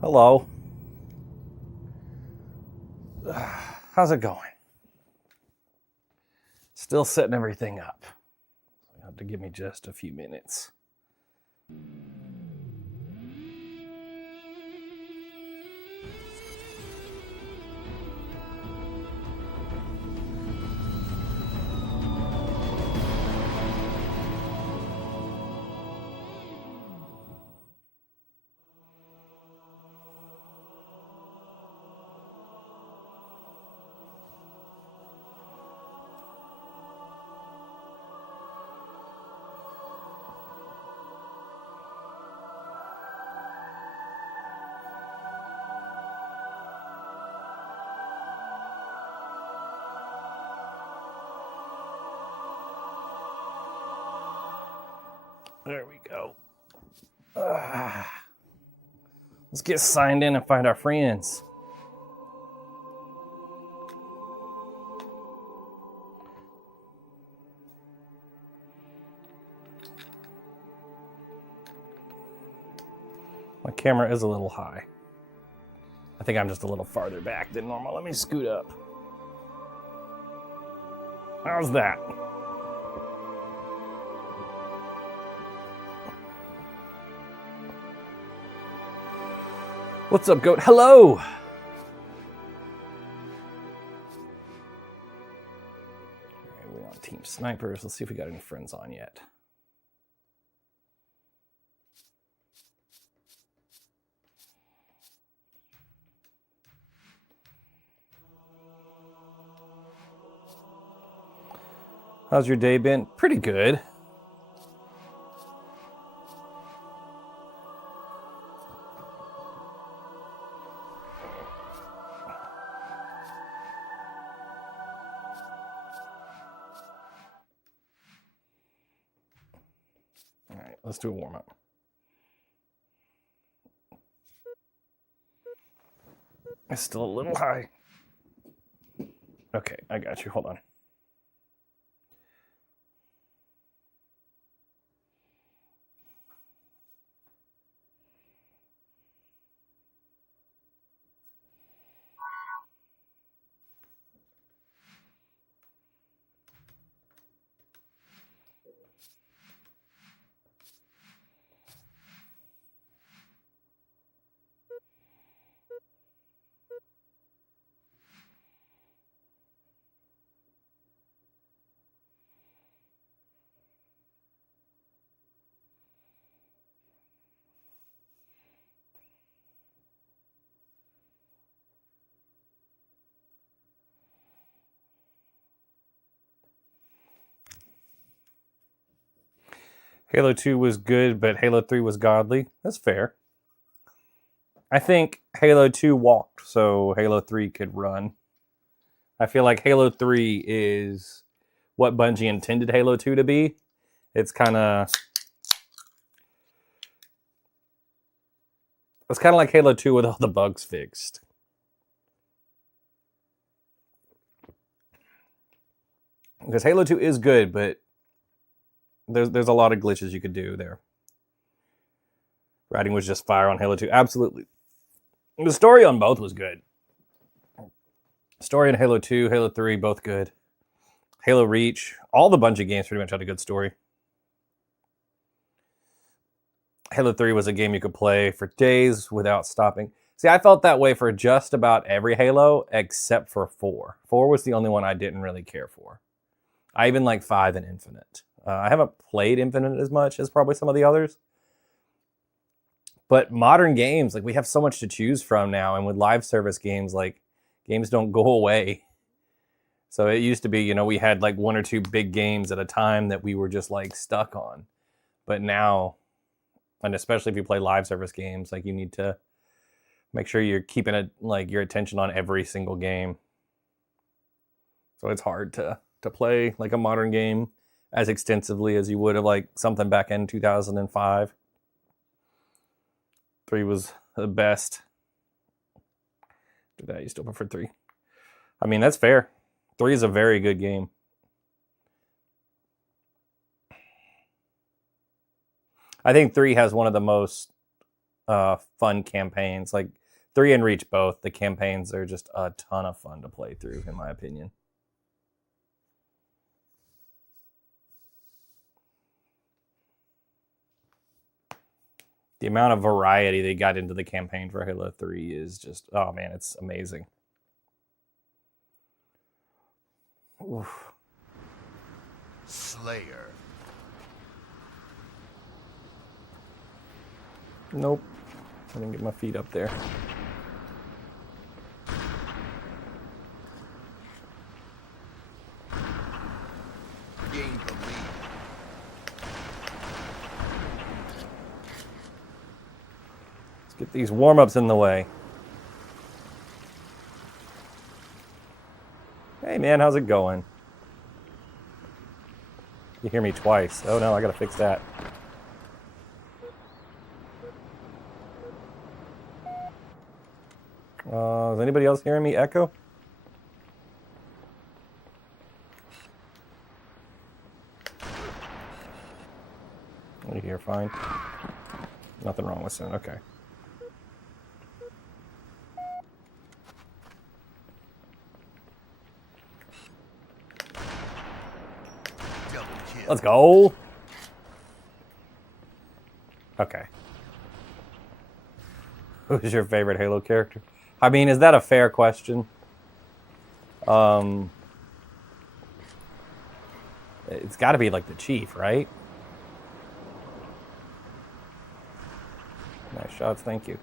Hello. How's it going? Still setting everything up. You have to give me just a few minutes. There we go. Let's get signed in and find our friends. My camera is a little high. I think I'm just a little farther back than normal. Let me scoot up. How's that? What's up, goat? Hello! Okay, we're on Team Snipers. Let's see if we got any friends on yet. How's your day been? Pretty good. All right, let's do a warm-up. It's still a little high. Okay, I got you. Hold on. Halo 2 was good, but Halo 3 was godly. That's fair. I think Halo 2 walked, so Halo 3 could run. I feel like Halo 3 is what Bungie intended Halo 2 to be. It's kind of like Halo 2 with all the bugs fixed. Because Halo 2 is good, but there's a lot of glitches you could do there. Writing was just fire on Halo 2. Absolutely. The story on both was good. Story in Halo 2, Halo 3, both good. Halo Reach, all the Bungie games pretty much had a good story. Halo 3 was a game you could play for days without stopping. See, I felt that way for just about every Halo except for 4. 4 was the only one I didn't really care for. I even like 5 and Infinite. I haven't played Infinite as much as probably some of the others. But modern games, like we have so much to choose from now. And with live service games, like games don't go away. So it used to be, you know, we had like 1 or 2 big games at a time that we were just like stuck on. But now, and especially if you play live service games, like you need to make sure you're keeping it like your attention on every single game. So it's hard to play like a modern game as extensively as you would have like something back in 2005. 3 was the best. Do that, you still prefer 3. I mean, that's fair. 3 is a very good game. I think 3 has one of the most fun campaigns. Like 3 and Reach both, the campaigns are just a ton of fun to play through, in my opinion. The amount of variety they got into the campaign for Halo 3 is just, oh man, it's amazing. Oof. Slayer. Nope. I didn't get my feet up there. Gain the lead. Let's get these warm-ups in the way. Hey man, how's it going? You hear me twice. Oh no, I gotta fix that. Is anybody else hearing me echo? You hear fine? Nothing wrong with sound, okay. Double kill. Let's go. Okay. Who's your favorite Halo character? I mean, is that a fair question? It's got to be like the Chief, right? Nice shots, thank you.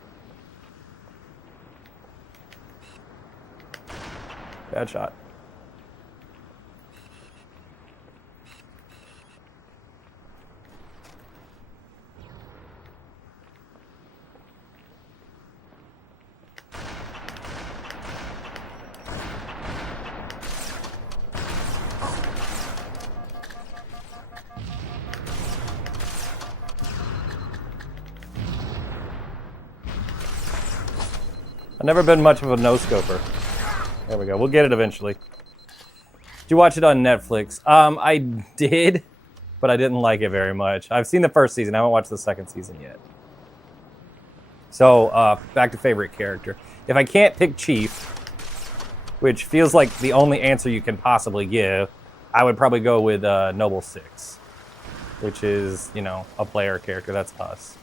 Bad shot. I've never been much of a no-scoper. There we go. We'll get it eventually. Did you watch it on Netflix? I did, but I didn't like it very much. I've seen the first season. I haven't watched the second season yet. So, back to favorite character. If I can't pick Chief, which feels like the only answer you can possibly give, I would probably go with Noble Six, which is, you know, a player character. That's us.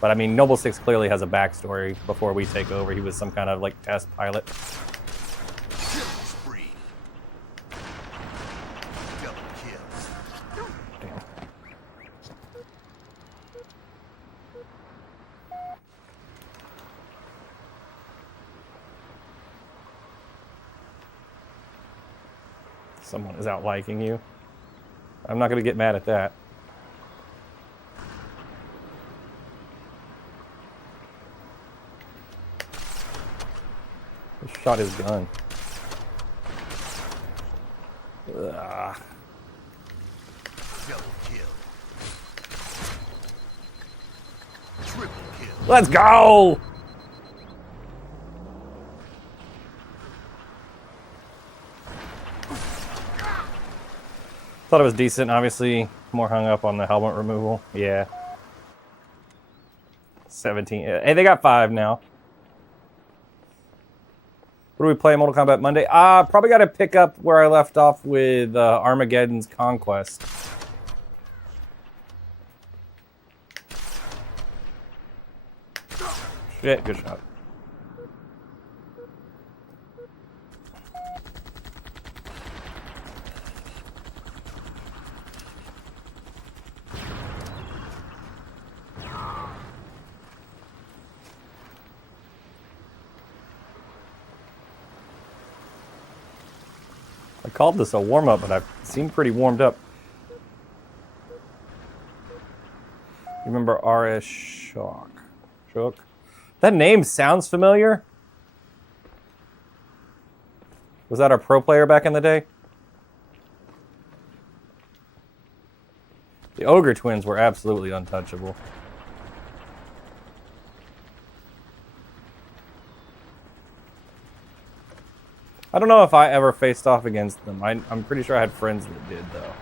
But I mean, Noble Six clearly has a backstory before we take over. He was some kind of like test pilot. Killing spree. Double kill. Damn. Someone is out liking you. I'm not going to get mad at that. He shot his gun. Ugh. Double kill. Triple kill. Let's go! Thought it was decent. Obviously, more hung up on the helmet removal. Yeah. 17. Hey, they got 5 now. What do we play Mortal Kombat Monday? Probably got to pick up where I left off with Armageddon's Conquest. Shit, good shot. I called this a warm-up, but I've seemed pretty warmed up. Remember R.S. Shock? That name sounds familiar. Was that our pro player back in the day? The Ogre Twins were absolutely untouchable. I don't know if I ever faced off against them. I'm pretty sure I had friends that did, though.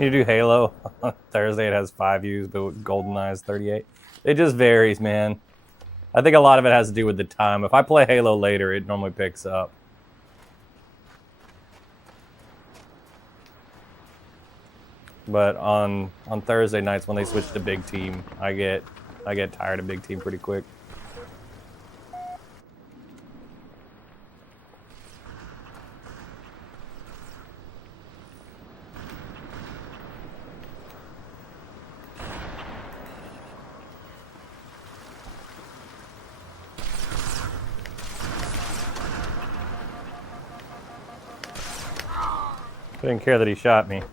You do Halo on Thursday, it has 5 views, but with GoldenEye is 38. It just varies, man. I think a lot of it has to do with the time. If I play Halo later, it normally picks up. But on Thursday nights when they switch to big team, I get tired of big team pretty quick. I didn't care that he shot me. Yeah,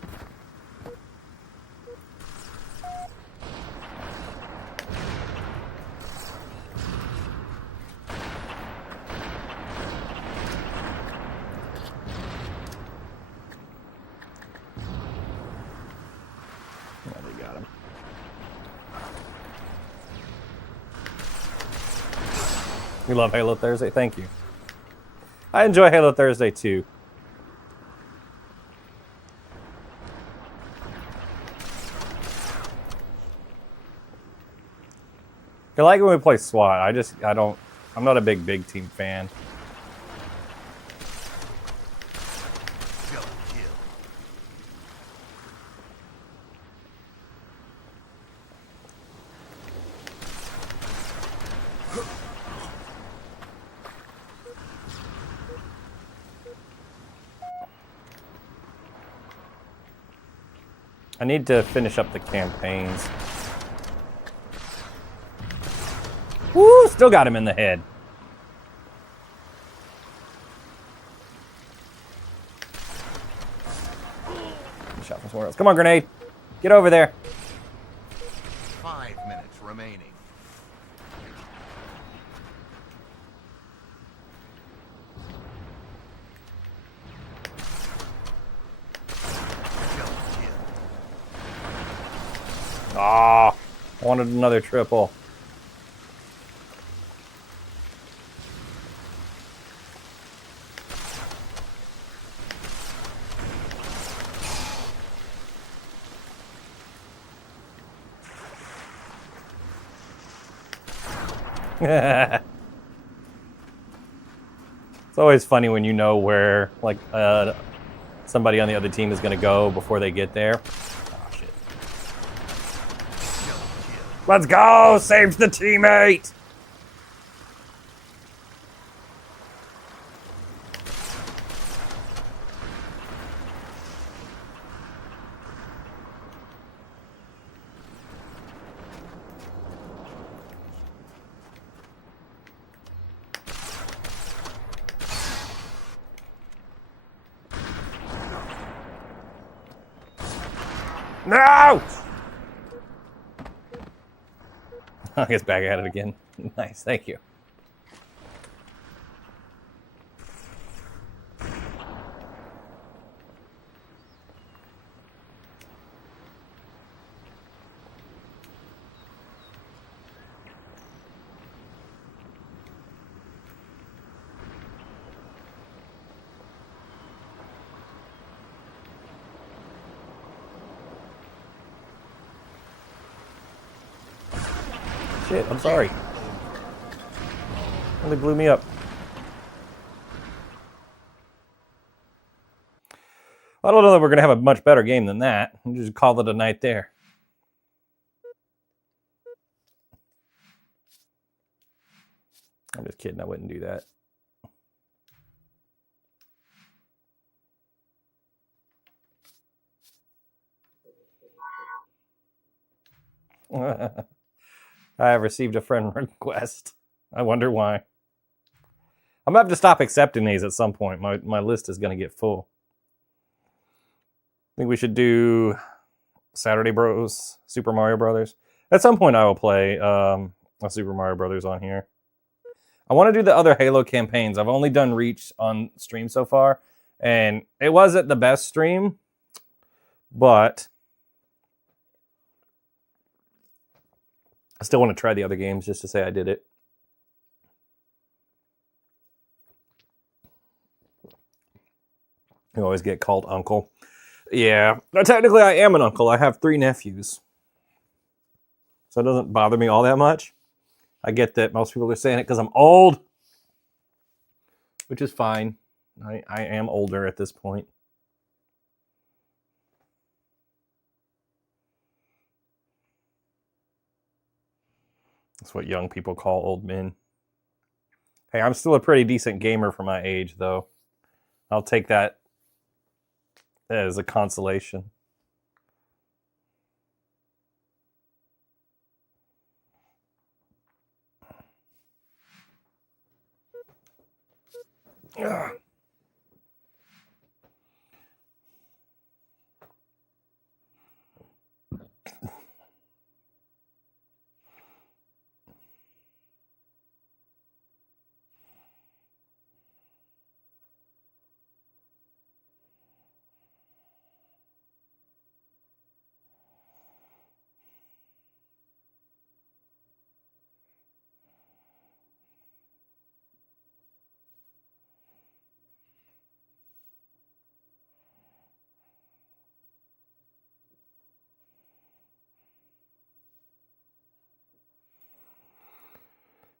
they got him. You love Halo Thursday? Thank you. I enjoy Halo Thursday too. I like when we play SWAT. I'm not a big team fan. Double kill. I need to finish up the campaigns. Woo! Still got him in the head. Shot from somewhere else. Come on, grenade. Get over there. 5 minutes remaining. Double kill. Ah, I wanted another triple. It's always funny when you know where like somebody on the other team is going to go before they get there. Oh shit! Double kill. Let's go! Save the teammate. No! I guess back at it again. Nice, thank you. Shit, I'm sorry. Only blew me up. I don't know that we're going to have a much better game than that. We'll just call it a night there. I'm just kidding. I wouldn't do that. I have received a friend request. I wonder why. I'm going to have to stop accepting these at some point. My list is going to get full. I think we should do Saturday Bros, Super Mario Brothers. At some point I will play a Super Mario Brothers on here. I want to do the other Halo campaigns. I've only done Reach on stream so far, and it wasn't the best stream, but I still want to try the other games just to say I did it. You always get called uncle. Yeah. Now, technically, I am an uncle. I have 3 nephews. So it doesn't bother me all that much. I get that most people are saying it because I'm old, which is fine. I am older at this point. That's what young people call old men. Hey, I'm still a pretty decent gamer for my age, though. I'll take that as a consolation. Ugh.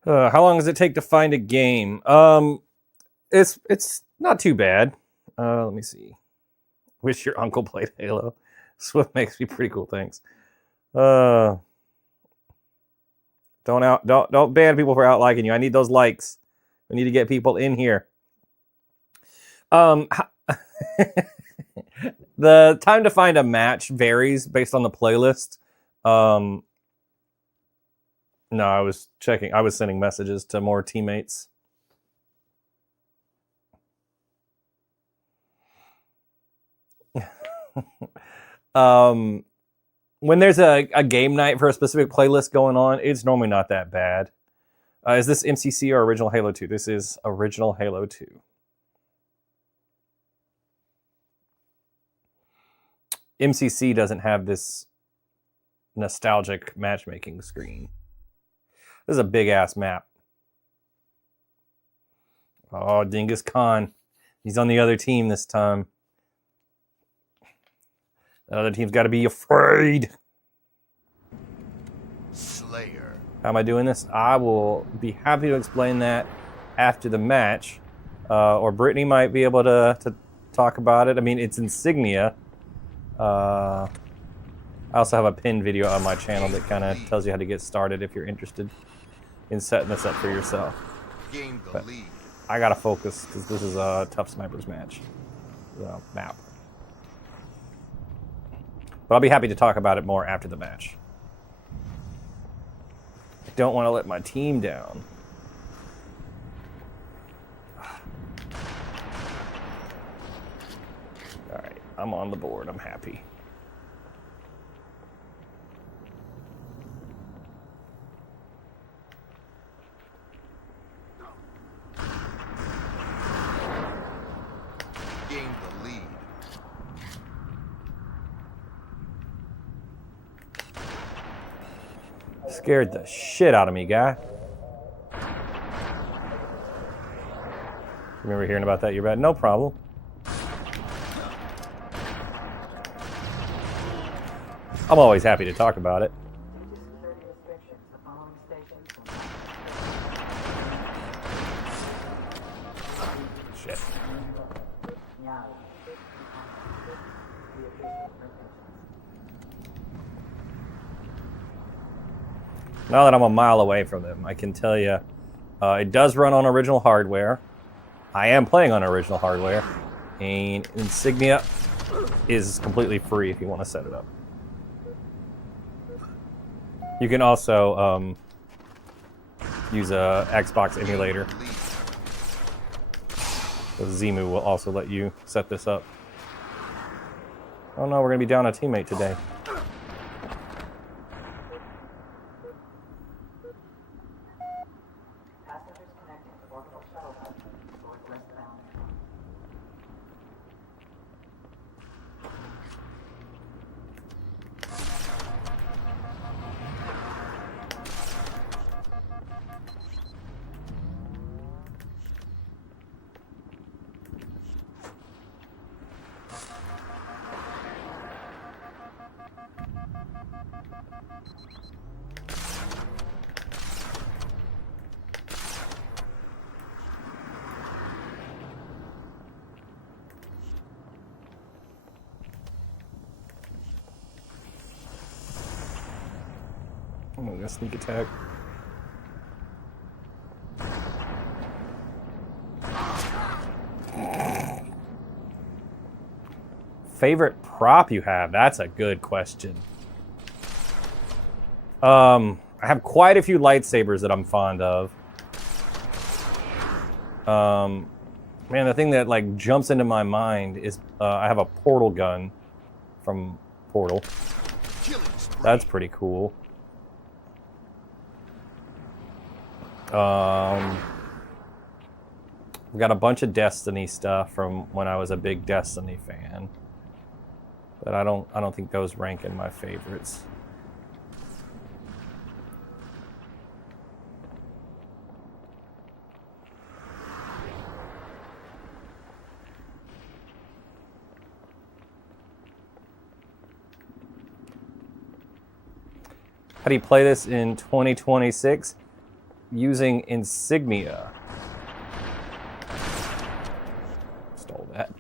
How long does it take to find a game? It's not too bad. Let me see. Wish your uncle played Halo. Swift makes me pretty cool things. Don't ban people for out liking you. I need those likes. We need to get people in here. The time to find a match varies based on the playlist. No, I was checking. I was sending messages to more teammates. When there's a game night for a specific playlist going on, it's normally not that bad. Is this MCC or original Halo 2? This is original Halo 2. MCC doesn't have this nostalgic matchmaking screen. This is a big ass map. Oh, Genghis Khan. He's on the other team this time. The other team's got to be afraid. Slayer. How am I doing this? I will be happy to explain that after the match. Or Brittany might be able to talk about it. I mean, it's Insignia. I also have a pinned video on my channel that kind of tells you how to get started if you're interested in setting this up for yourself. Gain the But lead. I gotta focus because this is a tough snipers match. Map. But I'll be happy to talk about it more after the match. I don't want to let my team down. Alright, I'm on the board. I'm happy. Gain the lead. Scared the shit out of me, guy. Remember hearing about that? You're bad. No problem. I'm always happy to talk about it. Shit. Now that I'm a mile away from them, I can tell you it does run on original hardware. I am playing on original hardware. And Insignia is completely free if you want to set it up. You can also use a Xbox emulator. So Zemu will also let you set this up. Oh no, we're going to be down a teammate today. I'm gonna sneak attack. Favorite prop you have? That's a good question. I have quite a few lightsabers that I'm fond of. Man, the thing that like jumps into my mind is I have a portal gun from Portal. That's pretty cool. We've got a bunch of Destiny stuff from when I was a big Destiny fan. But I don't think those rank in my favorites. How do you play this in 2026? Using Insignia. Stole that.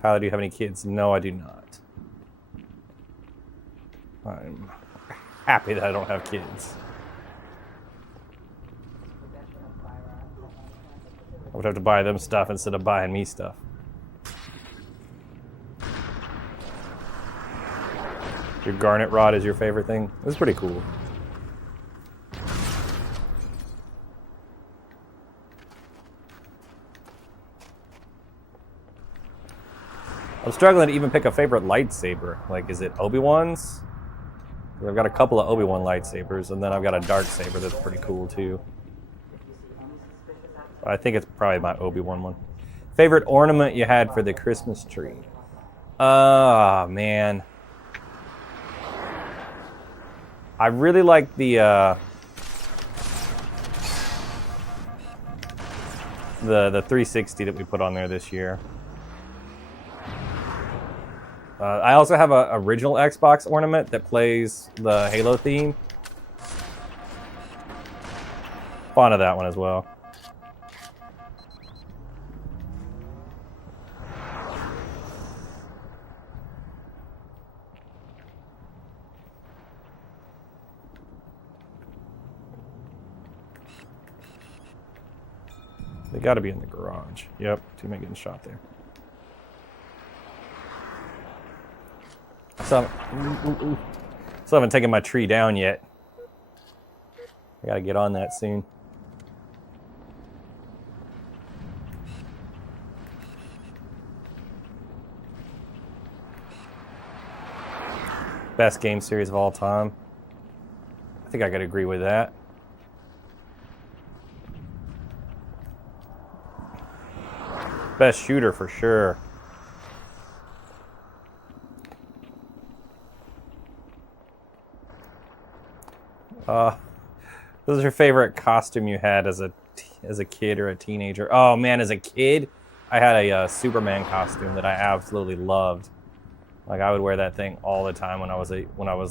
Tyler, do you have any kids? No, I do not. I'm happy that I don't have kids. I would have to buy them stuff instead of buying me stuff. Your garnet rod is your favorite thing? That's pretty cool. I'm struggling to even pick a favorite lightsaber. Like, is it Obi-Wan's? I've got a couple of Obi-Wan lightsabers, and then I've got a dark saber that's pretty cool too. But I think it's probably my Obi-Wan one. Favorite ornament you had for the Christmas tree? Ah, man. I really like the 360 that we put on there this year. I also have an original Xbox ornament that plays the Halo theme. Fond of that one as well. They got to be in the garage. Yep, teammate getting shot there. So, still haven't taken my tree down yet. I got to get on that soon. Best game series of all time. I think I could agree with that. Best shooter for sure. What was your favorite costume you had as a kid or a teenager? Oh man, as a kid, I had a Superman costume that I absolutely loved. Like I would wear that thing all the time when I was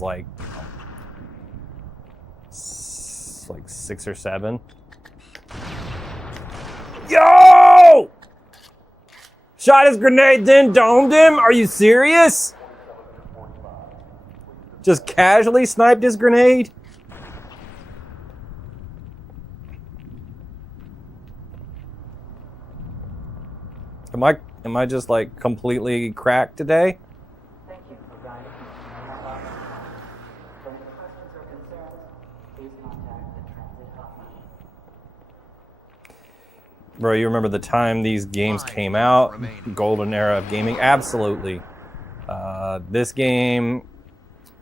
like 6 or 7. Yo! Shot his grenade, then domed him? Are you serious? Just casually sniped his grenade? Am I just like completely cracked today? Thank you for guiding me. For any questions or concerns, please contact the transit hotline. Bro, you remember the time these games came out? Golden era of gaming? Absolutely. This game,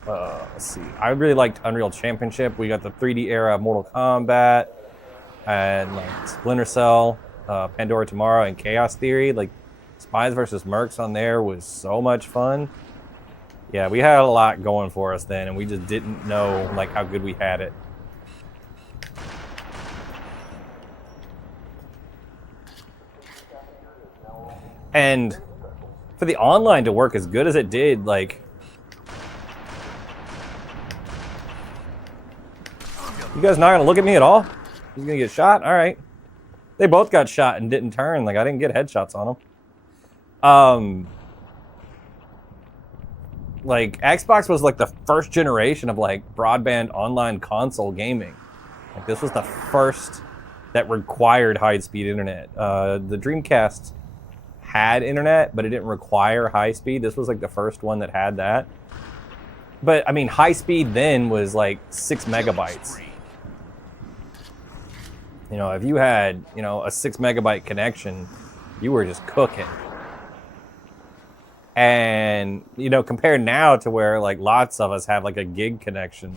let's see. I really liked Unreal Championship. We got the 3D era of Mortal Kombat and like Splinter Cell, Pandora Tomorrow, and Chaos Theory. Like Spies vs. Mercs on there was so much fun. Yeah, we had a lot going for us then, and we just didn't know like how good we had it. And for the online to work as good as it did, like, you guys not gonna look at me at all? He's gonna get shot? All right. They both got shot and didn't turn. Like, I didn't get headshots on them. like Xbox was like the first generation of like broadband online console gaming. Like this was the first that required high-speed internet. The Dreamcast had internet, but it didn't require high speed. This was like the first one that had that. But I mean, high speed then was like 6 megabytes. You know, if you had, you know, a 6 megabyte connection, you were just cooking. And, you know, compared now to where like lots of us have like a gig connection.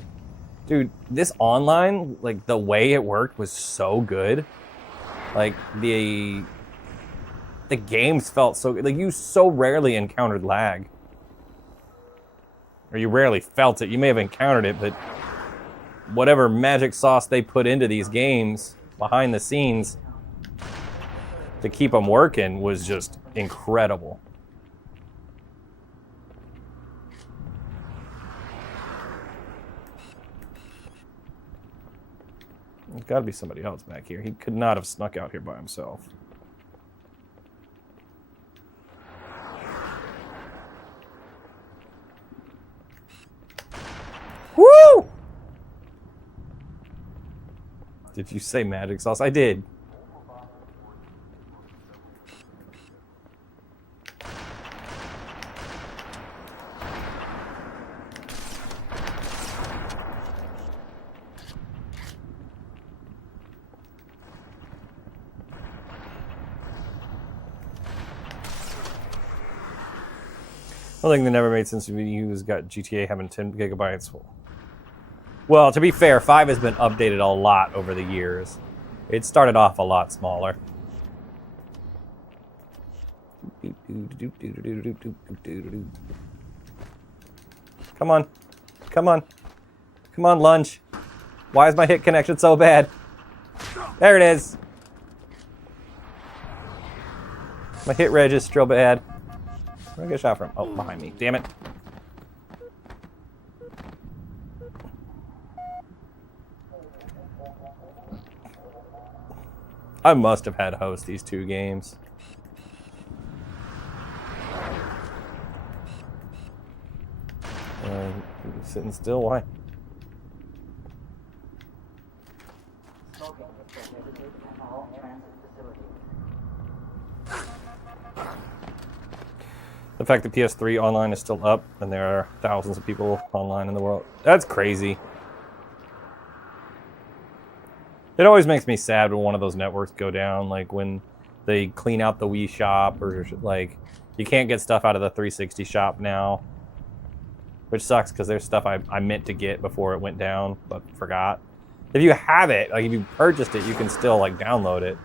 Dude, this online, like the way it worked was so good. Like the games felt so good. Like you so rarely encountered lag. Or you rarely felt it. You may have encountered it, but whatever magic sauce they put into these games behind the scenes to keep them working was just incredible. There's got to be somebody else back here. He could not have snuck out here by himself. Woo! Did you say magic sauce? I did. One thing that never made sense to me was got GTA having 10 gigabytes. Well, to be fair, 5 has been updated a lot over the years. It started off a lot smaller. Come on. Come on. Come on, lunch. Why is my hit connection so bad? There it is. My hit reg is still bad. Where did I get a shot from? Oh, behind me. Damn it. I must have had host these 2 games. Sitting still? Why? Smoking is prohibited in all transit facilities. The fact that PS3 online is still up and there are thousands of people online in the world. That's crazy. It always makes me sad when one of those networks go down, like when they clean out the Wii shop, or like you can't get stuff out of the 360 shop now, which sucks because there's stuff I meant to get before it went down but forgot. If you have it, like if you purchased it, you can still like download it.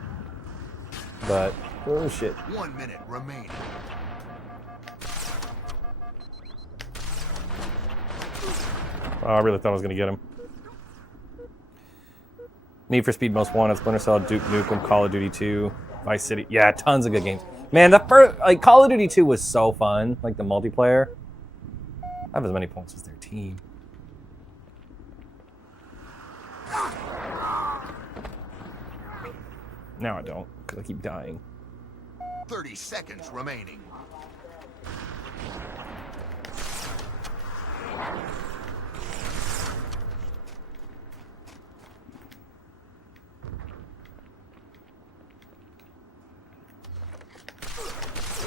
But oh shit. 1 minute remaining. Oh, I really thought I was gonna get him. Need for Speed Most Wanted, Splinter Cell, Duke Nukem, Call of Duty 2, Vice City. Yeah, tons of good games. Man, the first, like, Call of Duty 2 was so fun. Like, the multiplayer. I have as many points as their team. Now I don't, because I keep dying. 30 seconds remaining.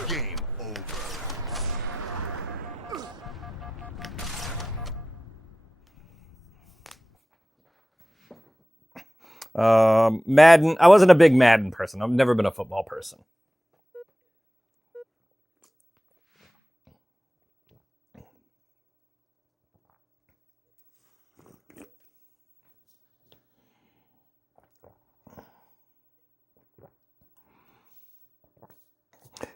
Game over. Madden. I wasn't a big Madden person. I've never been a football person.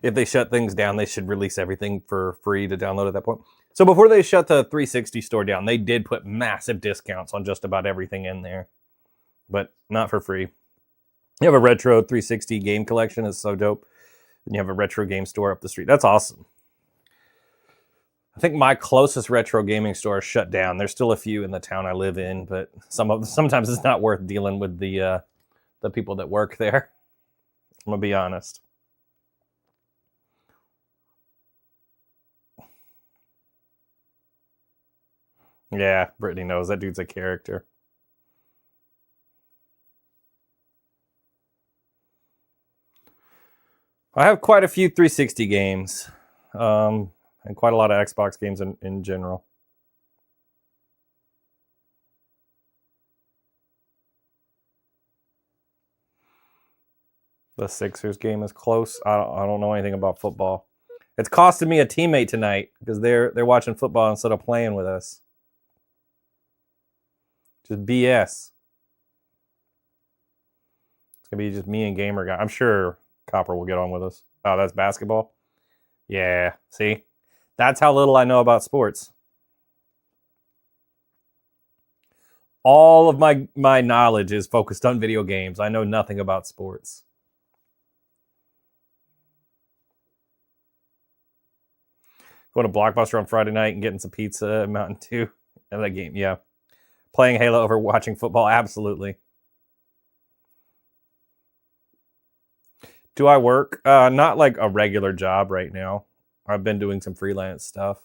If they shut things down, they should release everything for free to download at that point. So before they shut the 360 store down, they did put massive discounts on just about everything in there, but not for free. You have a retro 360 game collection. It's so dope. And you have a retro game store up the street. That's awesome. I think my closest retro gaming store is shut down. There's still a few in the town I live in, but sometimes it's not worth dealing with the people that work there. I'm gonna be honest. Yeah, Brittany knows that dude's a character. I have quite a few 360 games, and quite a lot of Xbox games in general. The Sixers game is close. I don't know anything about football. It's costing me a teammate tonight because they're watching football instead of playing with us. Just BS. It's gonna be just me and Gamer Guy. I'm sure Copper will get on with us. Oh, that's basketball? Yeah, see? That's how little I know about sports. All of my knowledge is focused on video games. I know nothing about sports. Going to Blockbuster on Friday night and getting some pizza and Mountain Dew. And that game, yeah. Playing Halo over watching football, absolutely. Do I work? Not like a regular job right now. I've been doing some freelance stuff.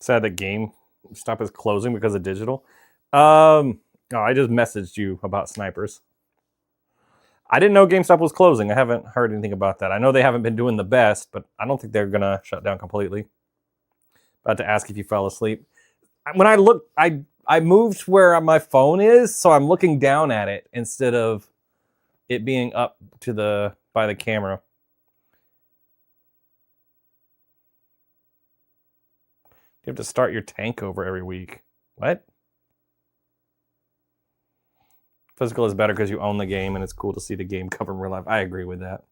Sad that GameStop is closing because of digital. Oh, I just messaged you about snipers. I didn't know GameStop was closing. I haven't heard anything about that. I know they haven't been doing the best, but I don't think they're gonna shut down completely. About to ask if you fell asleep. When I looked, I moved where my phone is, so I'm looking down at it instead of it being up to by the camera. You have to start your tank over every week. What? Physical is better because you own the game and it's cool to see the game cover in real life. I agree with that.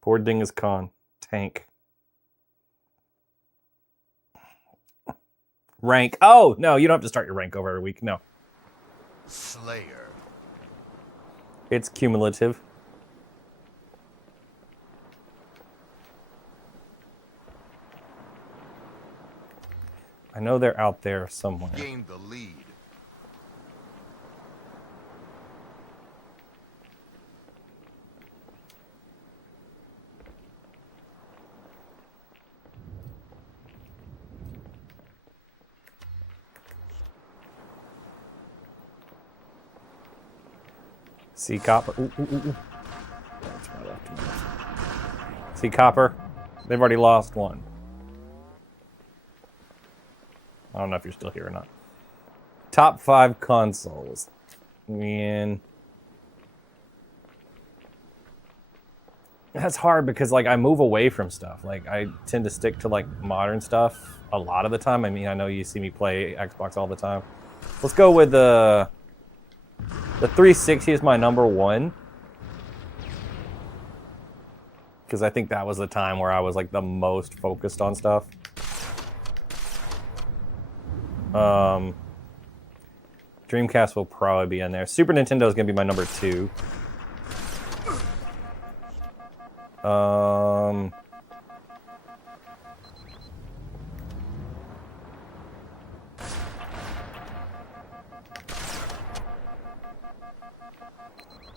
Poor Dingus Khan. Tank. Rank. Oh, no, you don't have to start your rank over every week. No. Slayer. It's cumulative. I know they're out there somewhere. Gained the lead. See Copper. Ooh, ooh, ooh, ooh. That's my left. See Copper. They've already lost one. I don't know if you're still here or not. Top 5 consoles. Man. That's hard because like I move away from stuff. Like I tend to stick to like modern stuff a lot of the time. I mean, I know you see me play Xbox all the time. Let's go with the 360 is my number 1. Because I think that was the time where I was like the most focused on stuff. Dreamcast will probably be in there. Super Nintendo is going to be my number 2.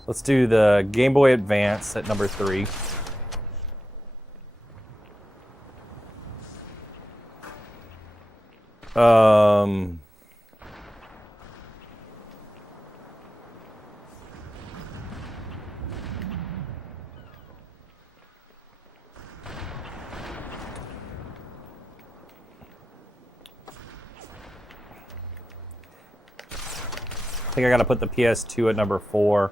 Let's do the Game Boy Advance at number 3. I think I gotta put the PS2 at number 4.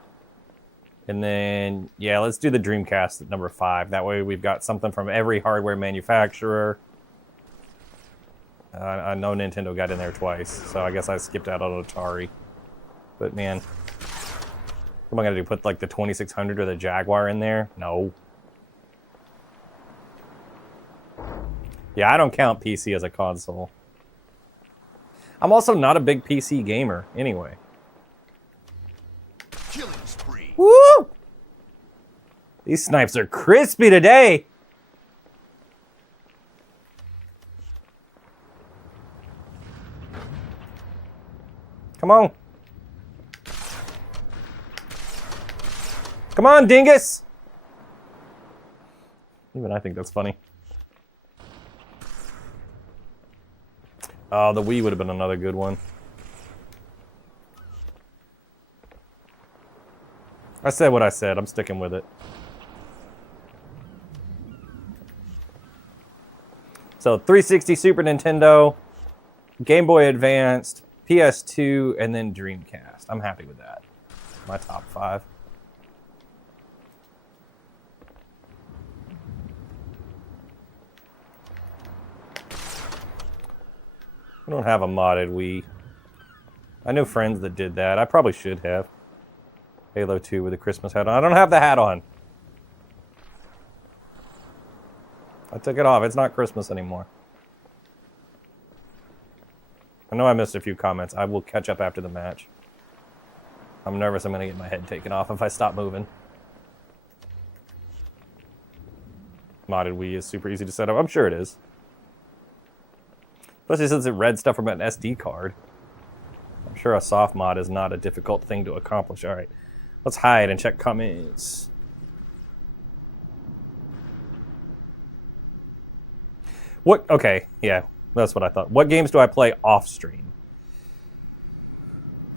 And then, yeah, let's do the Dreamcast at number 5. That way we've got something from every hardware manufacturer. I know Nintendo got in there twice, so I guess I skipped out on Atari. But man, what am I going to do? Put like the 2600 or the Jaguar in there? No. Yeah, I don't count PC as a console. I'm also not a big PC gamer anyway. Killing spree. Woo! These snipes are crispy today. Come on. Come on, dingus. Even I think that's funny. Oh, the Wii would have been another good one. I said what I said. I'm sticking with it. So 360, Super Nintendo, Game Boy Advanced, PS2, and then Dreamcast. I'm happy with that. My top 5. I don't have a modded Wii. I know friends that did that. I probably should have. Halo 2 with a Christmas hat on. I don't have the hat on. I took it off. It's not Christmas anymore. I know I missed a few comments. I will catch up after the match. I'm nervous I'm going to get my head taken off if I stop moving. Modded Wii is super easy to set up. I'm sure it is. Especially since it read stuff from an SD card. I'm sure a soft mod is not a difficult thing to accomplish. All right, let's hide and check comments. What? Okay, yeah, that's what I thought. What games do I play off stream?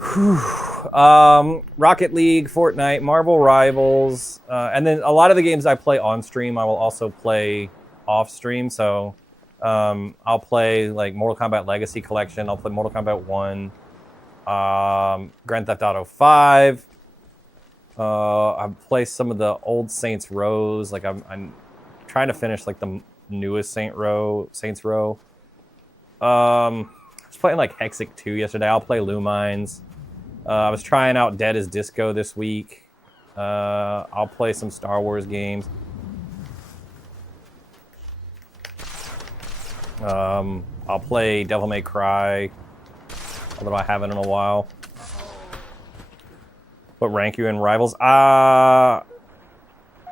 Rocket League, Fortnite, Marvel Rivals, and then a lot of the games I play on stream, I will also play off stream. So I'll play like Mortal Kombat Legacy Collection. I'll play Mortal Kombat 1, Grand Theft Auto 5. I play some of the old Saints Rows. Like I'm trying to finish like the newest Saints Row. I was playing like Hexic 2 yesterday. I'll play Lumines. I was trying out Dead as Disco this week. I'll play some Star Wars games. I'll play Devil May Cry, although I haven't in a while. What rank you in Rivals? I'm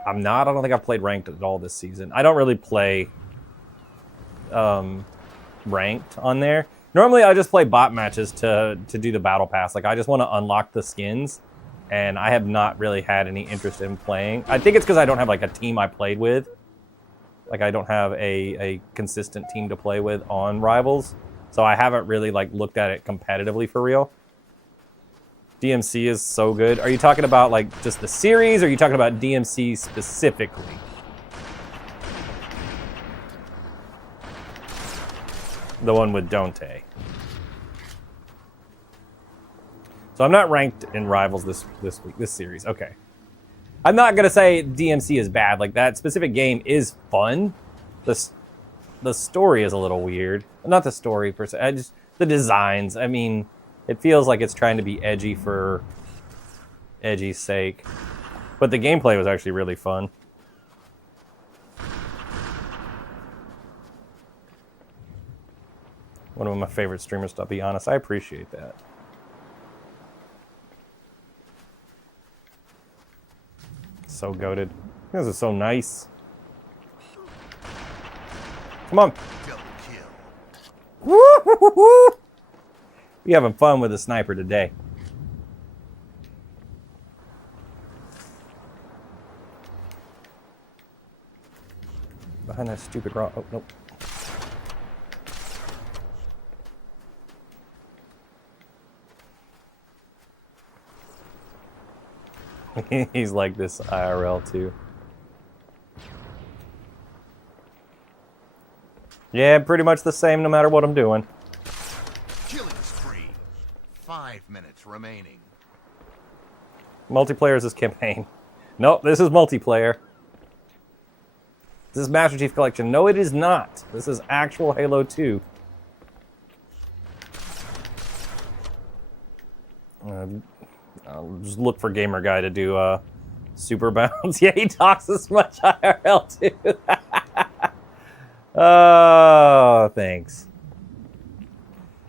not. I don't think I've played ranked at all this season. I don't really play ranked on there. Normally, I just play bot matches to do the battle pass. Like, I just want to unlock the skins, and I have not really had any interest in playing. I think it's because I don't have, like, a team I played with. Like, I don't have a consistent team to play with on Rivals, so I haven't really, like, looked at it competitively for real. DMC is so good. Are you talking about, like, just the series, or are you talking about DMC specifically? The one with Dante. So I'm not ranked in Rivals this series. Okay. I'm not going to say DMC is bad. Like, that specific game is fun. The story is a little weird. Not the story per se. Just the designs. I mean, it feels like it's trying to be edgy for edgy's sake. But the gameplay was actually really fun. One of my favorite streamers, to be honest. I appreciate that. So goated. You guys are so nice. Come on. Double kill. Woo-hoo-hoo-hoo. We having fun with the sniper today. Behind that stupid rock. Oh, nope. He's like this IRL too. Yeah, pretty much the same no matter what I'm doing. Killing spree. 5 minutes remaining. Multiplayer is this campaign. Nope, this is multiplayer. This is Master Chief Collection. No, it is not. This is actual Halo 2. I'll just look for Gamer Guy to do Super Bounce. Yeah, he talks as much IRL too. Oh, thanks.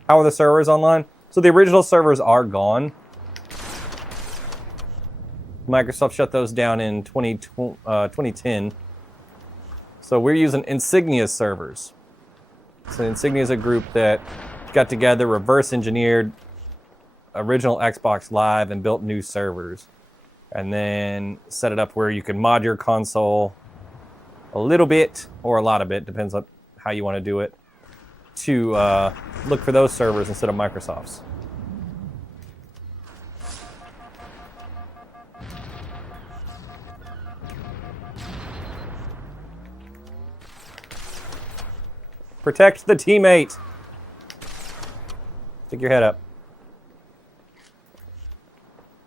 How are the servers online? So the original servers are gone. Microsoft shut those down in 2010. So we're using Insignia servers. So Insignia is a group that got together, reverse engineered original Xbox Live and built new servers. And then set it up where you can mod your console a little bit or a lot of it, depends on how you want to do it, to look for those servers instead of Microsoft's. Protect the teammate. Stick your head up.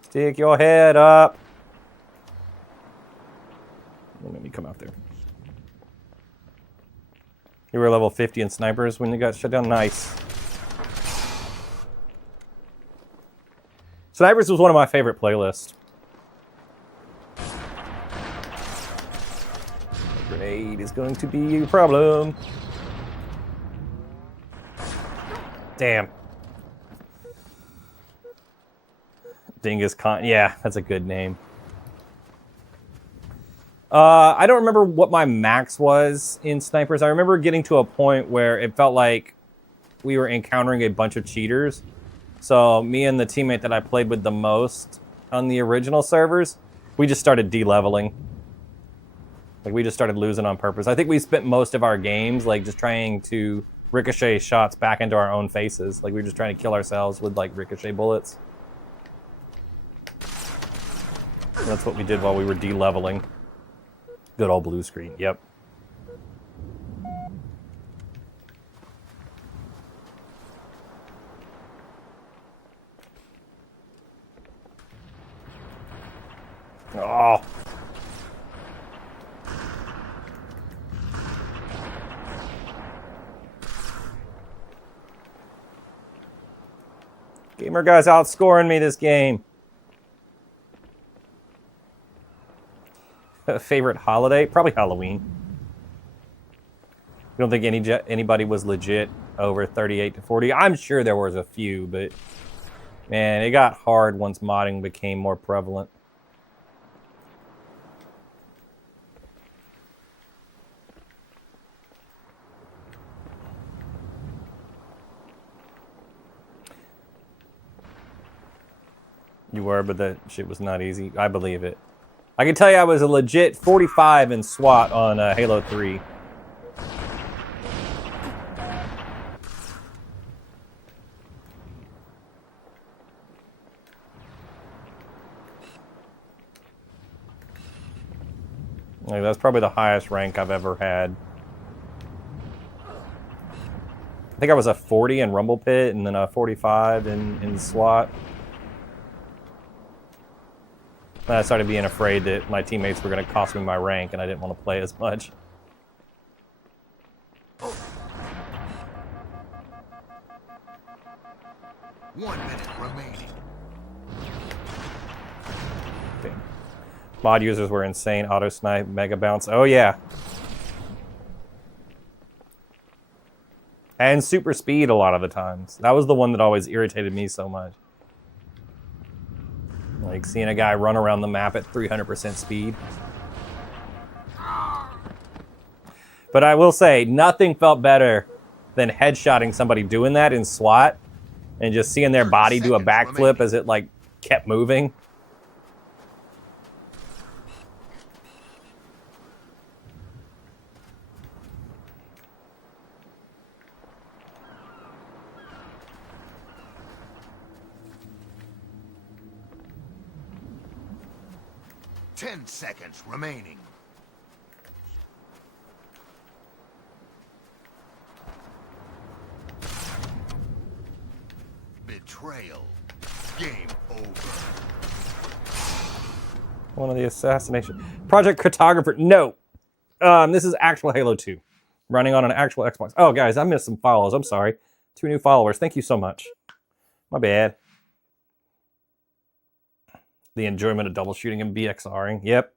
Stick your head up. Let me come out there. You were level 50 in snipers when you got shut down. Nice. Snipers was one of my favorite playlists. The grenade is going to be a problem. Damn. Dingus Khan. Yeah, that's a good name. I don't remember what my max was in snipers. I remember getting to a point where it felt like we were encountering a bunch of cheaters. So me and the teammate that I played with the most on the original servers, we just started de-leveling. Like, we just started losing on purpose. I think we spent most of our games like just trying to ricochet shots back into our own faces. Like, we were just trying to kill ourselves with like ricochet bullets. And that's what we did while we were de-leveling. Good old blue screen, yep. Oh. Gamer Guy's outscoring me this game. Favorite holiday? Probably Halloween. I don't think anybody was legit over 38 to 40. I'm sure there was a few, but man, it got hard once modding became more prevalent. You were, but that shit was not easy. I believe it. I can tell you I was a legit 45 in SWAT on Halo 3. Like, that's probably the highest rank I've ever had. I think I was a 40 in Rumble Pit and then a 45 in SWAT. I started being afraid that my teammates were going to cost me my rank, and I didn't want to play as much. One minute remaining. Damn. Mod users were insane. Auto snipe, mega bounce. Oh yeah. And super speed a lot of the times. That was the one that always irritated me so much. Like seeing a guy run around the map at 300% speed. But I will say, nothing felt better than headshotting somebody doing that in SWAT and just seeing their body do a backflip as it like kept moving. Ten seconds remaining. Betrayal. Game over. One of the assassination. Project Cartographer. No. This is actual Halo 2. Running on an actual Xbox. Oh, guys, I missed some follows. I'm sorry. 2 new followers. Thank you so much. My bad. The enjoyment of double shooting and BXRing. Yep.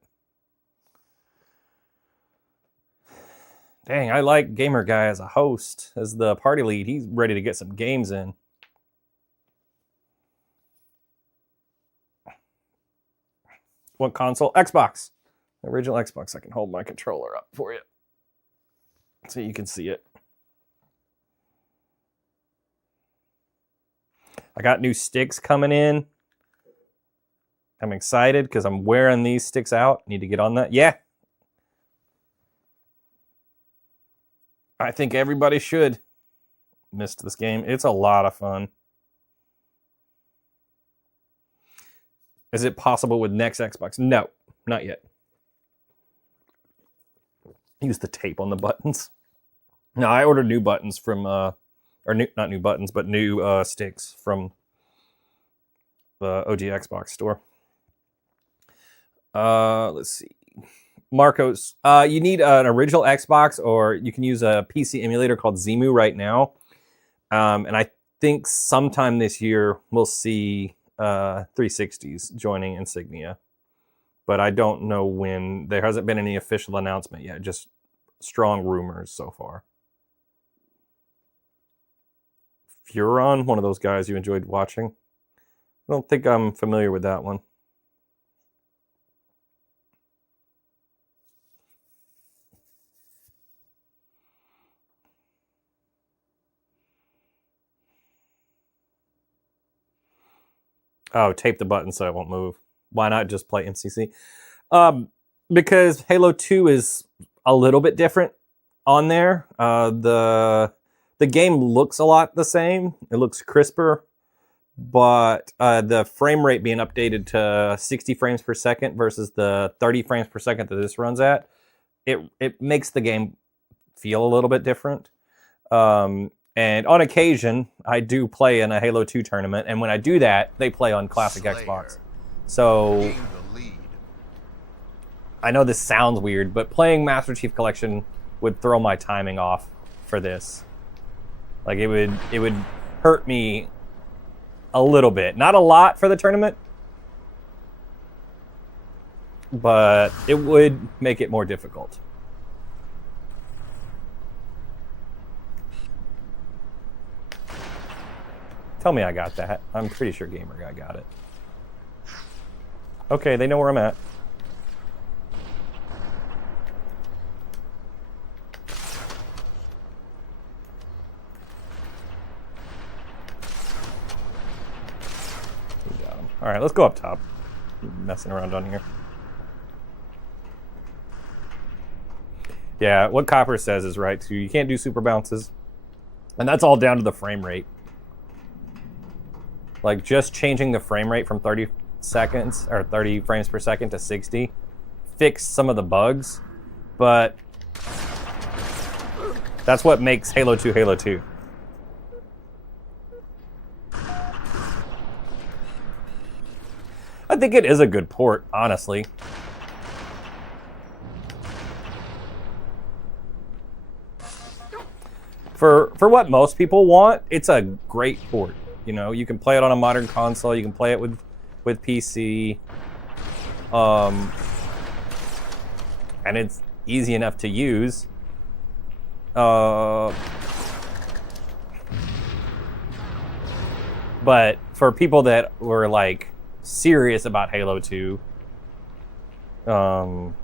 Dang, I like Gamer Guy as a host, as the party lead. He's ready to get some games in. What console? Xbox. The original Xbox. I can hold my controller up for you so you can see it. I got new sticks coming in. I'm excited because I'm wearing these sticks out. Need to get on that. Yeah. I think everybody should. Missed this game. It's a lot of fun. Is it possible with next Xbox? No, not yet. Use the tape on the buttons. No, I ordered new buttons from, not new buttons, but new sticks from the OG Xbox store. Let's see. Marcos, you need an original Xbox, or you can use a PC emulator called Zemu right now. And I think sometime this year we'll see 360s joining Insignia. But I don't know when. There hasn't been any official announcement yet, just strong rumors so far. Furon, one of those guys you enjoyed watching. I don't think I'm familiar with that one. Oh, tape the button so it won't move. Why not just play MCC? Because Halo 2 is a little bit different on there. The game looks a lot the same. It looks crisper, but the frame rate being updated to 60 frames per second versus the 30 frames per second that this runs at, it makes the game feel a little bit different. And on occasion, I do play in a Halo 2 tournament, and when I do that, they play on classic Xbox. So Gain the lead. I know this sounds weird, but playing Master Chief Collection would throw my timing off for this. Like it would hurt me a little bit. Not a lot for the tournament, but it would make it more difficult. Tell me I got that. I'm pretty sure Gamer Guy got it. Okay, they know where I'm at. We got him. All right, let's go up top. Messing around down here. Yeah, what Copper says is right too. You can't do super bounces, and that's all down to the frame rate. Like just changing the frame rate from 30 seconds or 30 frames per second to 60 fixed some of the bugs, but that's what makes Halo 2 Halo 2. I think it is a good port, honestly. For what most people want, it's a great port. You know, you can play it on a modern console. You can play it with PC, and it's easy enough to use. But for people that were like serious about Halo 2, and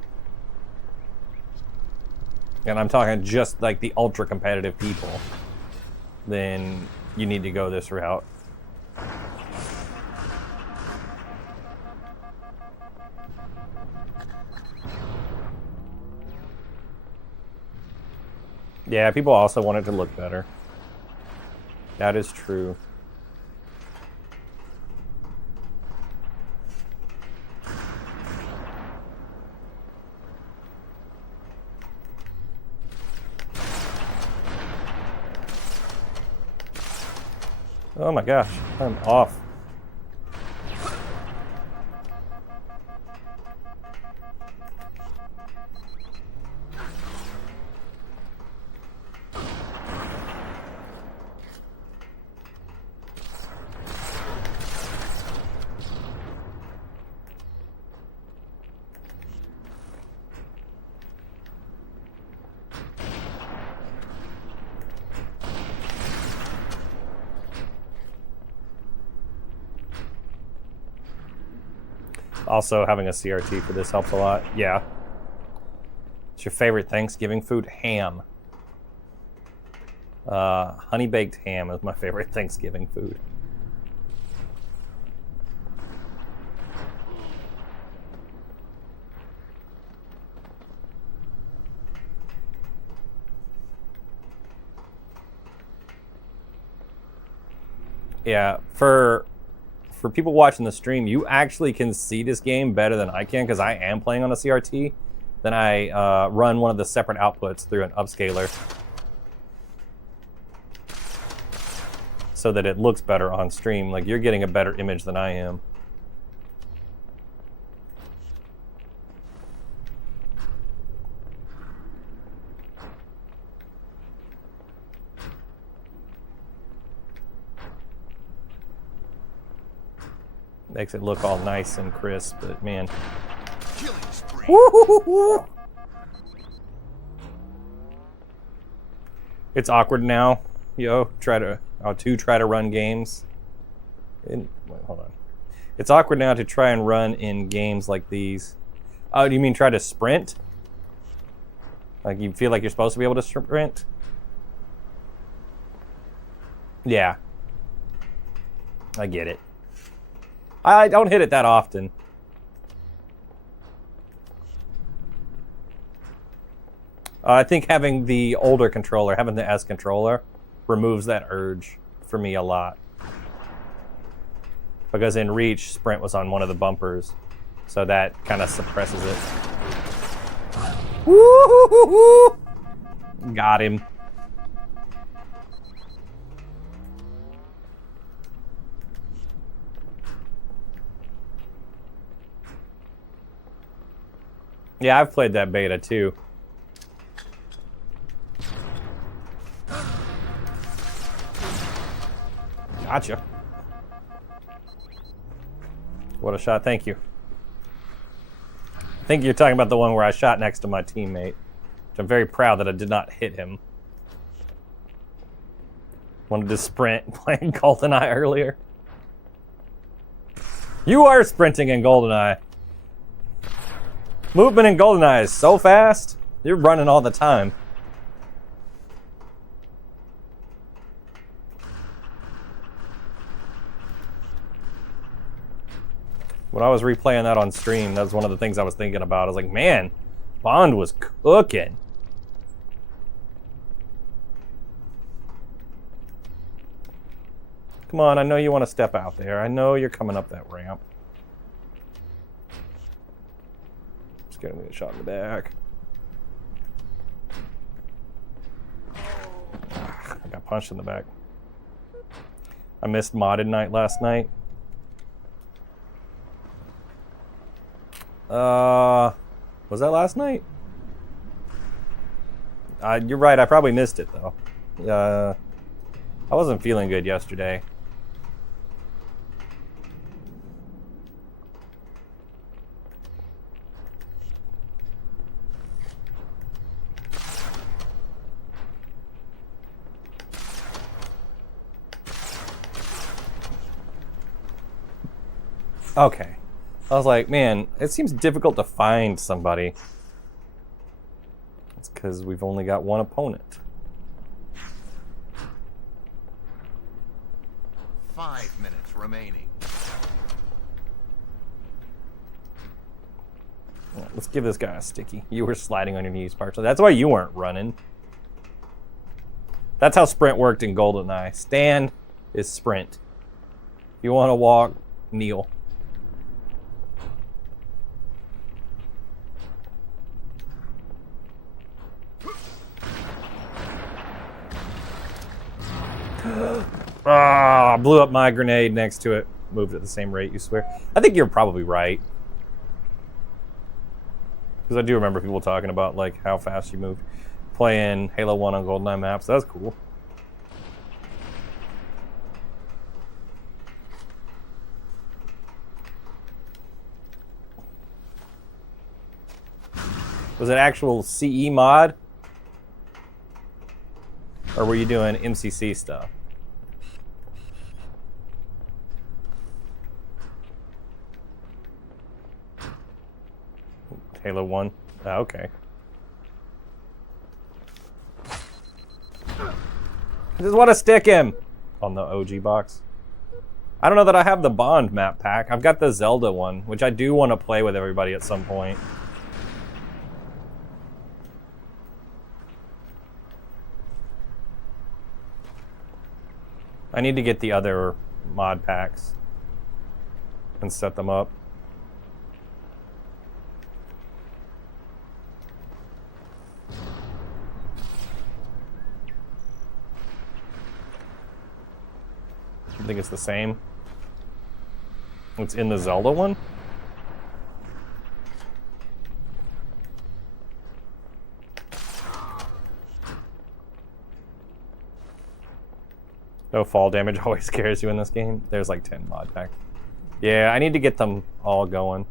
I'm talking just like the ultra competitive people, then you need to go this route. Yeah, people also want it to look better. That is true. Oh my gosh, I'm off. Also, having a CRT for this helps a lot. Yeah. What's your favorite Thanksgiving food? Ham. Honey baked ham is my favorite Thanksgiving food. Yeah, for people watching the stream, you actually can see this game better than I can because I am playing on a CRT. Then I run one of the separate outputs through an upscaler so that it looks better on stream. Like, you're getting a better image than I am. Makes it look all nice and crisp, but man. Killing spree. It's awkward now, yo. Try to run games. Wait, hold on. It's awkward now to try and run in games like these. Oh, do you mean try to sprint? Like you feel like you're supposed to be able to sprint? Yeah. I get it. I don't hit it that often. I think having the older controller, having the S controller, removes that urge for me a lot. Because in Reach, sprint was on one of the bumpers, so that kind of suppresses it. Woo-hoo-hoo-hoo! Got him. Yeah, I've played that beta too. Gotcha. What a shot, thank you. I think you're talking about the one where I shot next to my teammate, which I'm very proud that I did not hit him. Wanted to sprint playing GoldenEye earlier. You are sprinting in GoldenEye. Movement in GoldenEye is so fast. You're running all the time. When I was replaying that on stream, that was one of the things I was thinking about. I was like, man, Bond was cooking. Come on, I know you want to step out there. I know you're coming up that ramp. Just getting me a shot in the back. I got punched in the back. I missed modded night last night. Was that last night? You're right, I probably missed it though. I wasn't feeling good yesterday. Okay. I was like, man, it seems difficult to find somebody. It's because we've only got one opponent. 5 minutes remaining. Yeah, let's give this guy a sticky. You were sliding on your knees partially. That's why you weren't running. That's how sprint worked in GoldenEye. Stand is sprint. If you want to walk, kneel. Ah, blew up my grenade next to it. Moved at the same rate, you swear? I think you're probably right. Because I do remember people talking about like how fast you moved. Playing Halo 1 on GoldenEye maps. That's cool. Was it actual CE mod? Or were you doing MCC stuff? Halo 1. Oh, okay. I just want to stick him on the OG box. I don't know that I have the Bond map pack. I've got the Zelda one, which I do want to play with everybody at some point. I need to get the other mod packs and set them up. I think it's the same. It's in the Zelda one? No fall damage always scares you in this game. There's like 10 mod packs. Yeah, I need to get them all going.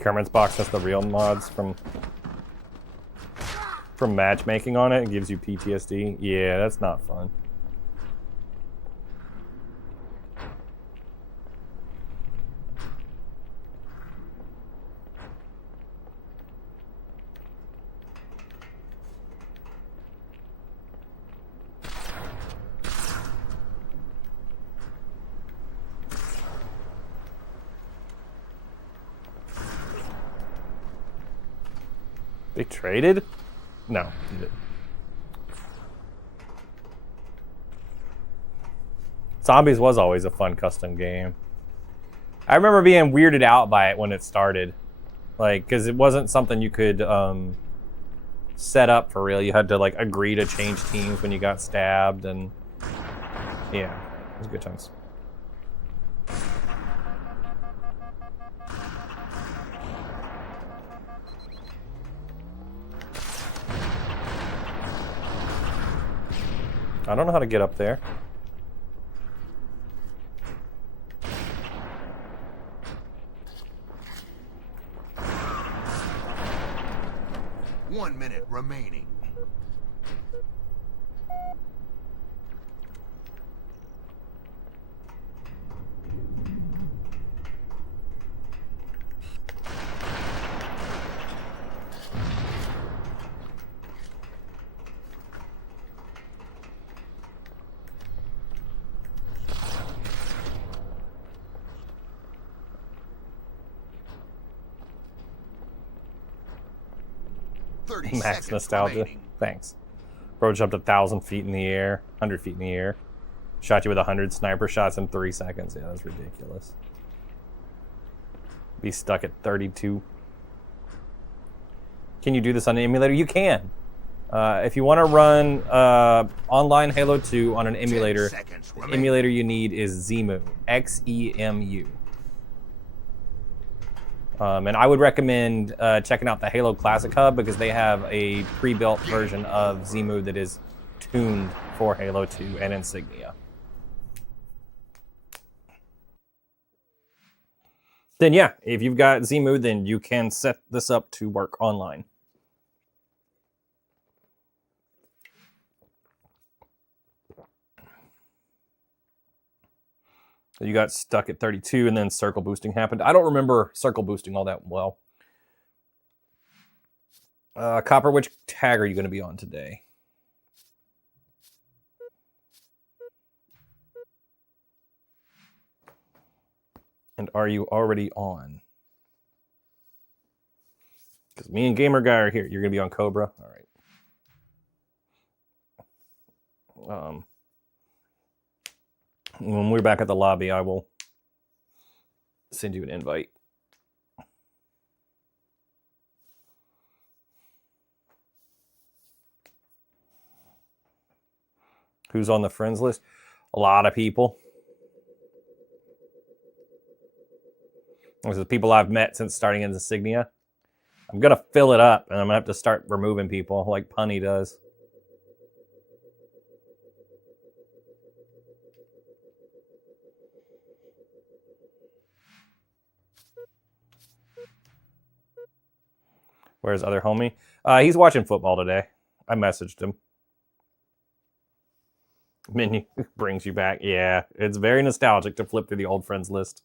Kermit's box has the real mods from matchmaking on it. It gives you PTSD. Yeah, that's not fun. They traded? No. Zombies was always a fun custom game. I remember being weirded out by it when it started. Like, because it wasn't something you could set up for real. You had to, like, agree to change teams when you got stabbed, and yeah, it was good times. I don't know how to get up there. One minute remaining. Max nostalgia. Thanks. Bro jumped 1,000 feet in the air, 100 feet in the air. Shot you with 100 sniper shots in 3 seconds. Yeah, that's ridiculous. Be stuck at 32. Can you do this on an emulator? You can. If you want to run online Halo 2 on an emulator, the emulator you need is Xemu. Xemu. And I would recommend checking out the Halo Classic Hub because they have a pre-built version of Xemu that is tuned for Halo 2 and Insignia. Then yeah, if you've got Xemu, then you can set this up to work online. You got stuck at 32 and then circle boosting happened. I don't remember circle boosting all that well. Copper, which tag are you going to be on today? And are you already on? Because me and Gamer Guy are here. You're going to be on Cobra? All right. When we're back at the lobby, I will send you an invite. Who's on the friends list? A lot of people. This is people I've met since starting Insignia. I'm going to fill it up, and I'm going to have to start removing people like Punny does. Where's other homie? He's watching football today. I messaged him. Menu brings you back. Yeah, it's very nostalgic to flip through the old friends list.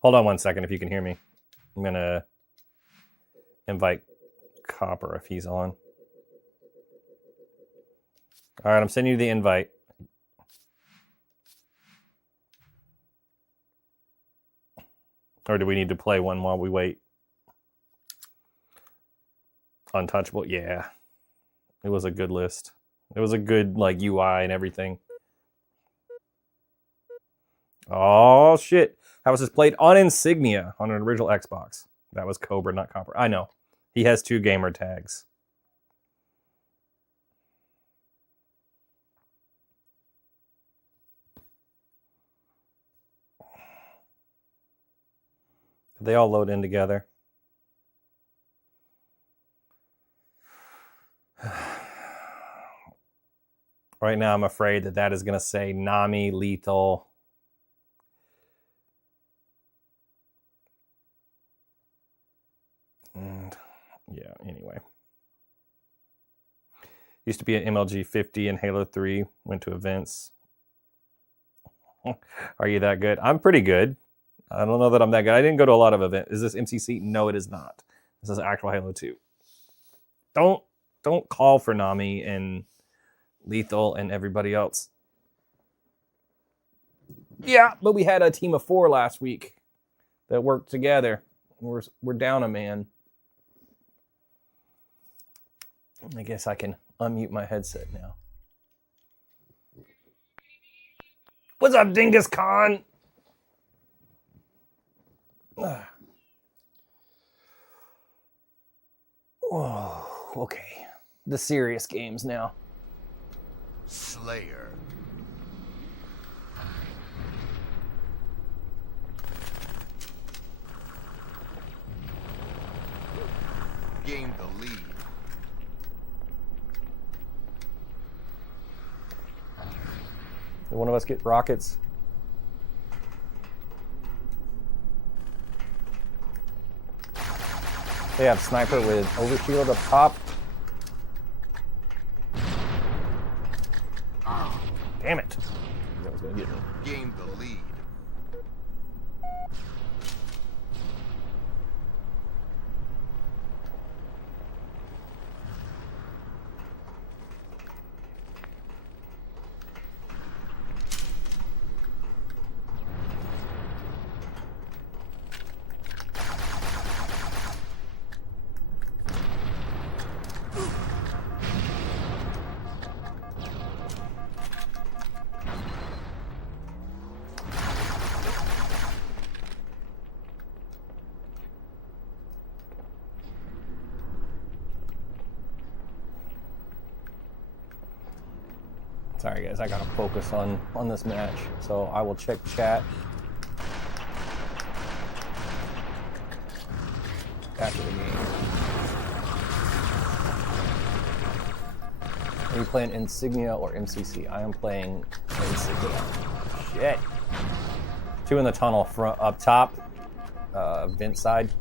Hold on one second if you can hear me. I'm going to invite Copper if he's on. All right, I'm sending you the invite. Or do we need to play one while we wait? Untouchable, yeah. It was a good list. It was a good like UI and everything. Oh shit! How was this played on Insignia on an original Xbox? That was Cobra, not Copper. I know. He has 2 gamer tags. They all load in together. Right now, I'm afraid that is going to say Nami, Lethal. And yeah, anyway. Used to be an MLG 50 and Halo 3. Went to events. Are you that good? I'm pretty good. I don't know that I'm that good. I didn't go to a lot of events. Is this MCC? No, it is not. This is actual Halo 2. Don't call for Nami and Lethal and everybody else. Yeah, but we had a team of 4 last week that worked together. We're down a man. I guess I can unmute my headset now. What's up, Dingus Khan? Oh, okay. The serious games now. Slayer. Gained the lead. Did one of us get rockets? They have sniper with overshield up top. Damn it. That was gonna get me. Gained the lead. Sorry guys, I gotta focus on this match. So I will check chat after the game. Are you playing Insignia or MCC? I am playing Insignia. Shit. 2 in the tunnel front up top, vent side.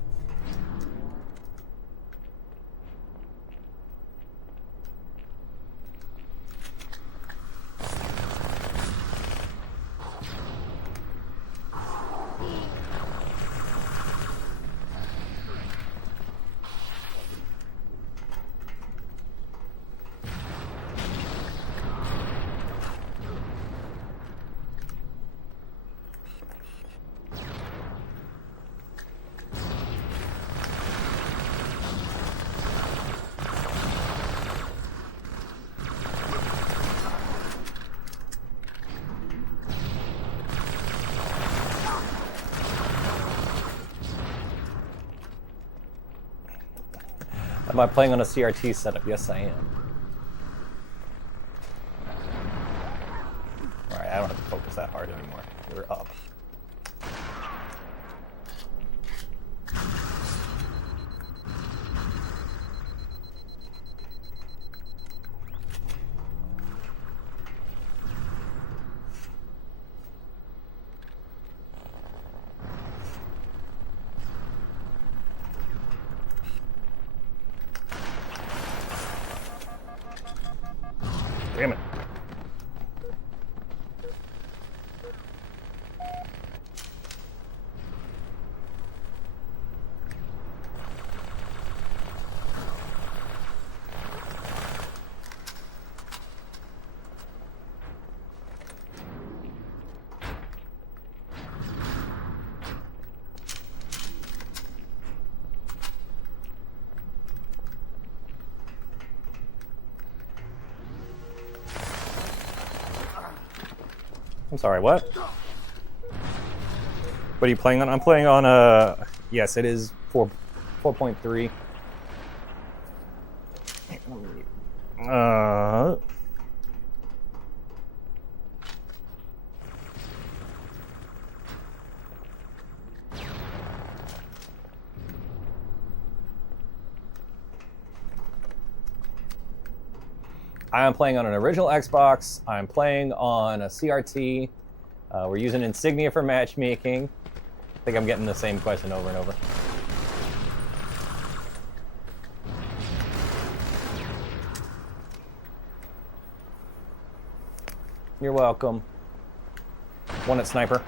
Am I playing on a CRT setup? Yes, I am. All right, I don't have to focus that hard anymore. We're up. Damn it. I'm sorry, what? What are you playing on? I'm playing on yes, it is 4.3. I am playing on an original Xbox. I'm playing on a CRT. We're using Insignia for matchmaking. I think I'm getting the same question over and over. You're welcome. One at Sniper.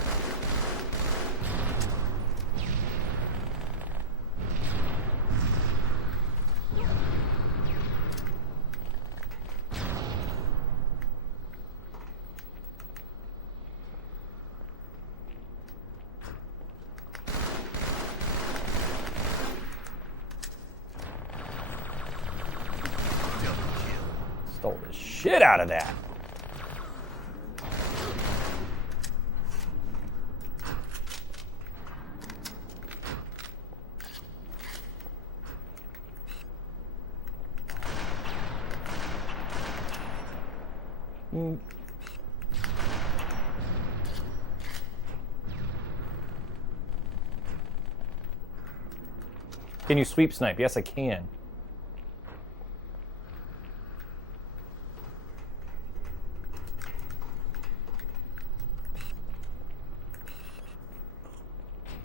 Stole the shit out of that. Can you sweep snipe? Yes, I can.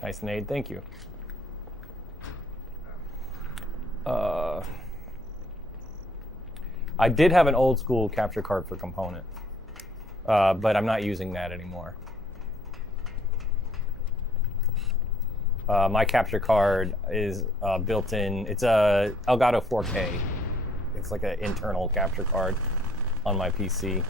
Nice nade, thank you. I did have an old school capture card for component, but I'm not using that anymore. My capture card is built in. It's a Elgato 4K. It's like an internal capture card on my PC.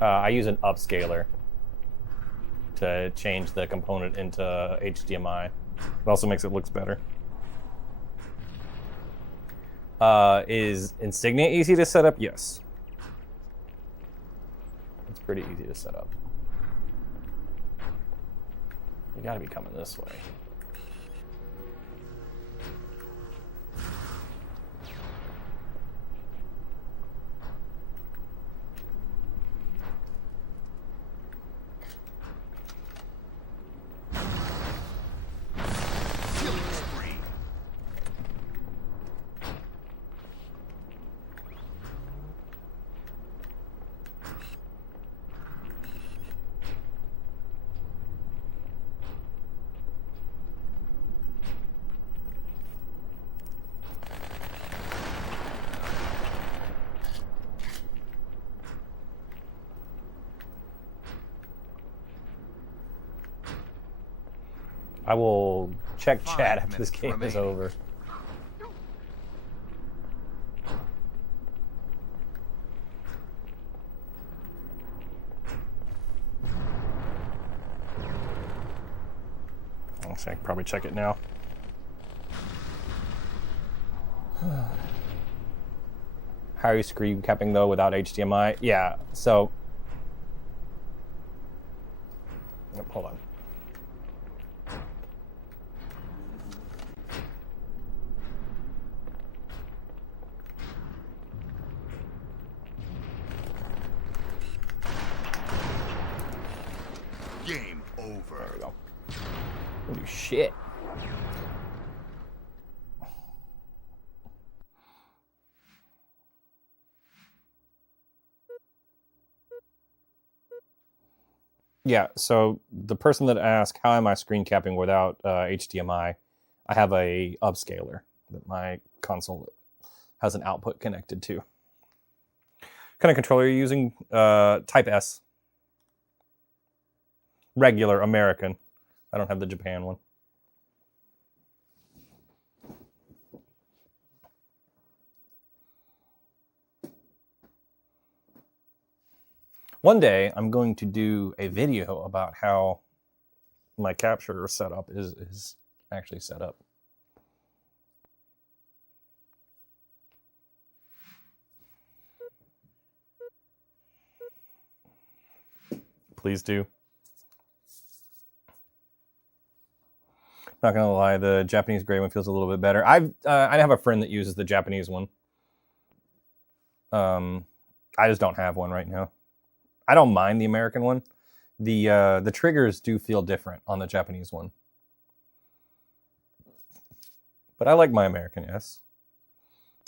I use an upscaler to change the component into HDMI. It also makes it look better. Is Insignia easy to set up? Yes. It's pretty easy to set up. You gotta be coming this way. I will check chat after this game is over. I can probably check it now. How are you screen capping though without HDMI? Yeah, so hold on. Do shit. Yeah, so the person that asked, how am I screen capping without HDMI? I have a upscaler that my console has an output connected to. What kind of controller are you using? Type S. Regular, American. I don't have the Japan one. One day, I'm going to do a video about how my capture setup is actually set up. Please do. Not gonna lie, the Japanese gray one feels a little bit better. I have a friend that uses the Japanese one. I just don't have one right now. I don't mind the American one. The triggers do feel different on the Japanese one. But I like my American S.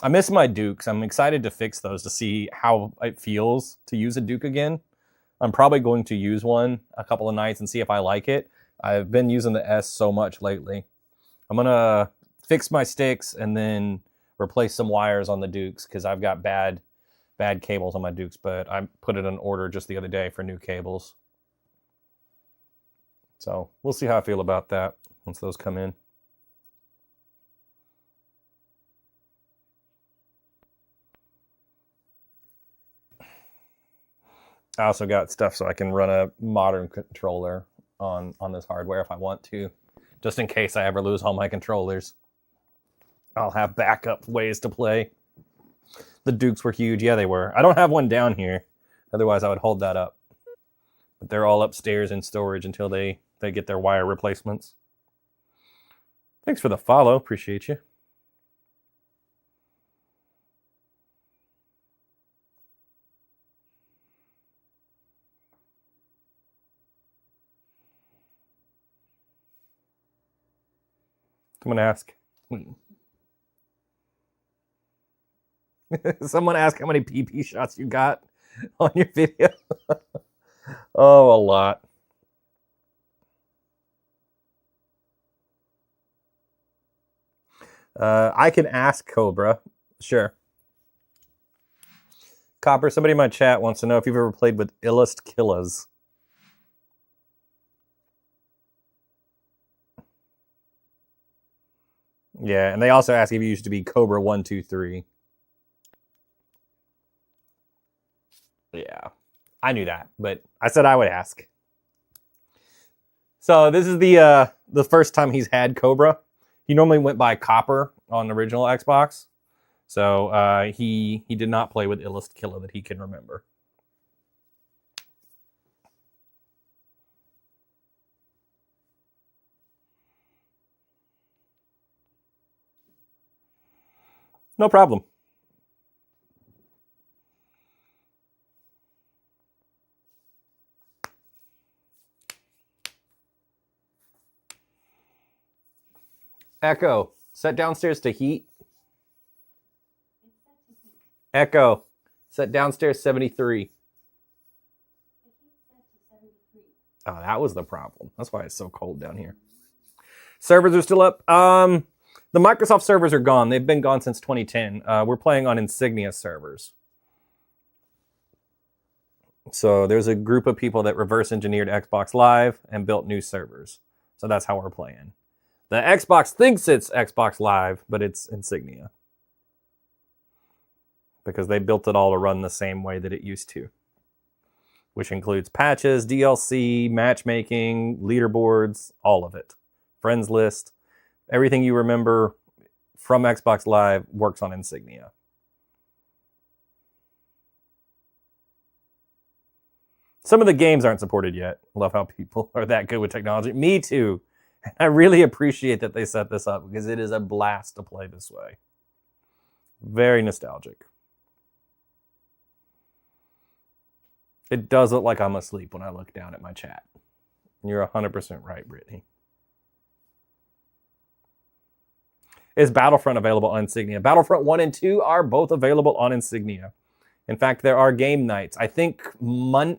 I miss my Dukes. I'm excited to fix those to see how it feels to use a Duke again. I'm probably going to use one a couple of nights and see if I like it. I've been using the S so much lately. I'm gonna fix my sticks and then replace some wires on the Dukes because I've got bad cables on my Dukes, but I put it in order just the other day for new cables. So we'll see how I feel about that once those come in. I also got stuff so I can run a modern controller on this hardware if I want to, just in case I ever lose all my controllers. I'll have backup ways to play. The Dukes were huge. Yeah, they were. I don't have one down here. Otherwise, I would hold that up. But they're all upstairs in storage until they get their wire replacements. Thanks for the follow. Appreciate you. Someone ask. Someone ask how many PP shots you got on your video. Oh, a lot. I can ask Cobra. Sure. Copper, somebody in my chat wants to know if you've ever played with Illust Killas. Yeah, and they also ask if you used to be Cobra 123. Yeah, I knew that, but I said I would ask. So this is the first time he's had Cobra. He normally went by Copper on the original Xbox. So he did not play with Illust Killa that he can remember. No problem. Echo, set downstairs to heat. Echo, set downstairs 73. Oh, that was the problem. That's why it's so cold down here. Servers are still up. The Microsoft servers are gone. They've been gone since 2010. We're playing on Insignia servers. So there's a group of people that reverse engineered Xbox Live and built new servers. So that's how we're playing. The Xbox thinks it's Xbox Live, but it's Insignia. Because they built it all to run the same way that it used to. Which includes patches, DLC, matchmaking, leaderboards, all of it. Friends list. Everything you remember from Xbox Live works on Insignia. Some of the games aren't supported yet. Love how people are that good with technology. Me too. I really appreciate that they set this up because it is a blast to play this way. Very nostalgic. It does look like I'm asleep when I look down at my chat. You're 100% right, Brittany. Is Battlefront available on Insignia? Battlefront 1 and 2 are both available on Insignia. In fact, there are game nights. I think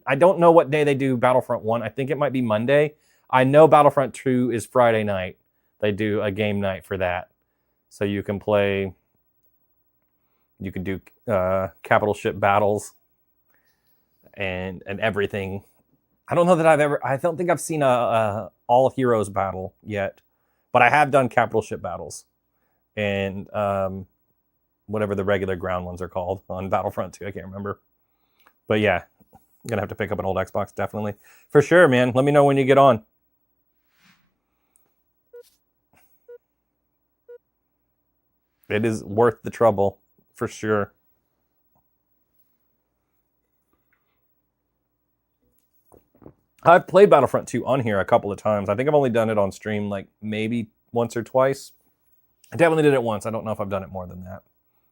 I don't know what day they do Battlefront 1. I think it might be Monday. I know Battlefront 2 is Friday night. They do a game night for that. So you can play, you can do capital ship battles and everything. I don't know that I don't think I've seen a all heroes battle yet, but I have done capital ship battles and whatever the regular ground ones are called on Battlefront 2. I can't remember. But yeah, I'm going to have to pick up an old Xbox, definitely. For sure, man. Let me know when you get on. It is worth the trouble, for sure. I've played Battlefront 2 on here a couple of times. I think I've only done it on stream like maybe once or twice. I definitely did it once. I don't know if I've done it more than that.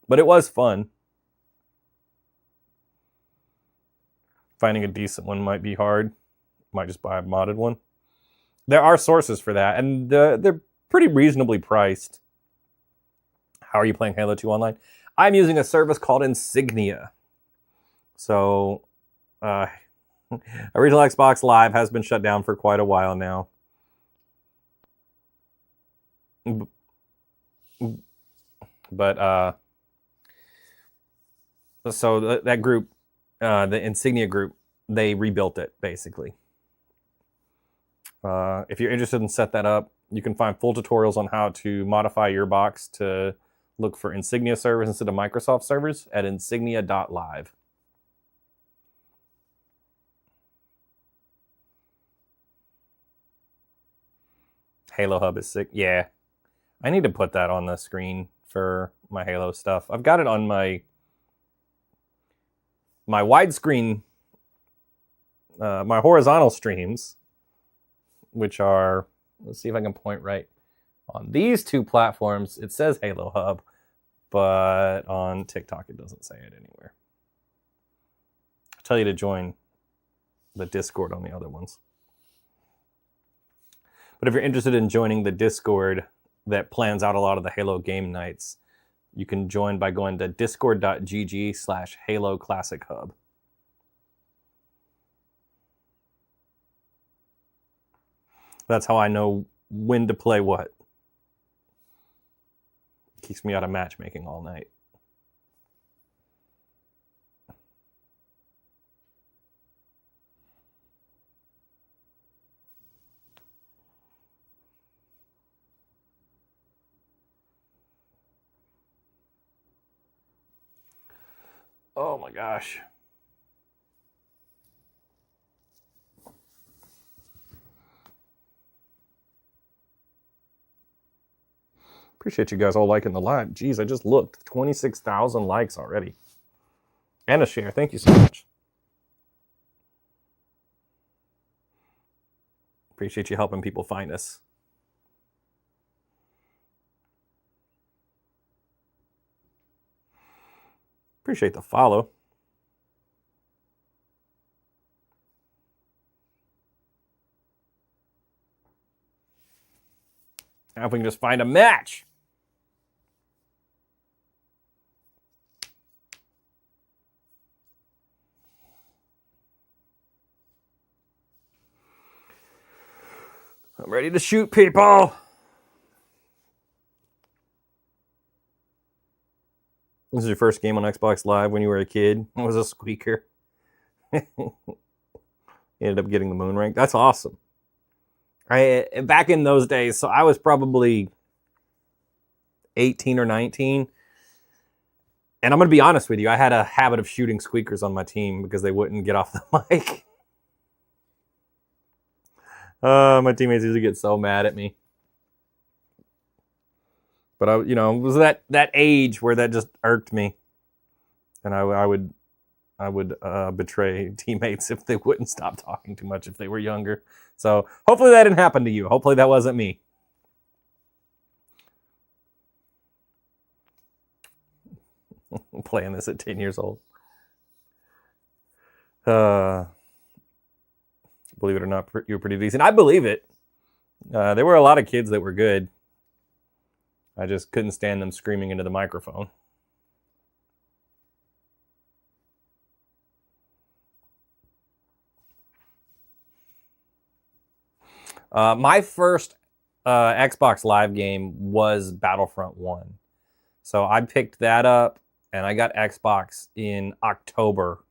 But it was fun. Finding a decent one might be hard. Might just buy a modded one. There are sources for that, and they're pretty reasonably priced. How are you playing Halo 2 online? I'm using a service called Insignia. So, original Xbox Live has been shut down for quite a while now. But, so that group, the Insignia group, they rebuilt it, basically. If you're interested in set that up, you can find full tutorials on how to modify your box to look for Insignia servers instead of Microsoft servers at insignia.live. Halo Hub is sick. Yeah. I need to put that on the screen for my Halo stuff. I've got it on my widescreen, my horizontal streams, which are, let's see if I can point right on these two platforms. It says Halo Hub, but on TikTok it doesn't say it anywhere. I'll tell you to join the Discord on the other ones. But if you're interested in joining the Discord that plans out a lot of the Halo game nights, you can join by going to discord.gg/Halo Classic Hub. That's how I know when to play what. Keeps me out of matchmaking all night. Oh my gosh. Appreciate you guys all liking the live. Jeez, I just looked. 26,000 likes already. And a share. Thank you so much. Appreciate you helping people find us. Appreciate the follow. Now if we can just find a match. I'm ready to shoot people. This is your first game on Xbox Live when you were a kid. It was a squeaker. Ended up getting the moon rank. That's awesome. Back in those days, so I was probably 18 or 19. And I'm going to be honest with you, I had a habit of shooting squeakers on my team because they wouldn't get off the mic. My teammates used to get so mad at me. But I, it was that age where that just irked me, and I would betray teammates if they wouldn't stop talking too much if they were younger. So hopefully that didn't happen to you. Hopefully that wasn't me. Playing this at 10 years old. Believe it or not, you were pretty decent. I believe it. There were a lot of kids that were good. I just couldn't stand them screaming into the microphone. My first Xbox Live game was Battlefront 1. So I picked that up, and I got Xbox in October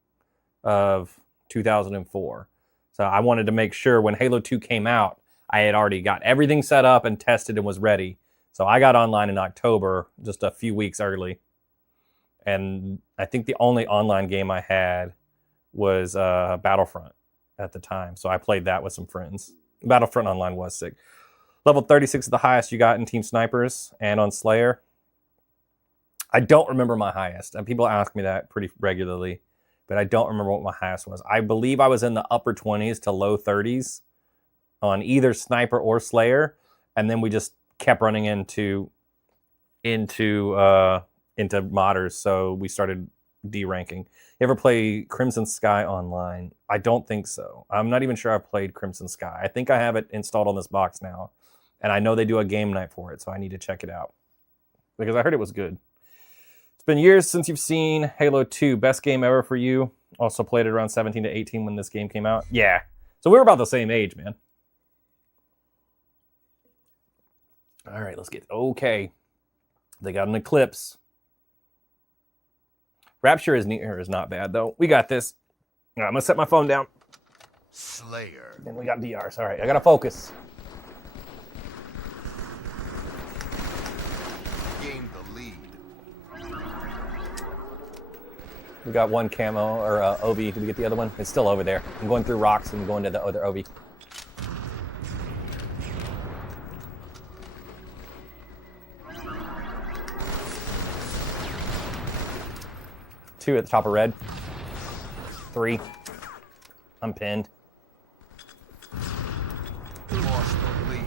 of 2004. So I wanted to make sure when Halo 2 came out, I had already got everything set up and tested and was ready. So I got online in October, just a few weeks early. And I think the only online game I had was Battlefront at the time. So I played that with some friends. Battlefront Online was sick. Level 36 is the highest you got in Team Snipers and on Slayer. I don't remember my highest. And people ask me that pretty regularly, but I don't remember what my highest was. I believe I was in the upper 20s to low 30s on either Sniper or Slayer. And then we just kept running into modders, so we started deranking. You ever play Crimson Sky online? I don't think so. I'm not even sure I've played Crimson Sky. I think I have it installed on this box now, and I know they do a game night for it, so I need to check it out because I heard it was good. It's been years since you've seen Halo 2. Best game ever for you. Also played it around 17 to 18 when this game came out. Yeah, so we were about the same age, man. All right, let's get okay. They got an Eclipse. Rapture is not bad, though. We got this. All right, I'm going to set my phone down. Slayer. Then we got DRs. All right, I got to focus. Gained the lead. We got one camo, or OV. Did we get the other one? It's still over there. I'm going through rocks and going to the other OV. Two at the top of red. 3. I'm pinned. Lost the lead.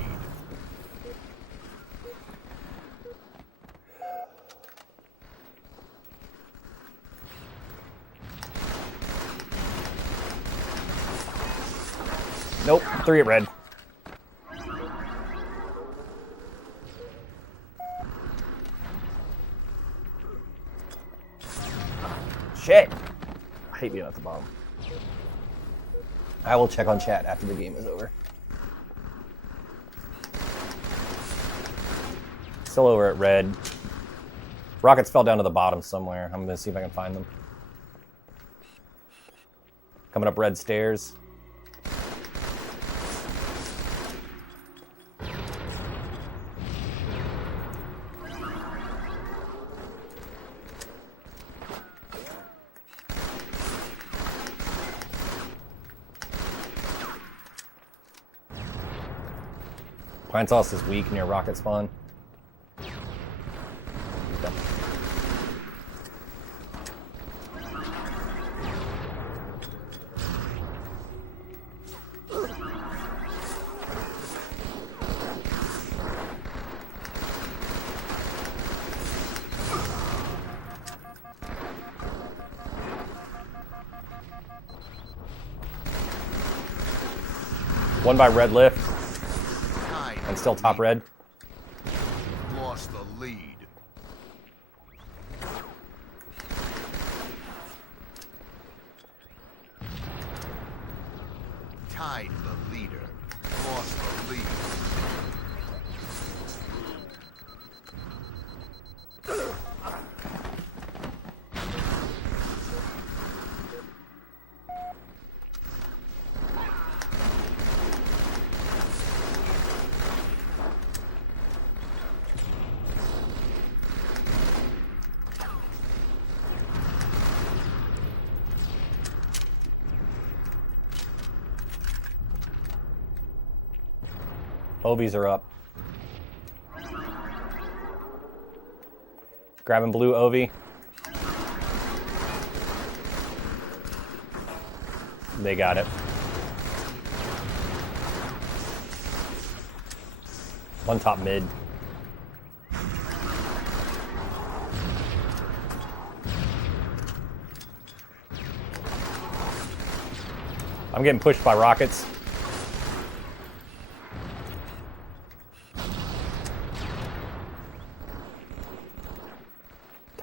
Nope, 3 at red. Shit. I hate being at the bottom. I will check on chat after the game is over. Still over at red. Rockets fell down to the bottom somewhere. I'm going to see if I can find them. Coming up red stairs. Pine sauce is weak near rocket spawn. Okay. One by red lift. And still top red. Lost the lead. Tied the leader. Lost the lead. OVs are up. Grabbing blue OV. They got it. One top mid. I'm getting pushed by rockets.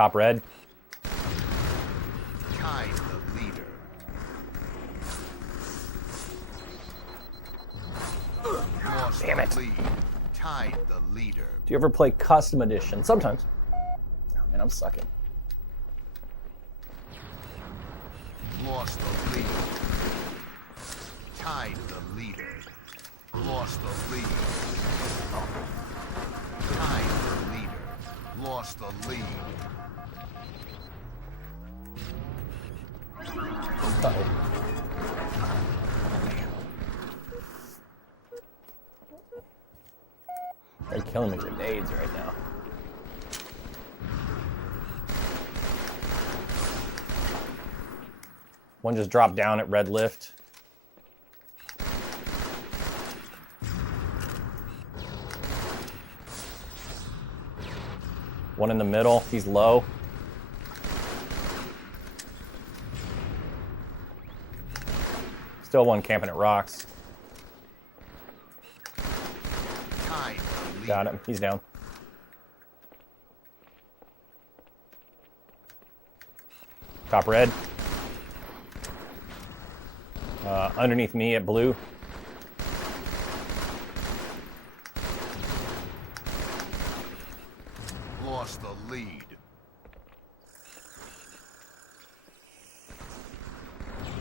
Top red. Tied the leader. Lost Damn it. the lead. Tied the leader. Do you ever play Custom Edition? Sometimes. Oh, man, I'm sucking. Lost the lead. Tied the leader. Lost the lead. Tied the leader. Lost the lead. Uh-oh. They're killing me with nades right now. One just dropped down at red lift. One in the middle, he's low. Still one camping at rocks. Tied the leader. Got him, he's down. Top red. Underneath me at blue. Lost the lead.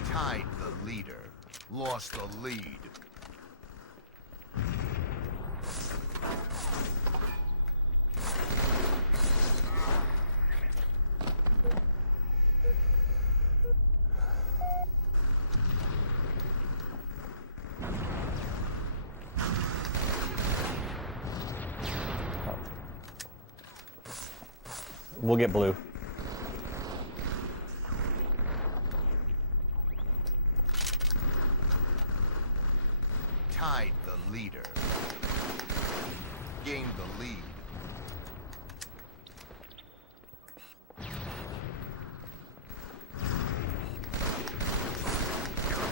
Tied the leader. Lost the lead. We'll get blue. Tied the leader. Gained the lead.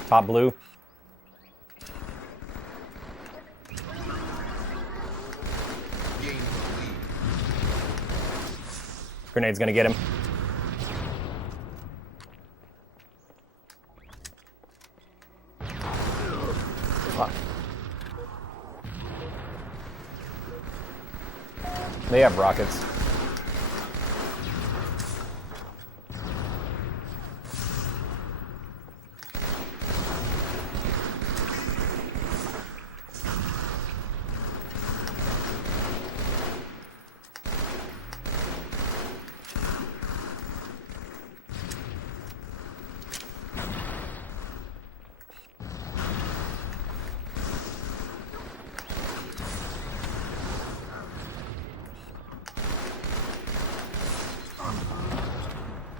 Top blue. Gained the lead. Grenade's gonna get him. Fuck. They have rockets.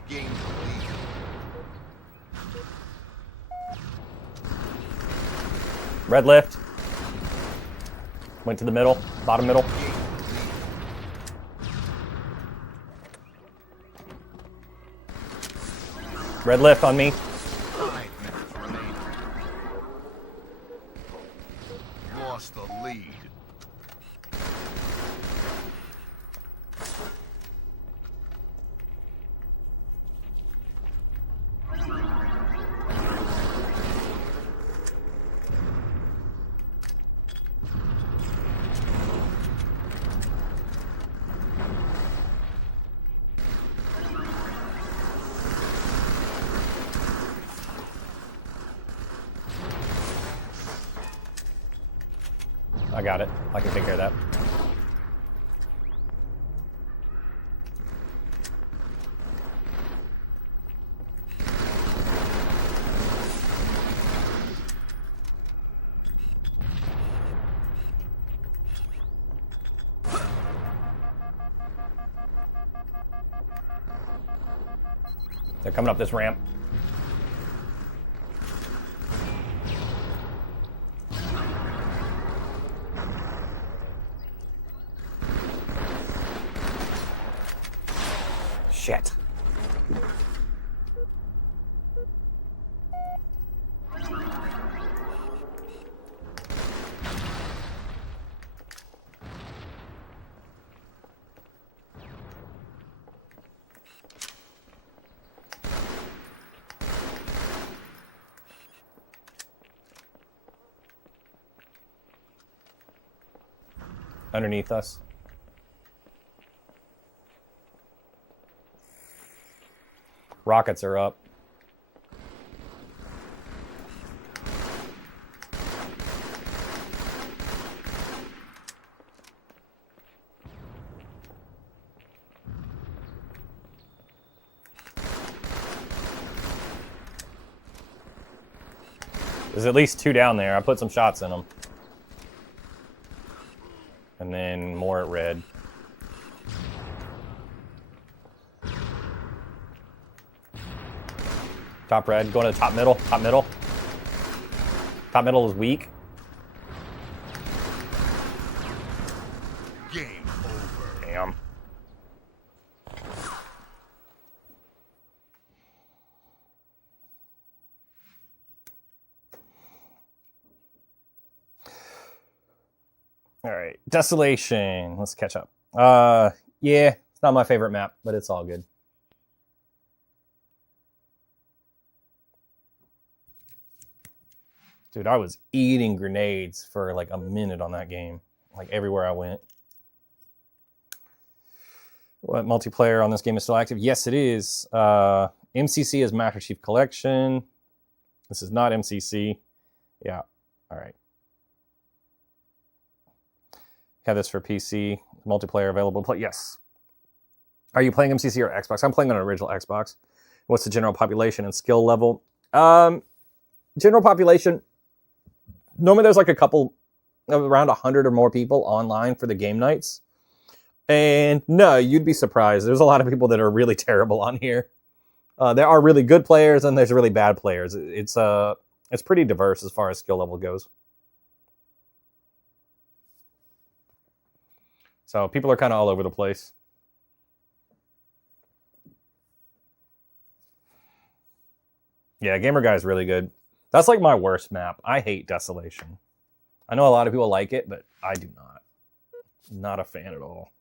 Gained the lead. Red lift. Went to the middle, bottom middle. Gained the lead. Red lift on me. 5 minutes remaining. Lost the lead. I got it. I can take care of that. They're coming up this ramp. Shit. underneath us. Rockets are up. There's at least 2 down there. I put some shots in them. And then more at red. Top red, going to the top middle, top middle. Top middle is weak. Game over. Damn. All right, Desolation. Let's catch up. Yeah, it's not my favorite map, but it's all good. Dude, I was eating grenades for like a minute on that game. Like everywhere I went. What multiplayer on this game is still active? Yes, it is. MCC is Master Chief Collection. This is not MCC. Yeah, all right. Have this for PC. Multiplayer available to play. Yes. Are you playing MCC or Xbox? I'm playing on an original Xbox. What's the general population and skill level? General population, normally there's like a couple, around 100 or more people online for the game nights. And no, you'd be surprised. There's a lot of people that are really terrible on here. There are really good players and there's really bad players. It's pretty diverse as far as skill level goes. So people are kind of all over the place. Yeah, Gamer Guy is really good. That's like my worst map. I hate Desolation. I know a lot of people like it, but I do not. Not a fan at all.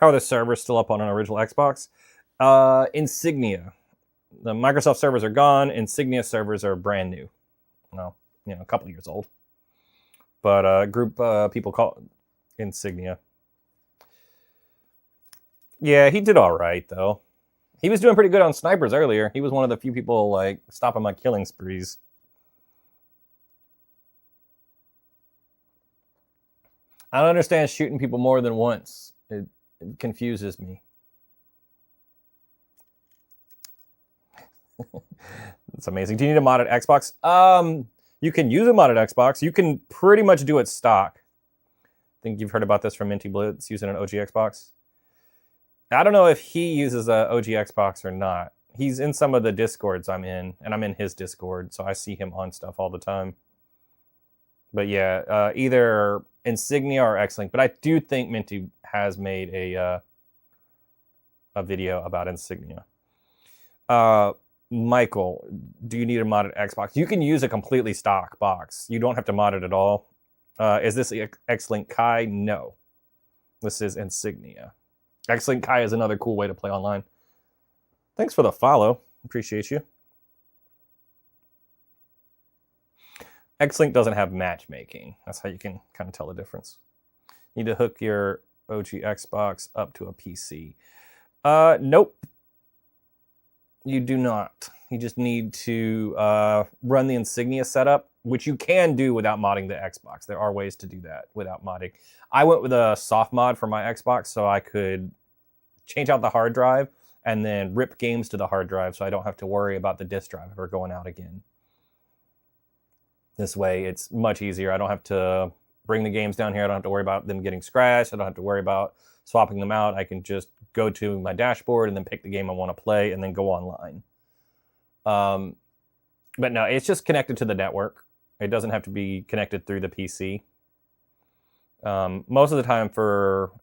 How are the servers still up on an original Xbox? Insignia. The Microsoft servers are gone. Insignia servers are brand new. No, a couple years old. But a group people call Insignia. Yeah, he did all right, though. He was doing pretty good on snipers earlier. He was one of the few people, like, stopping my killing sprees. I don't understand shooting people more than once. It confuses me. It's amazing. Do you need a modded Xbox? You can use a modded Xbox. You can pretty much do it stock. I think you've heard about this from Minty Blitz using an OG Xbox. I don't know if he uses a OG Xbox or not. He's in some of the Discords I'm in, and I'm in his Discord, so I see him on stuff all the time. But yeah, either Insignia or X-Link. But I do think Minty has made a video about Insignia. Michael, do you need a modded Xbox? You can use a completely stock box. You don't have to mod it at all. Is this X-Link Kai? No. This is Insignia. X-Link Kai is another cool way to play online. Thanks for the follow. Appreciate you. X-Link doesn't have matchmaking. That's how you can kind of tell the difference. Need to hook your OG Xbox up to a PC. Nope. You do not. You just need to run the Insignia setup, which you can do without modding the Xbox. There are ways to do that without modding. I went with a soft mod for my Xbox so I could change out the hard drive and then rip games to the hard drive so I don't have to worry about the disk drive ever going out again. This way, it's much easier. I don't have to bring the games down here. I don't have to worry about them getting scratched. I don't have to worry about swapping them out. I can just go to my dashboard and then pick the game I want to play and then go online. But no, it's just connected to the network. It doesn't have to be connected through the PC. Most of the time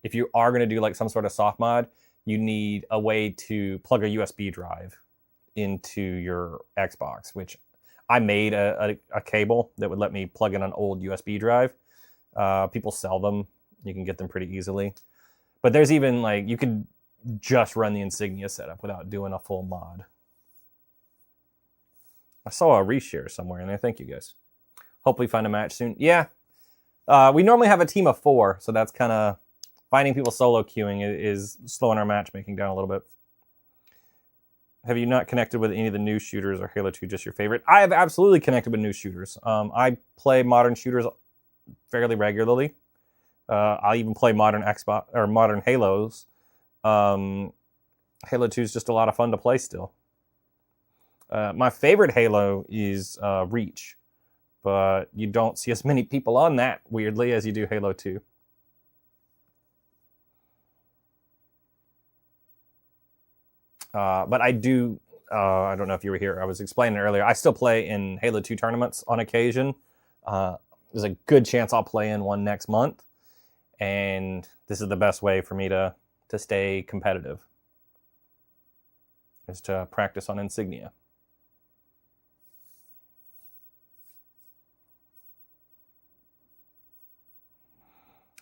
if you are going to do like some sort of soft mod, you need a way to plug a USB drive into your Xbox, which I made a cable that would let me plug in an old USB drive. People sell them. You can get them pretty easily. But there's even like, you could just run the Insignia setup without doing a full mod. I saw a reshare somewhere in there. Thank you guys. Hopefully find a match soon. Yeah. We normally have a team of 4, so that's kind of finding people solo queuing is slowing our matchmaking down a little bit. Have you not connected with any of the new shooters, or Halo 2 just your favorite? I have absolutely connected with new shooters. I play modern shooters fairly regularly. I'll even play modern Xbox or modern Halos. Halo 2 is just a lot of fun to play still. My favorite Halo is Reach, but you don't see as many people on that, weirdly, as you do Halo 2. But I do, I don't know if you were here, I was explaining earlier, I still play in Halo 2 tournaments on occasion. There's a good chance I'll play in one next month, and this is the best way for me to stay competitive, is to practice on Insignia.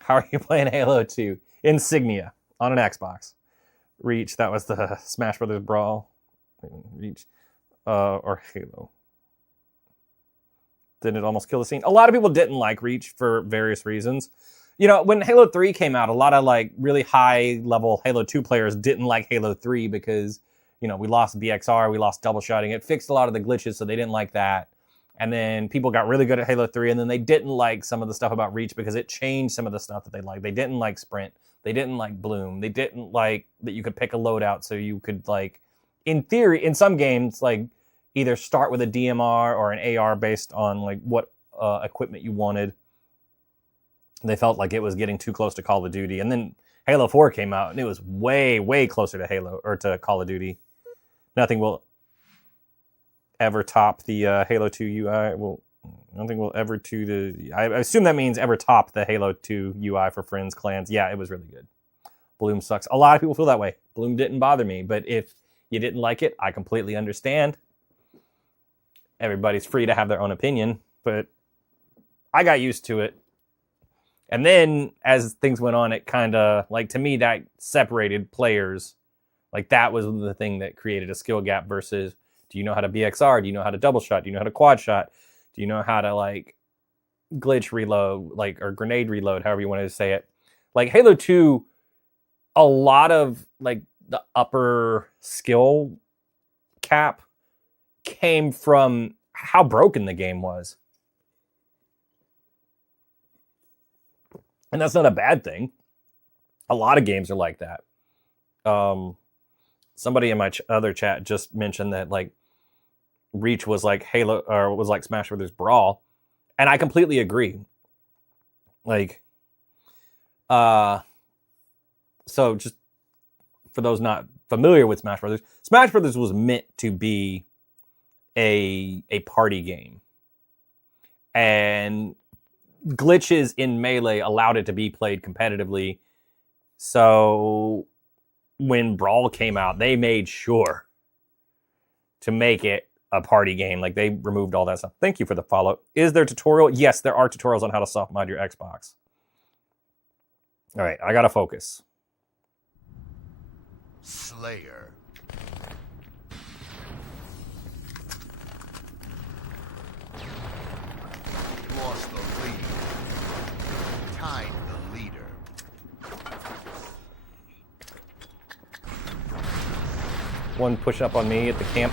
How are you playing Halo 2? Insignia on an Xbox. Reach, that was the Smash Brothers Brawl. Reach, or Halo. Didn't it almost kill the scene? A lot of people didn't like Reach for various reasons. You know, when Halo 3 came out, a lot of like really high level Halo 2 players didn't like Halo 3 because, you know, we lost BXR, we lost double shotting. It fixed a lot of the glitches, so they didn't like that. And then people got really good at Halo 3, and then they didn't like some of the stuff about Reach because it changed some of the stuff that they liked. They didn't like Sprint. They didn't like Bloom. They didn't like that you could pick a loadout, so you could, like, in theory, in some games, like, either start with a DMR or an AR based on, like, what equipment you wanted. They felt like it was getting too close to Call of Duty. And then Halo 4 came out, and it was way, way closer to Halo, or to Call of Duty. Nothing will ever top the Halo 2 UI. Well, nothing will ever to the... I assume that means ever top the Halo 2 UI for friends, clans. Yeah, it was really good. Bloom sucks. A lot of people feel that way. Bloom didn't bother me, but if you didn't like it, I completely understand. Everybody's free to have their own opinion, but I got used to it. And then as things went on, it kind of, like, to me, that separated players. Like, that was the thing that created a skill gap versus, do you know how to BXR? Do you know how to double shot? Do you know how to quad shot? Do you know how to, like, glitch reload, like, or grenade reload, however you wanted to say it? Like, Halo 2, a lot of, like, the upper skill cap came from how broken the game was. And that's not a bad thing. A lot of games are like that. Somebody in my other chat just mentioned that, like, Reach was like Halo, or was like Smash Brothers Brawl, and I completely agree. Like, so just for those not familiar with Smash Brothers was meant to be a party game, and glitches in Melee allowed it to be played competitively. So when Brawl came out, they made sure to make it a party game. Like, they removed all that stuff. Thank you for the follow. Is there a tutorial? Yes, there are tutorials on how to soft mod your Xbox. All right, I gotta focus. Slayer. Lost the lead. Tied the leader. One push up on me at the camp.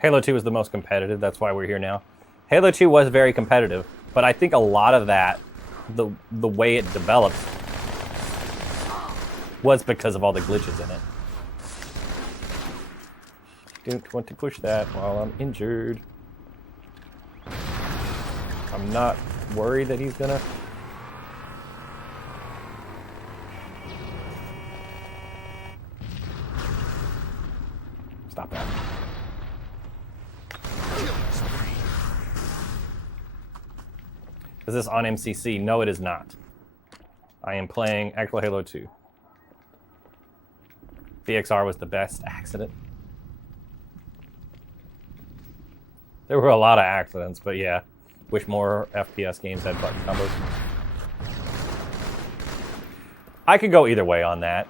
Halo 2 is the most competitive. That's why we're here now. Halo 2 was very competitive, but I think a lot of that, the way it developed, was because of all the glitches in it. Don't want to push that while I'm injured. I'm not worried that he's gonna... Stop that. Killing spree. Is this on MCC? No, it is not. I am playing actual Halo 2. VXR was the best accident. There were a lot of accidents, but yeah. Wish more FPS games had button combos. I could go either way on that.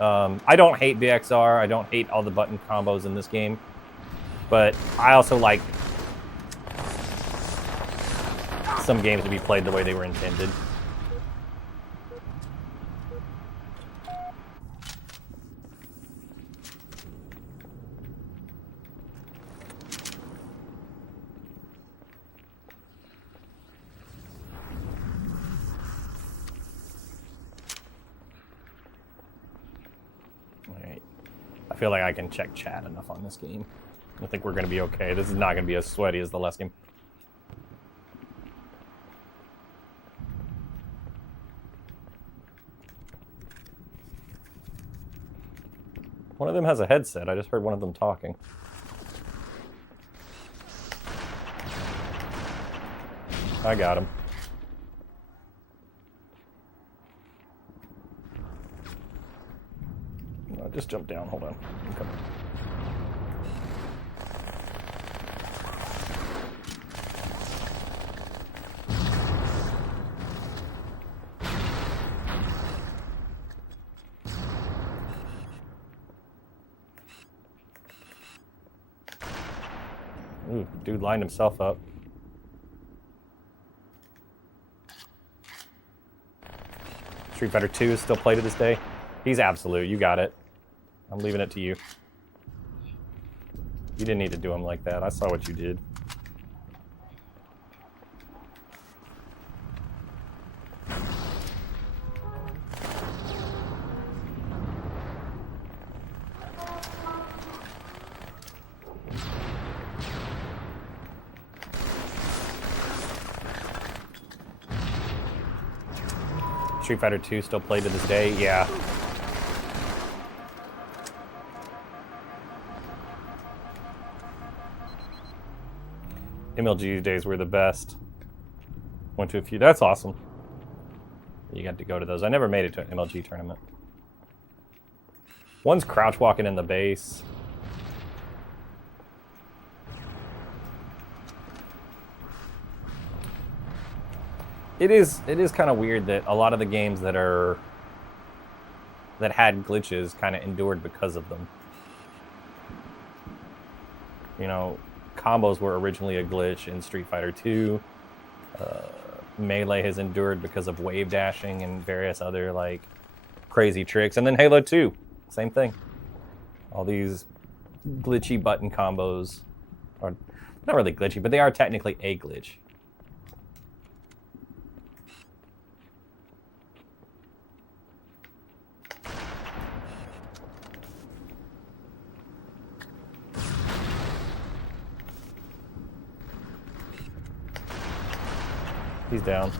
I don't hate VXR. I don't hate all the button combos in this game. But I also like some games to be played the way they were intended. I feel like I can check chat enough on this game. I think we're going to be okay. This is not going to be as sweaty as the last game. One of them has a headset. I just heard one of them talking. I got him. Just jump down. Hold on. Okay. Ooh, dude lined himself up. Street Fighter 2 is still played to this day. He's absolute. You got it. I'm leaving it to you. You didn't need to do him like that. I saw what you did. Street Fighter 2 still played to this day? Yeah. MLG days were the best. Went to a few. That's awesome. You got to go to those. I never made it to an MLG tournament. One's crouch walking in the base. It is kind of weird that a lot of the games that had glitches kind of endured because of them. You know, combos were originally a glitch in Street Fighter 2. Melee has endured because of wave dashing and various other like crazy tricks. And then Halo 2, same thing. All these glitchy button combos are not really glitchy, but they are technically a glitch. He's down.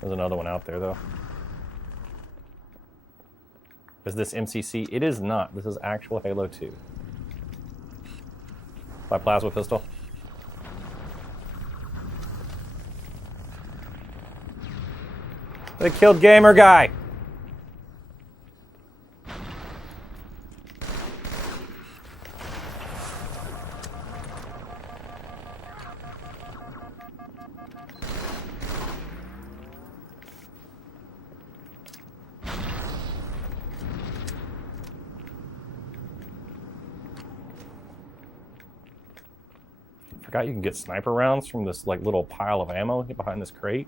There's another one out there, though. Is this MCC? It is not. This is actual Halo 2. By Plasma Pistol. They killed Gamer Guy! Forgot you can get sniper rounds from this like little pile of ammo behind this crate.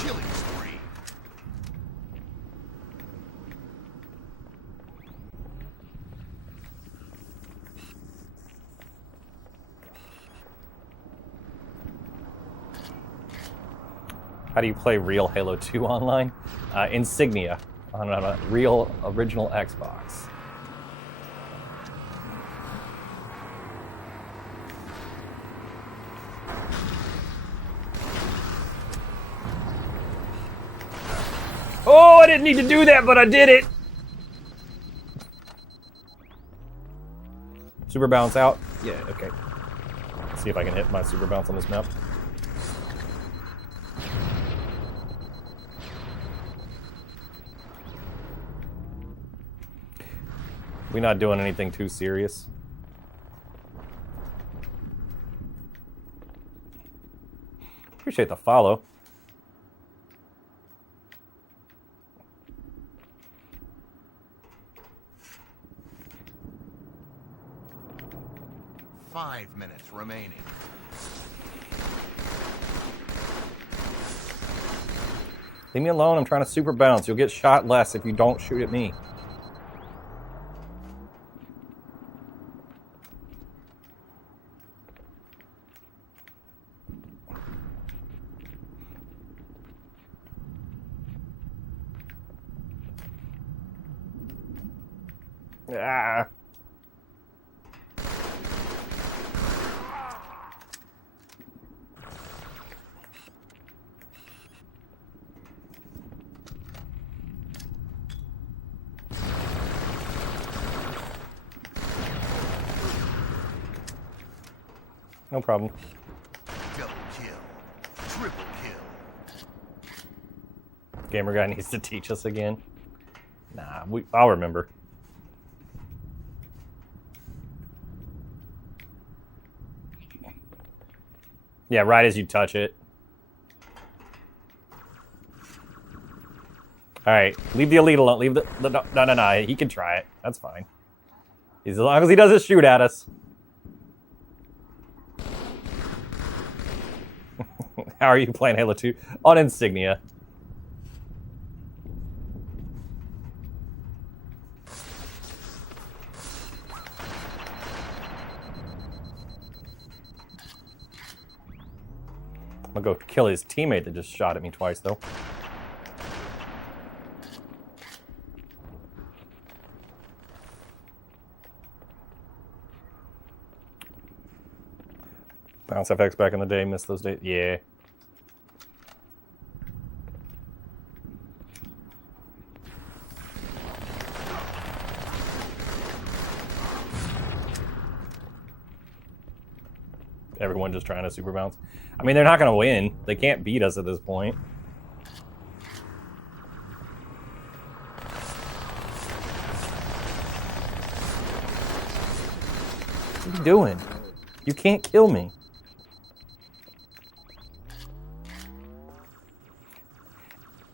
Killing spree. How do you play real Halo 2 online? Insignia on a real original Xbox. didn't need to do that, but I did it. Super bounce out. Yeah, okay. Let's see if I can hit my super bounce on this map. We're not doing anything too serious. Appreciate the follow. Five minutes remaining. Leave me alone, I'm trying to super bounce. You'll get shot less if you don't shoot at me. Ah. No problem. Double kill. Triple kill. Gamer guy needs to teach us again. Nah, I'll remember. Yeah, right as you touch it. All right, leave the elite alone. Leave the no. He can try it. That's fine. As long as he doesn't shoot at us. How are you playing Halo 2? On Insignia. I'm gonna go kill his teammate that just shot at me twice, though. Bounce FX back in the day, missed those days. Yeah. Everyone just trying to super bounce. I mean, they're not going to win. They can't beat us at this point. What are you doing? You can't kill me.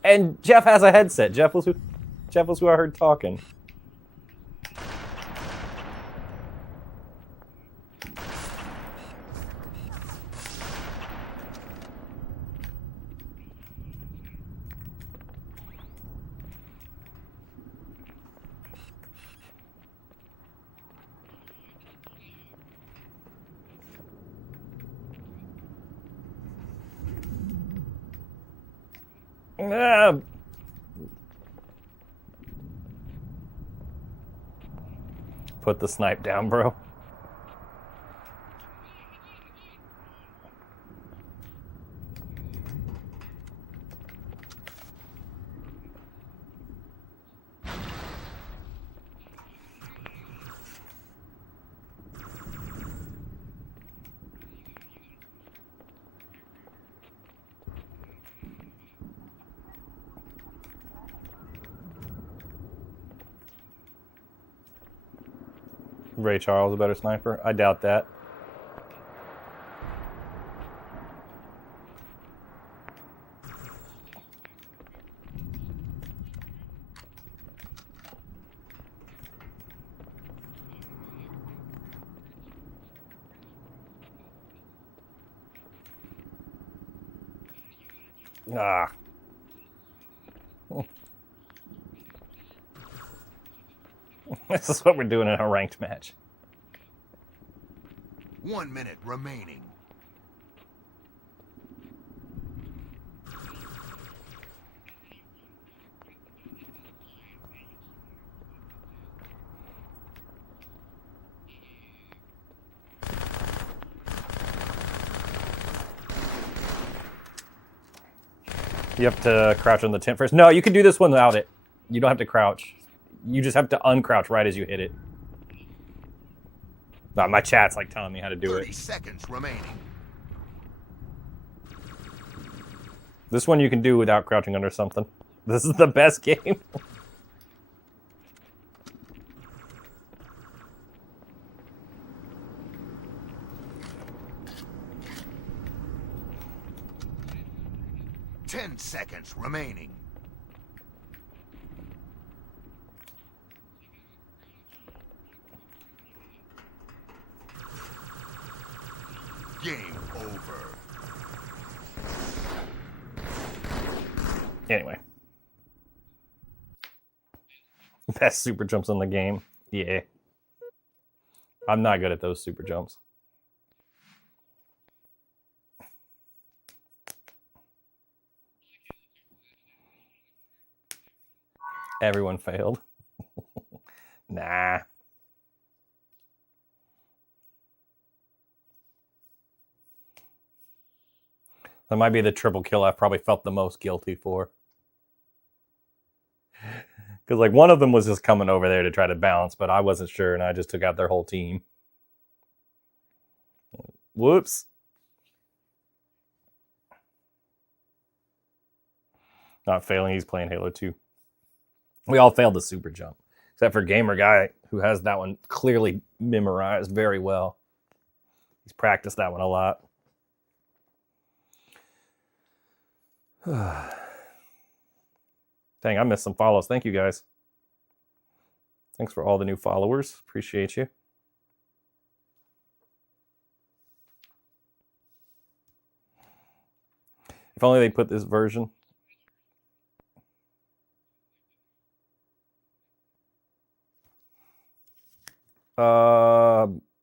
And Jeff has a headset. Jeff was who I heard talking. Put the snipe down, bro. Ray Charles a better sniper? I doubt that. Ah. This is what we're doing in a ranked match. 1 minute remaining. You have to crouch on the tent first. No, you can do this one without it. You don't have to crouch. You just have to uncrouch right as you hit it. My chat's like telling me how to do 30 it. seconds remaining. This one you can do without crouching under something. This is the best game. 10 seconds remaining. Game over. Anyway. Best super jumps in the game. Yeah. I'm not good at those super jumps. Everyone failed. Nah. That might be the triple kill I've probably felt the most guilty for. Because like one of them was just coming over there to try to bounce, but I wasn't sure and I just took out their whole team. Whoops. Not failing, he's playing Halo 2. We all failed the super jump. Except for Gamer Guy, who has that one clearly memorized very well. He's practiced that one a lot. Dang, I missed some follows. Thank you, guys. Thanks for all the new followers. Appreciate you. If only they put this version.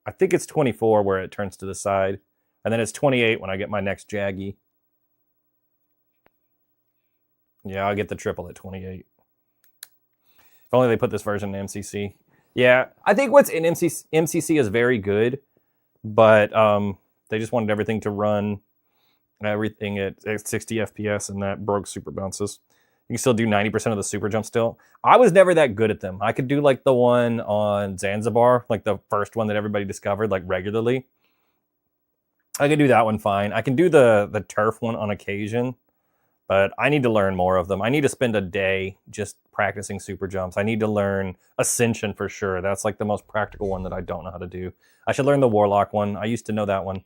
I think it's 24 where it turns to the side. And then it's 28 when I get my next Jaggy. Yeah, I'll get the triple at 28. If only they put this version in MCC. Yeah, I think what's in MCC is very good, but they just wanted everything to run everything at 60 FPS, and that broke super bounces. You can still do 90% of the super jump still. I was never that good at them. I could do like the one on Zanzibar, like the first one that everybody discovered like regularly. I could do that one fine. I can do the turf one on occasion, but I need to learn more of them. I need to spend a day just practicing super jumps. I need to learn Ascension for sure. That's like the most practical one that I don't know how to do. I should learn the Warlock one. I used to know that one.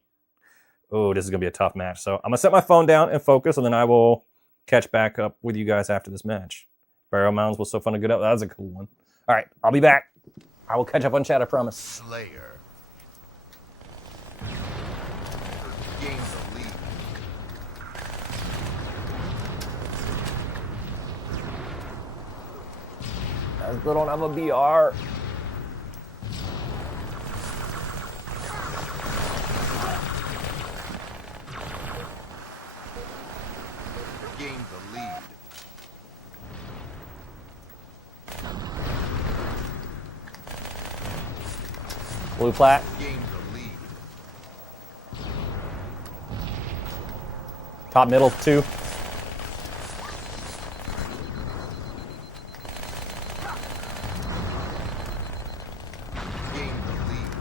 Oh, this is going to be a tough match. So I'm going to set my phone down and focus, and then I will catch back up with you guys after this match. Burial Mounds was so fun to get up. That was a cool one. All right, I'll be back. I will catch up on chat, I promise. Slayer. Gain the lead. I still don't have a BR. Gain the lead. Blue plat. Gain the lead. Top middle, 2. Gain the lead.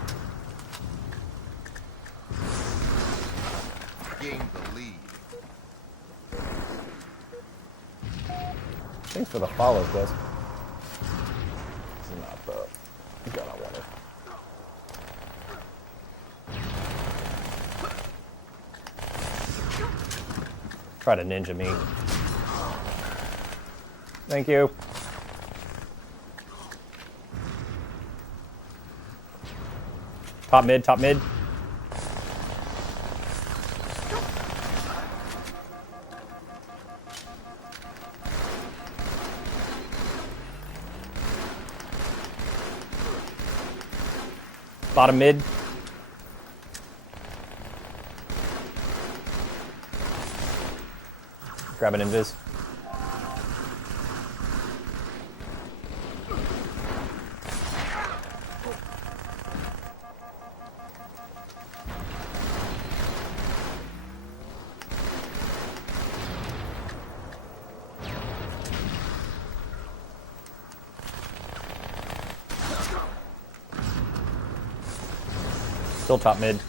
Gain the lead. Thanks for the follows, guys. This is not the gun I wanted. Try to ninja me. Thank you. Top mid, top mid. Bottom mid. Grab an invis. Still top mid.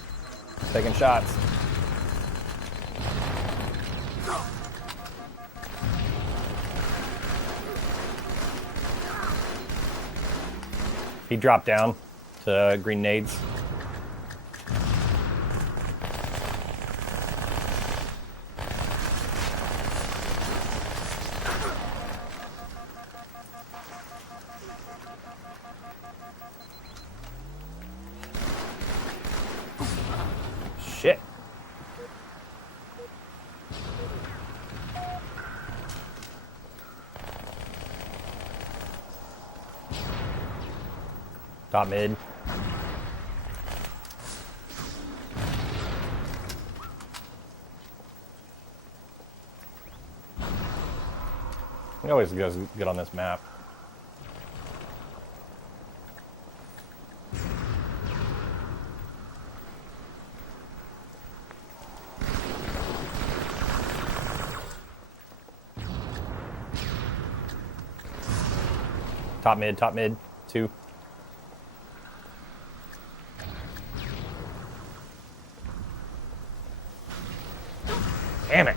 Taking shots. He dropped down to green nades. Shit. Top mid. He always goes good on this map. Top mid, 2. Damn it.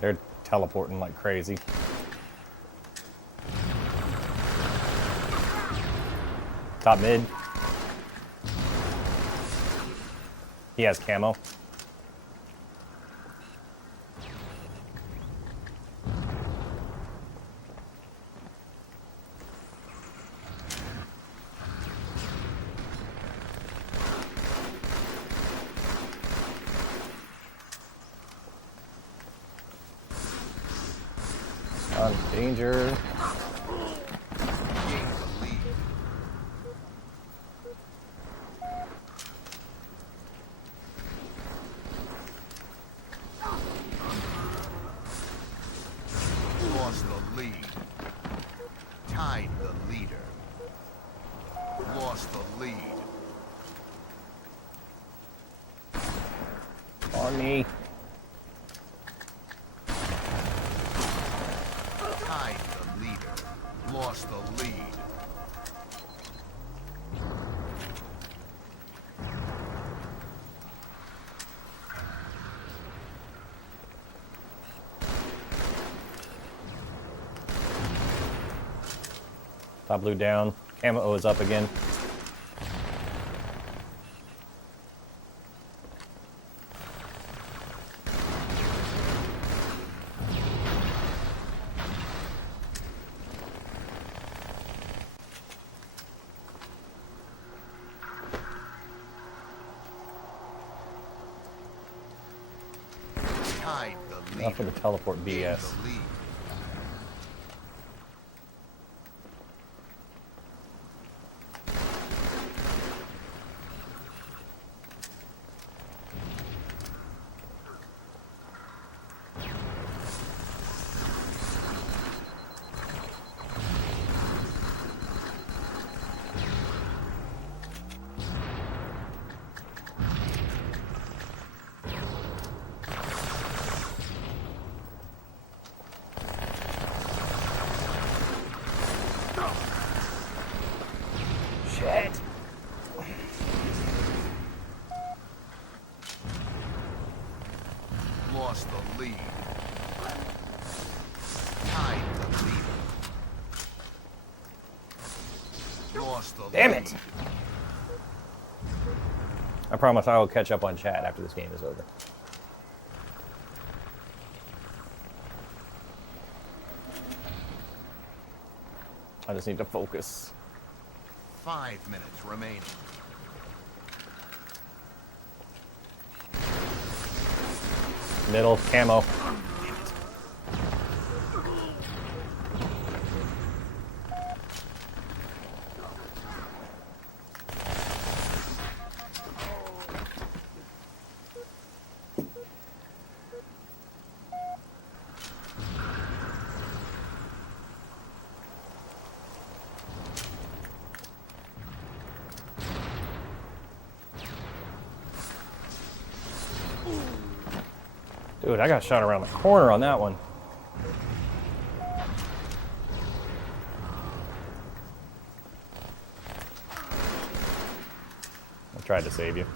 They're teleporting like crazy. Top mid. He has camo. Danger. Gain the lead. Lost the lead. Tied the leader. Lost the lead. On me. Tied the leader. Lost the lead. Top blue down. Camo is up again. Tied the leader. Enough for the teleport Gained BS. the lead. Shit. Lost the lead. Tied the leader. Lost the Damn lead. it. I promise I will catch up on chat after this game is over. I just need to focus. 5 minutes remaining. Middle, camo. Dude, I got shot around the corner on that one. I tried to save you.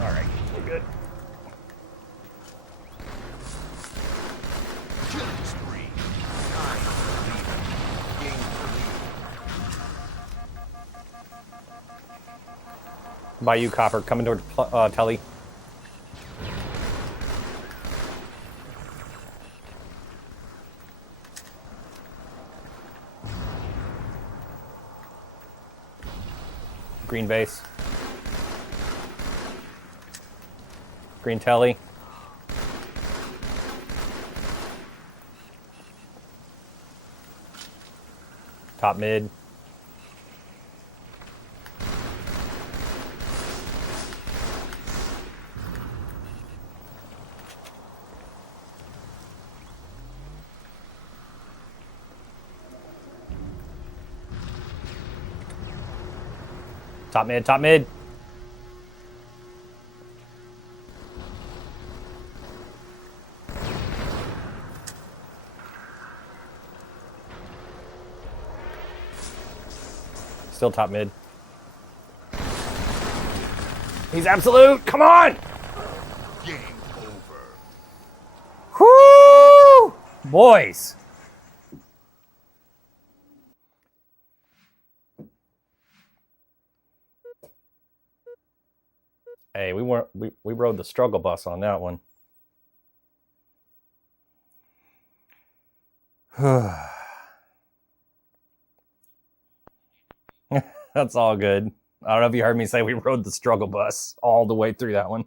All right, we're good. Killing spree. Time for the leader. Gain the lead. By you, Copper, coming toward Telly. Green base. Green Telly. Top mid. Top mid, top mid. Still top mid. He's absolute. Come on. Game over. Whoo! Boys. Hey, we rode the struggle bus on that one. That's all good. I don't know if you heard me say we rode the struggle bus all the way through that one.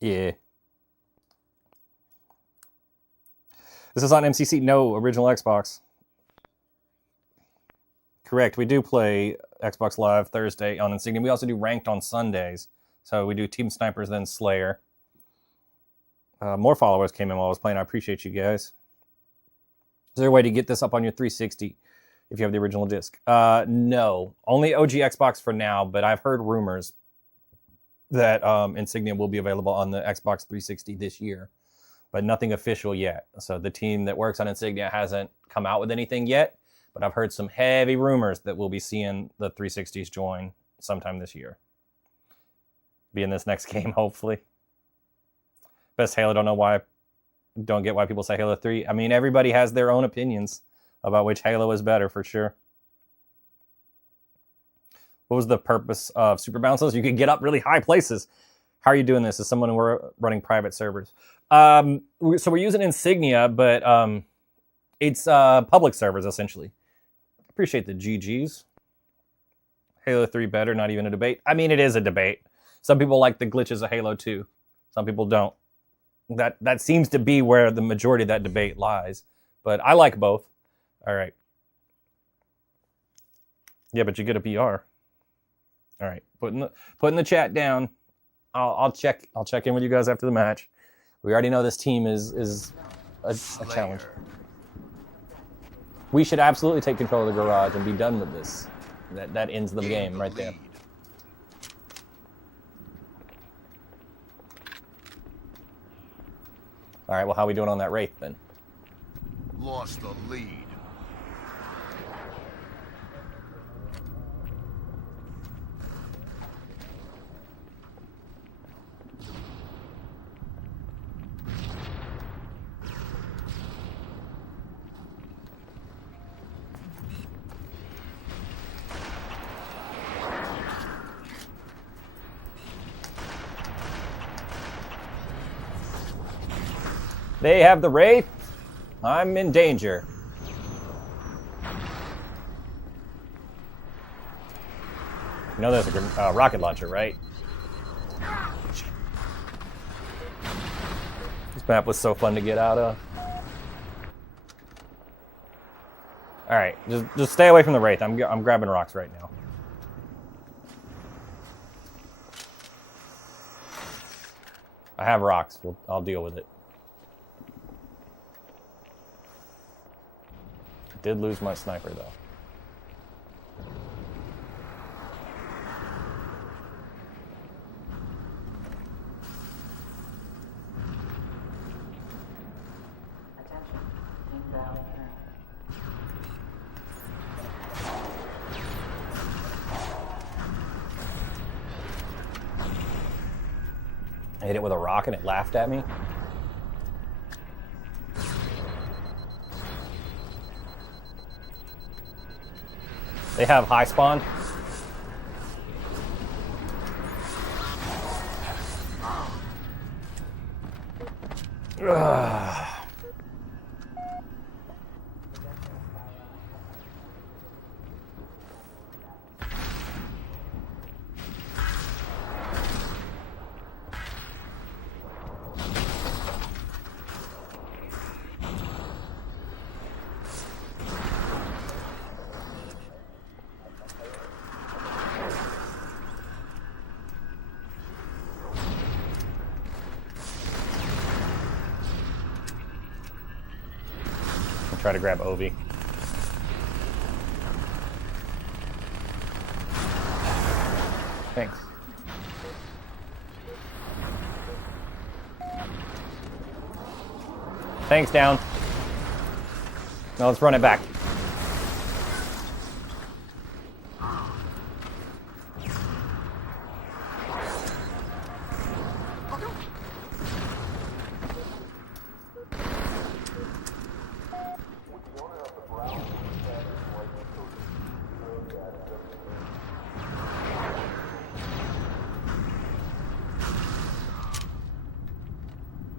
Yeah. This is on MCC. No, original Xbox. Correct. We do play Xbox Live Thursday on Insignia. We also do ranked on Sundays. So we do Team Snipers, then Slayer. More followers came in while I was playing. I appreciate you guys. Is there a way to get this up on your 360 if you have the original disc? No. Only OG Xbox for now, but I've heard rumors that Insignia will be available on the Xbox 360 this year, but nothing official yet. So the team that works on Insignia hasn't come out with anything yet, but I've heard some heavy rumors that we'll be seeing the 360s join sometime this year. Be in this next game, hopefully. Best Halo, don't get why people say Halo 3. I mean, everybody has their own opinions about which Halo is better, for sure. What was the purpose of Super Bounces? You could get up really high places. How are you doing this? As someone who we're running private servers. So we're using Insignia, but it's public servers, essentially. Appreciate the GGs. Halo 3 better, not even a debate. I mean, it is a debate. Some people like the glitches of Halo 2. Some people don't. That seems to be where the majority of that debate lies. But I like both. All right. Yeah, but you get a PR. All right. Putting the chat down. I'll check in with you guys after the match. We already know this team is a challenge. We should absolutely take control of the garage and be done with this. That ends the game right there. All right, well, how are we doing on that Wraith then? Lost the lead. They have the Wraith. I'm in danger. You know there's a rocket launcher, right? This map was so fun to get out of. All right, just stay away from the Wraith. I'm grabbing rocks right now. I have rocks. I'll deal with it. Did lose my sniper though. Attention. King Valley current. I hit it with a rock and it laughed at me. They have high spawn. Ugh. Try to grab Ovi. Thanks. Thanks, down. Now let's run it back.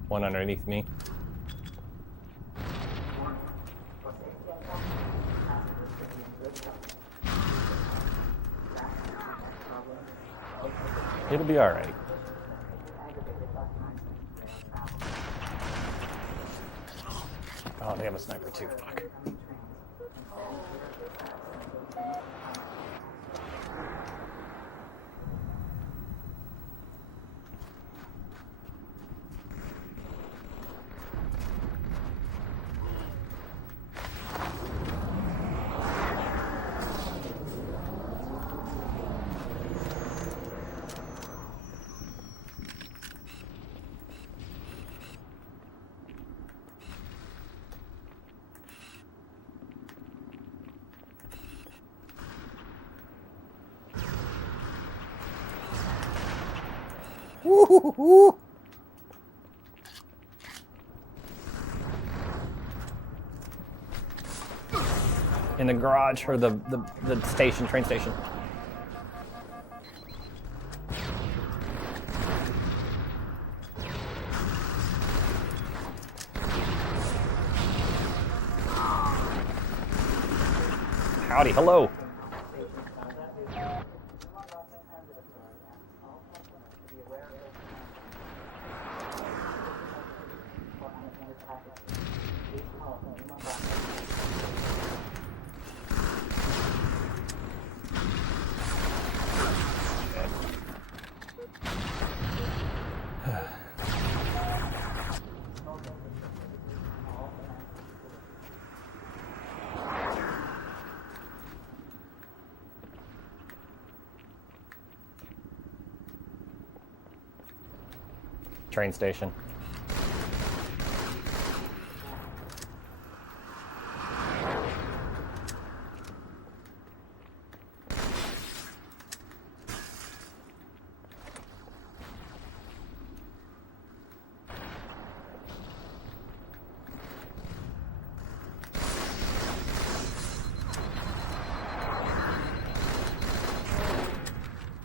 One underneath me. It'll be all right. Oh, they have a sniper too. Fuck. Woo-hoo-hoo. In the garage or the station, train station. Howdy, hello. Train station.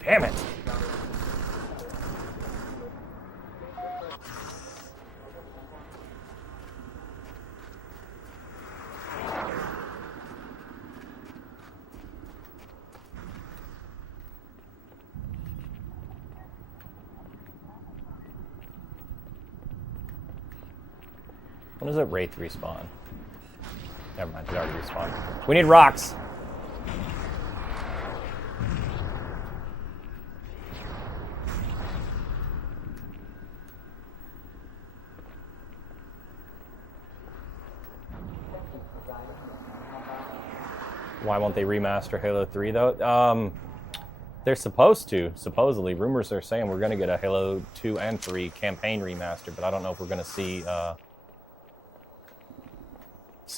Damn it. When does it Wraith respawn? Never mind, it already respawned. We need rocks! Why won't they remaster Halo 3 though? They're supposed to, supposedly. Rumors are saying we're going to get a Halo 2 and 3 campaign remaster, but I don't know if we're going to see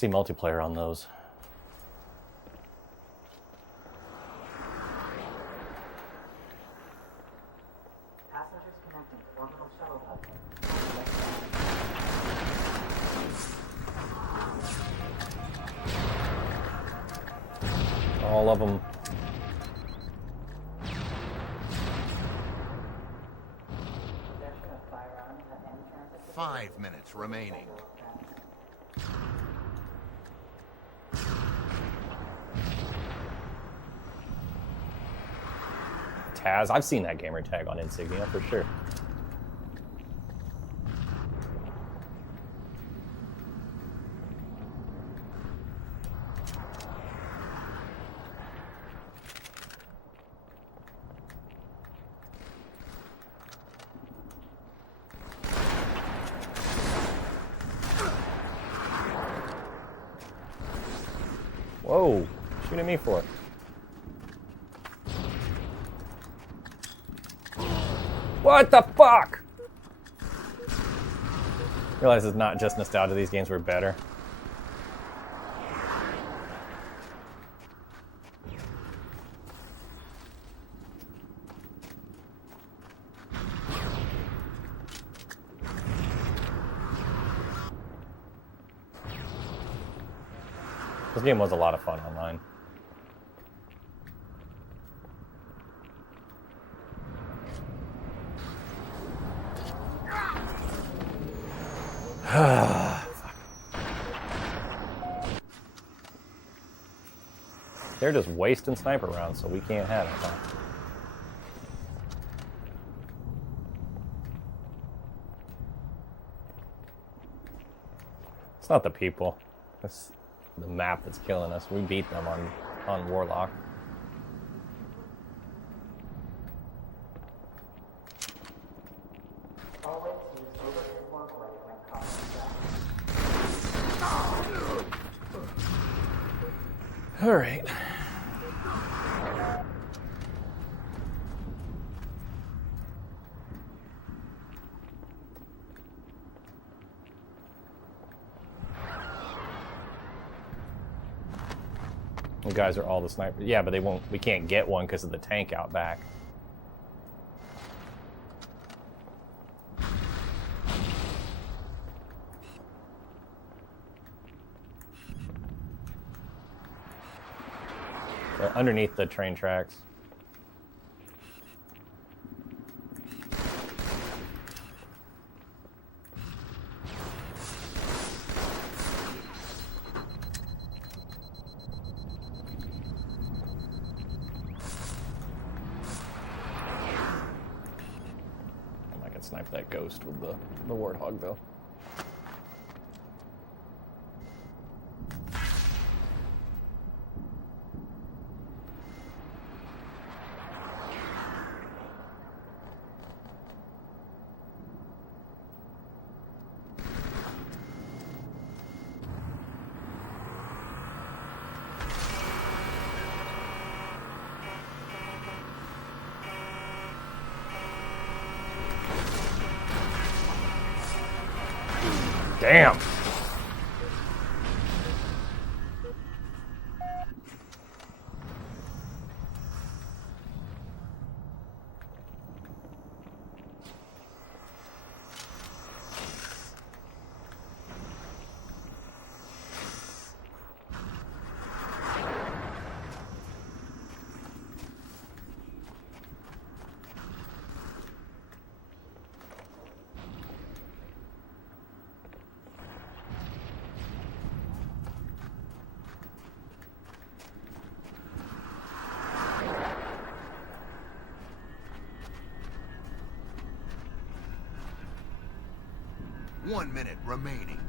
multiplayer on those. Passengers connecting to orbital shuttle hub. All of them. Projection of firearms at any transit. 5 minutes remaining. Taz, I've seen that gamer tag on Insignia for sure. Whoa, shooting me for it. What the fuck? Realize it's not just nostalgia, these games were better. This game was a lot of fun online. They're just wasting sniper rounds, so we can't have it, huh? It's not the people. It's the map that's killing us. We beat them on Warlock. Always use overhead walkway when crossing track. All right. You guys are all the snipers. Yeah, but they won't. We can't get one because of the tank out back. They're underneath the train tracks. I can snipe that ghost with the Warthog though. Damn. One minute remaining.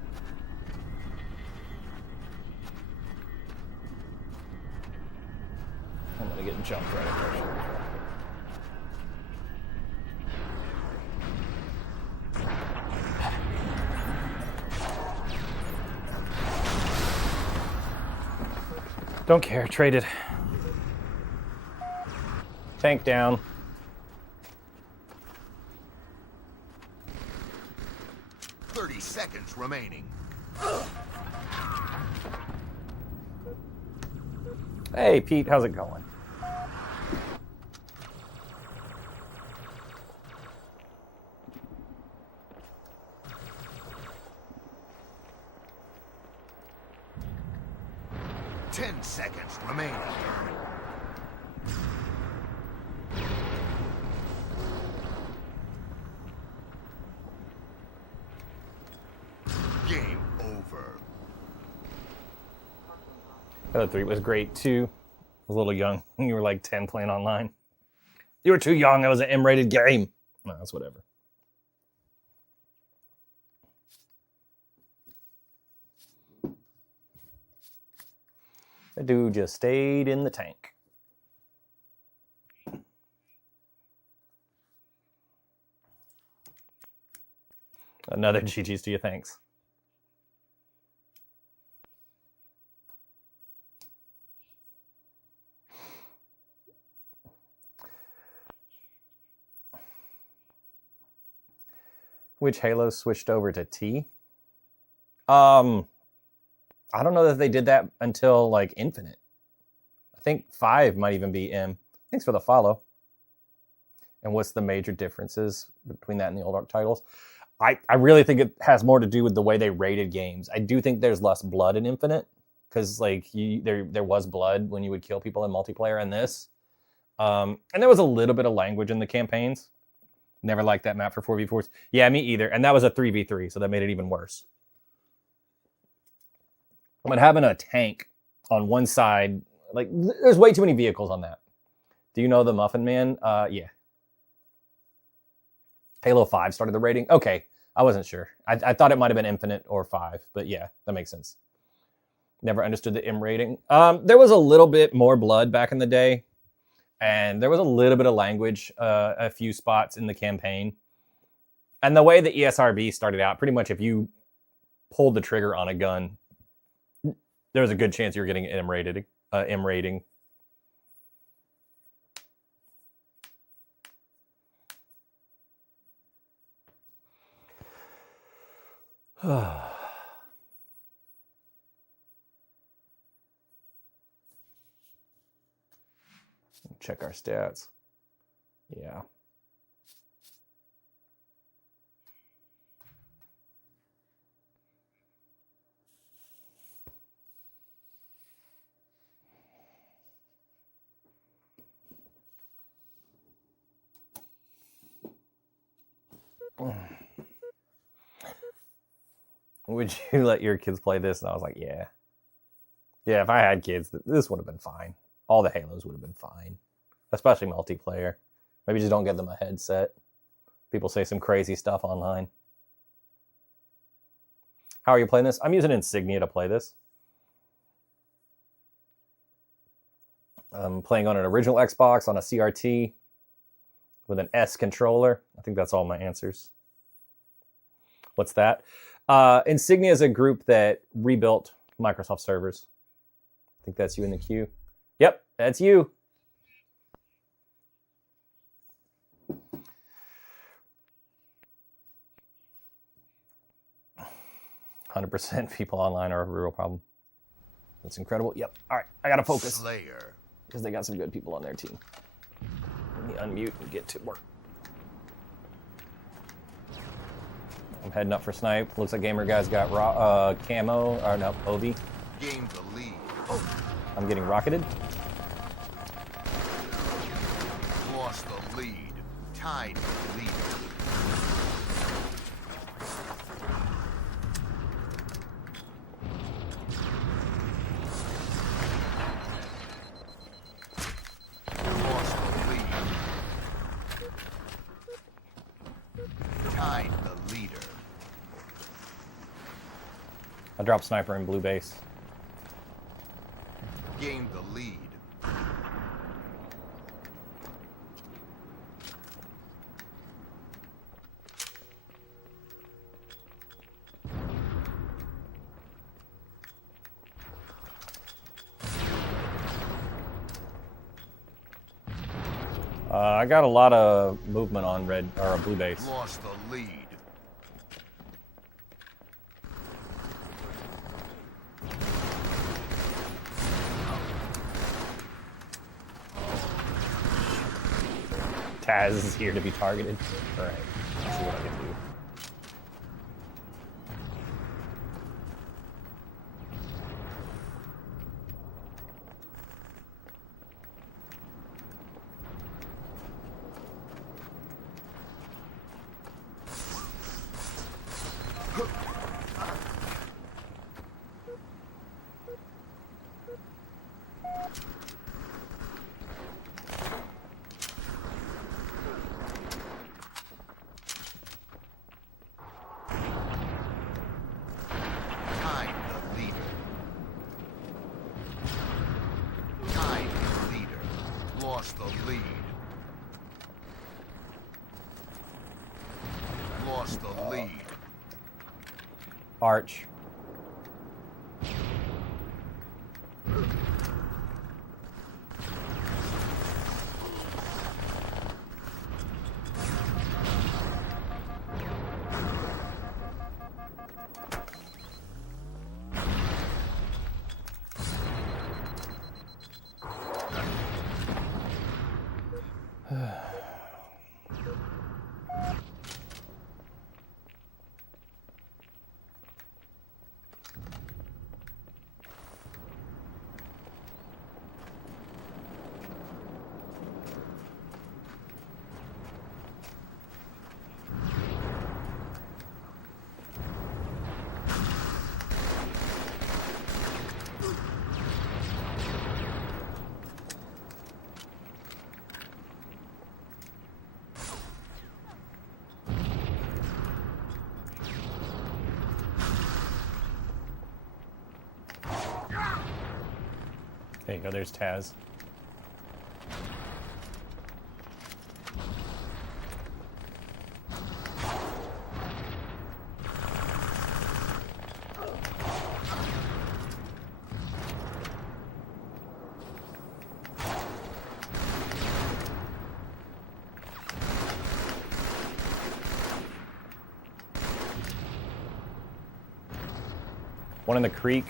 I'm gonna get jumped right at there. Don't care, traded. Tank down. Seconds remaining. Hey, Pete, how's it going? Ten seconds remaining. Game over. Halo 3 was great too. I was a little young. You were like 10 playing online. You were too young. It was an M-rated game. No, that's whatever. The dude just stayed in the tank. Another GG's to you, thanks. Which Halo switched over to T? I don't know that they did that until like Infinite. I think 5 might even be M. Thanks for the follow. And what's the major differences between that and the old ARC titles? I really think it has more to do with the way they rated games. I do think there's less blood in Infinite because like there was blood when you would kill people in multiplayer in this. And there was a little bit of language in the campaigns. Never liked that map for 4v4s. Yeah, me either. And that was a 3v3, so that made it even worse. But having a tank on one side, like, there's way too many vehicles on that. Do you know the Muffin Man? Yeah. Halo 5 started the rating? Okay, I wasn't sure. I thought it might have been Infinite or 5, but yeah, that makes sense. Never understood the M rating. There was a little bit more blood back in the day. And there was a little bit of language, a few spots in the campaign. And the way the ESRB started out, pretty much if you pulled the trigger on a gun, there was a good chance you were getting an M rating. Check our stats. Yeah. Would you let your kids play this? And I was like, yeah. Yeah, if I had kids, this would have been fine. All the Halos would have been fine. Especially multiplayer. Maybe just don't get them a headset. People say some crazy stuff online. How are you playing this? I'm using Insignia to play this. I'm playing on an original Xbox, on a CRT, with an S controller. I think that's all my answers. What's that? Insignia is a group that rebuilt Microsoft servers. I think that's you in the queue. Yep, that's you. %, people online are a real problem. That's incredible. Yep. All right, I gotta focus. Slayer. Because they got some good people on their team. Let me unmute and get to work. I'm heading up for snipe. Looks like Gamer Guy's got camo, or no, Ovi. Gained the lead. I'm getting rocketed. Lost the lead. Tied the lead. Lost the lead. Tied the leader. I dropped sniper in blue base. Gained the lead. I got a lot of movement on red or blue base. Lost the lead. Taz is here to be targeted. All right, let's see what I can do. Tied the leader. Tied the leader. Lost the lead. Lost the lead. Arch. There you go, there's Taz. One in the creek.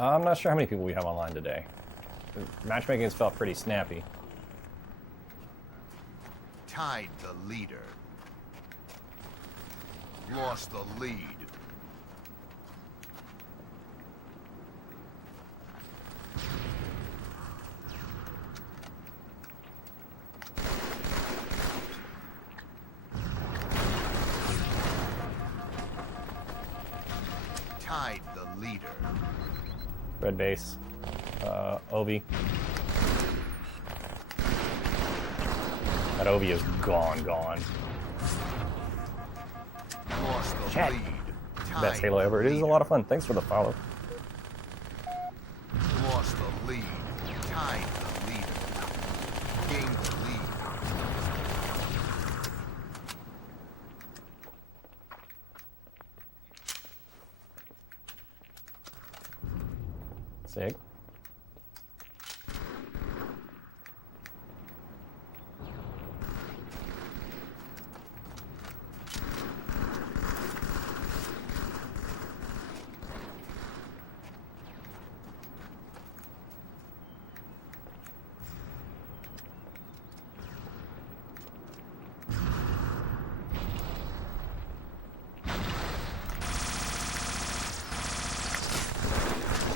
I'm not sure how many people we have online today. The matchmaking has felt pretty snappy. Tied the leader. Lost the lead. Tied the leader. Red base. Ovi. That Ovi is gone. Lost the Chat. lead. Best Tied Halo ever. It is a lot of fun. Thanks for the follow. Lost the lead. Tied the leader. Gained the lead. Sig.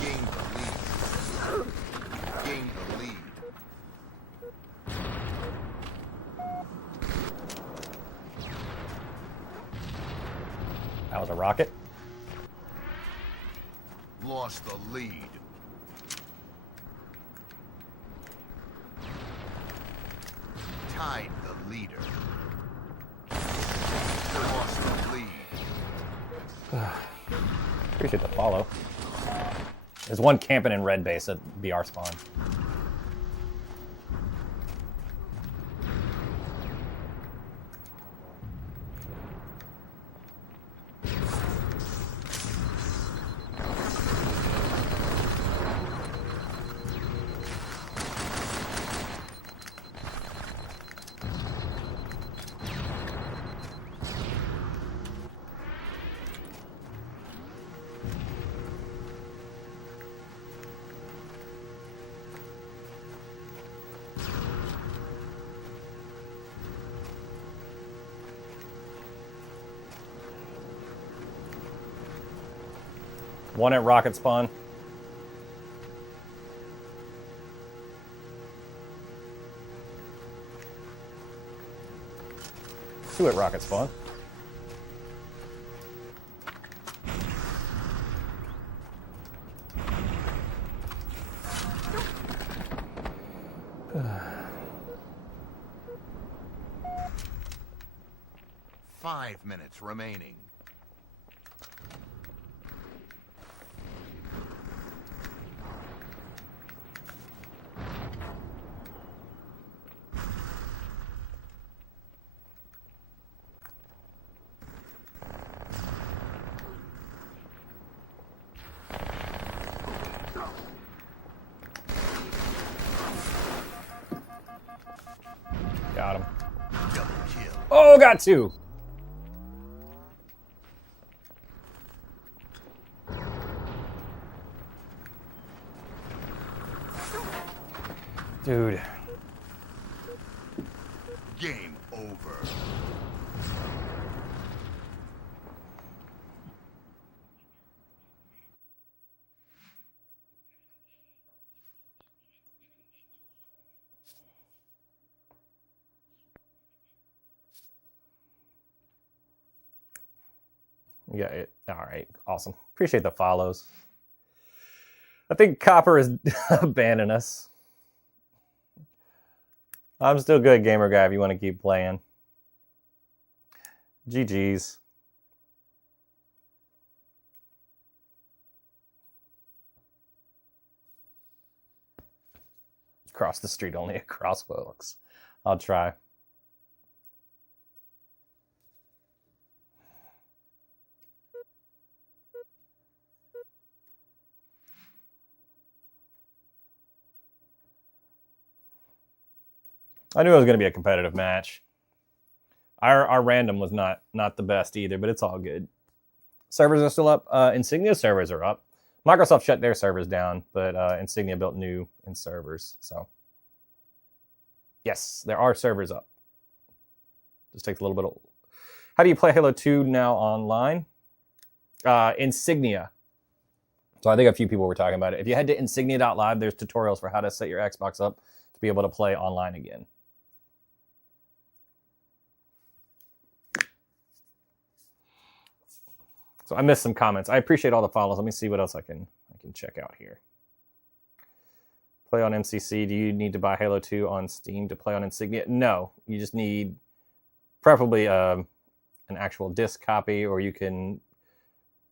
Gained the lead. Gained the lead. That was a rocket. Lost the lead. Tied the leader. Lost the lead. Appreciate the follow. There's one camping in red base at BR spawn. One at rocket spawn. Two at rocket spawn. Five minutes remaining. Got him. Double kill. Oh, got two. Dude. Game over. Yeah, all right. Awesome. Appreciate the follows. I think Copper is abandoning us. I'm still good, Gamer Guy, if you want to keep playing. GG's. Cross the street only at Crosswalks. I'll try. I knew it was going to be a competitive match. Our random was not the best either, but it's all good. Servers are still up. Insignia servers are up. Microsoft shut their servers down, but Insignia built new in servers. So yes, there are servers up. Just takes a little bit of... How do you play Halo 2 now online? Insignia. So I think a few people were talking about it. If you head to insignia.live, there's tutorials for how to set your Xbox up to be able to play online again. So I missed some comments. I appreciate all the follows. Let me see what else I can check out here. Play on MCC. Do you need to buy Halo 2 on Steam to play on Insignia? No. You just need preferably an actual disc copy, or you can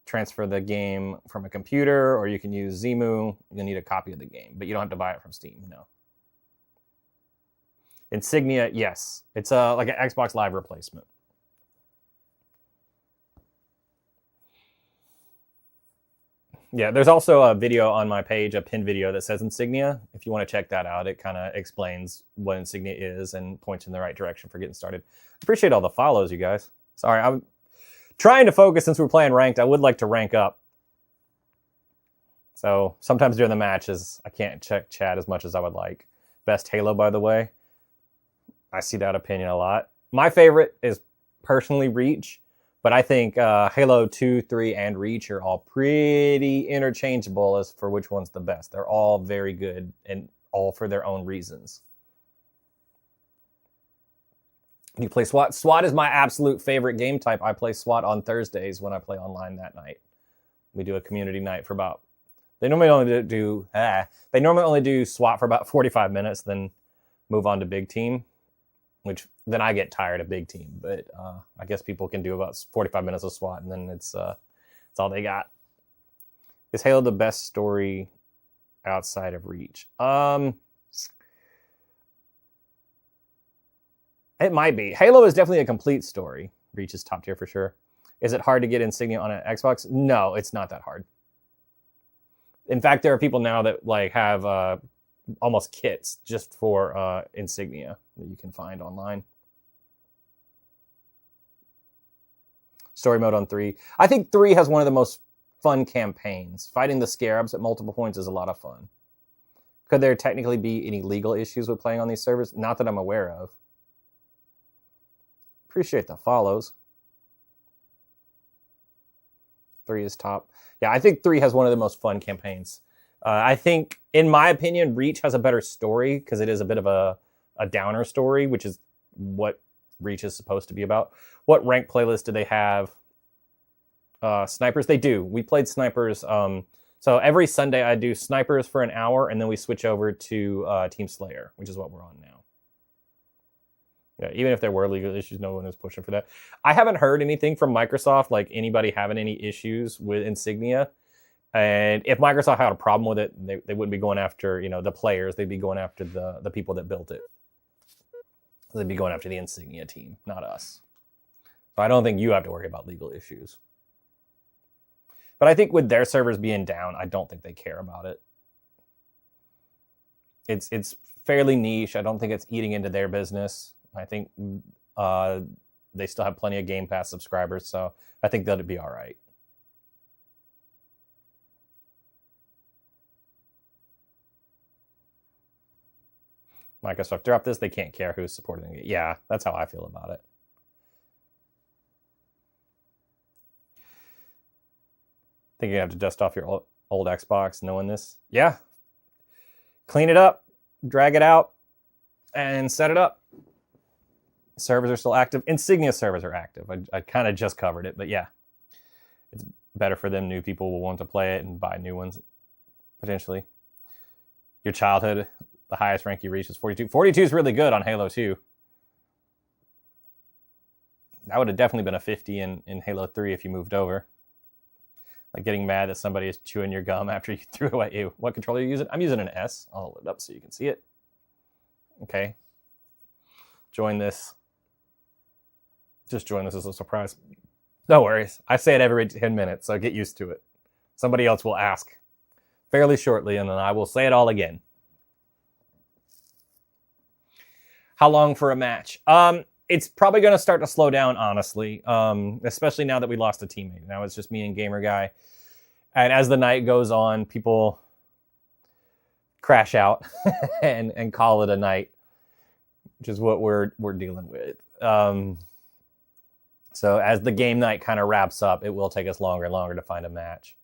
transfer the game from a computer, or you can use Zemu. You'll need a copy of the game, but you don't have to buy it from Steam, no. Insignia, yes. It's like an Xbox Live replacement. Yeah, there's also a video on my page, a pinned video that says Insignia. If you want to check that out, it kind of explains what Insignia is and points in the right direction for getting started. Appreciate all the follows, you guys. Sorry, I'm trying to focus since we're playing ranked. I would like to rank up. So sometimes during the matches, I can't check chat as much as I would like. Best Halo, by the way. I see that opinion a lot. My favorite is personally Reach. But I think Halo 2, 3, and Reach are all pretty interchangeable as for which one's the best. They're all very good and all for their own reasons. You play SWAT. SWAT is my absolute favorite game type. I play SWAT on Thursdays when I play online that night. We do a community night for about... They normally only do SWAT for about 45 minutes, then move on to Big Team. Which then I get tired of Big Team, but I guess people can do about 45 minutes of SWAT, and then it's all they got. Is Halo the best story outside of Reach? It might be. Halo is definitely a complete story. Reach is top tier for sure. Is it hard to get Insignia on an Xbox? No, it's not that hard. In fact, there are people now that like have almost kits just for Insignia that you can find online. Story mode on 3. I think 3 has one of the most fun campaigns. Fighting the Scarabs at multiple points is a lot of fun. Could there technically be any legal issues with playing on these servers? Not that I'm aware of. Appreciate the follows. 3 is top. Yeah, I think 3 has one of the most fun campaigns. I think, in my opinion, Reach has a better story because it is a bit of a downer story, which is what Reach is supposed to be about. What rank playlist do they have? Snipers, they do. We played Snipers. So every Sunday I do Snipers for an hour, and then we switch over to Team Slayer, which is what we're on now. Yeah, even if there were legal issues, no one is pushing for that. I haven't heard anything from Microsoft, like anybody having any issues with Insignia. And if Microsoft had a problem with it, they wouldn't be going after, the players. They'd be going after the people that built it. They'd be going after the Insignia team, not us. So I don't think you have to worry about legal issues. But I think with their servers being down, I don't think they care about it. It's fairly niche. I don't think it's eating into their business. I think they still have plenty of Game Pass subscribers, so I think they'll be all right. Microsoft dropped this. They can't care who's supporting it. Yeah, that's how I feel about it. Think you have to dust off your old Xbox knowing this? Yeah. Clean it up, drag it out, and set it up. Servers are still active. Insignia servers are active. I kind of just covered it, but yeah. It's better for them. New people will want to play it and buy new ones, potentially. Your childhood, the highest rank you reached is 42. 42 is really good on Halo 2. That would have definitely been a 50 in Halo 3 if you moved over. Like getting mad that somebody is chewing your gum after you threw it at you. What controller are you using? I'm using an S. I'll hold it up so you can see it. Okay. Join this. Just join this as a surprise. No worries. I say it every 10 minutes, so get used to it. Somebody else will ask fairly shortly, and then I will say it all again. How long for a match? It's probably going to start to slow down, honestly, especially now that we lost a teammate. Now it's just me and Gamer Guy. And as the night goes on, people crash out and call it a night, which is what we're dealing with. So as the game night kind of wraps up, it will take us longer and longer to find a match.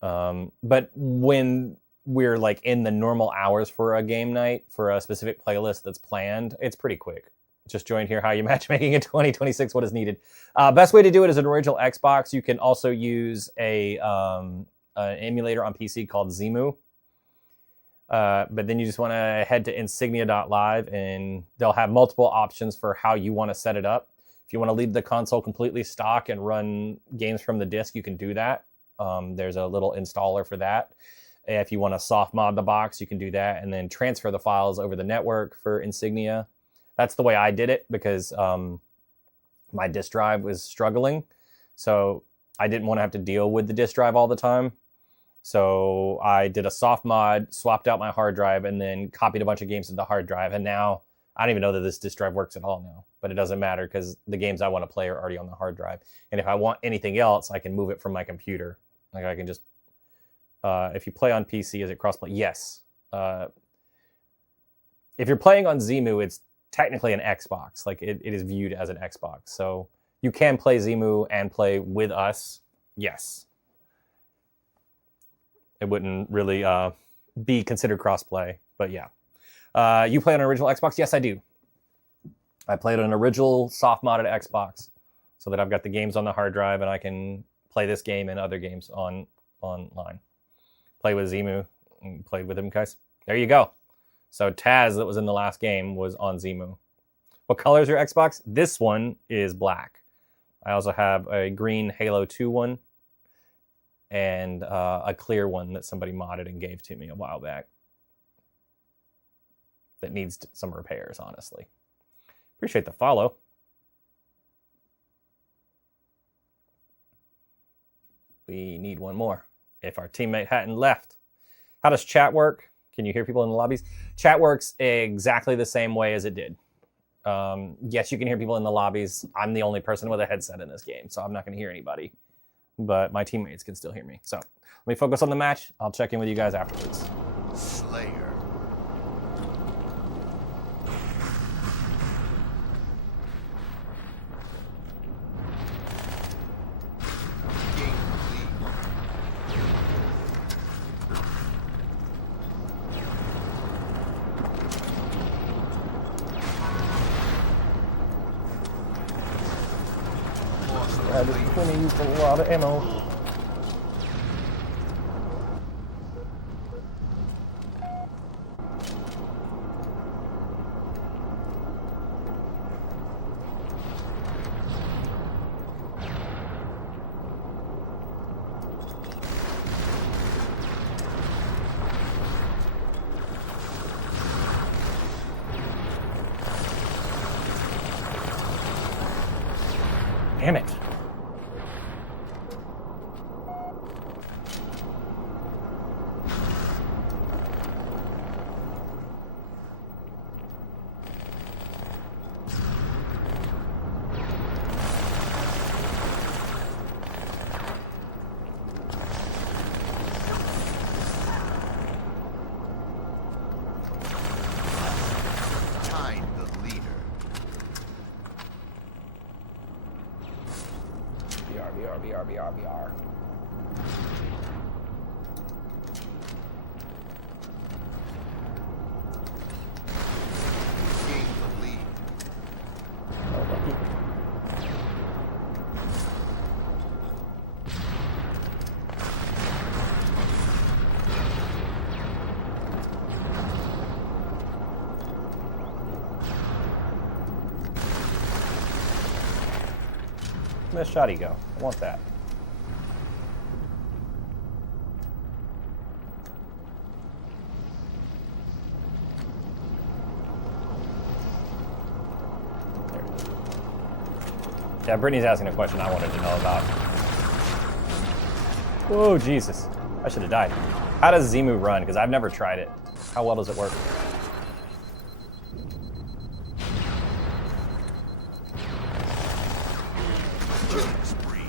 But when we're like in the normal hours for a game night, for a specific playlist that's planned, it's pretty quick. Just joined here. How you matchmaking in 2026? What is needed? Best way to do it is an original Xbox. You can also use an emulator on PC called Zemu. But then you just want to head to insignia.live, and they'll have multiple options for how you want to set it up. If you want to leave the console completely stock and run games from the disk, you can do that. There's a little installer for that. If you want to soft mod the box, you can do that, and then transfer the files over the network for Insignia. That's the way I did it because my disk drive was struggling. So I didn't want to have to deal with the disk drive all the time. So I did a soft mod, swapped out my hard drive, and then copied a bunch of games to the hard drive. And now I don't even know that this disk drive works at all now, but it doesn't matter because the games I want to play are already on the hard drive. And if I want anything else, I can move it from my computer. Like I can just, if you play on PC, is it crossplay? Yes. If you're playing on Zemu, it's technically an Xbox. Like it is viewed as an Xbox. So you can play Zemu and play with us. Yes. It wouldn't really be considered crossplay, but yeah. You play on an original Xbox? Yes, I do. I played on an original soft modded Xbox so that I've got the games on the hard drive and I can play this game and other games online. Play with Zemu and played with him, guys. There you go. So Taz, that was in the last game, was on Zemu. What color is your Xbox? This one is black. I also have a green Halo 2 one and a clear one that somebody modded and gave to me a while back that needs some repairs, honestly. Appreciate the follow. We need one more if our teammate hadn't left. How does chat work? Can you hear people in the lobbies? Chat works exactly the same way as it did. Yes, you can hear people in the lobbies. I'm the only person with a headset in this game, so I'm not going to hear anybody. But my teammates can still hear me. So let me focus on the match. I'll check in with you guys afterwards. Slayer. Game I just really used a lot of ammo. Damn it. Time the leader. BR. Gain the lead. Oh, lucky. Where'd that shotty go? I want that. There it is. Yeah, Brittany's asking a question I wanted to know about. Whoa, Jesus. I should have died. How does Zemu run? Because I've never tried it. How well does it work? Killing spree.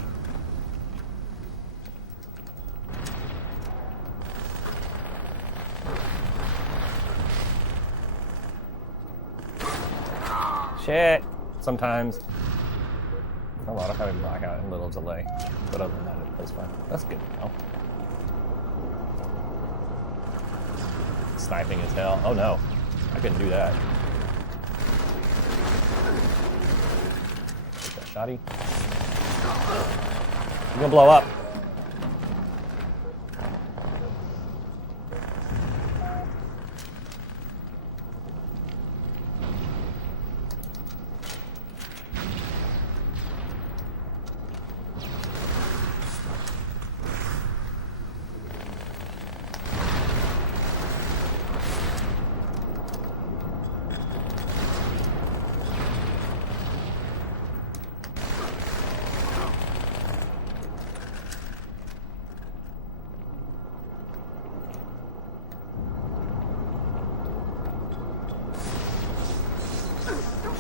Shit. Sometimes. A lot of having blackout and a little delay. But other than that, it plays fine. That's good to know. Sniping as hell. Oh no. I couldn't do that. Take that shotty. You're gonna blow up.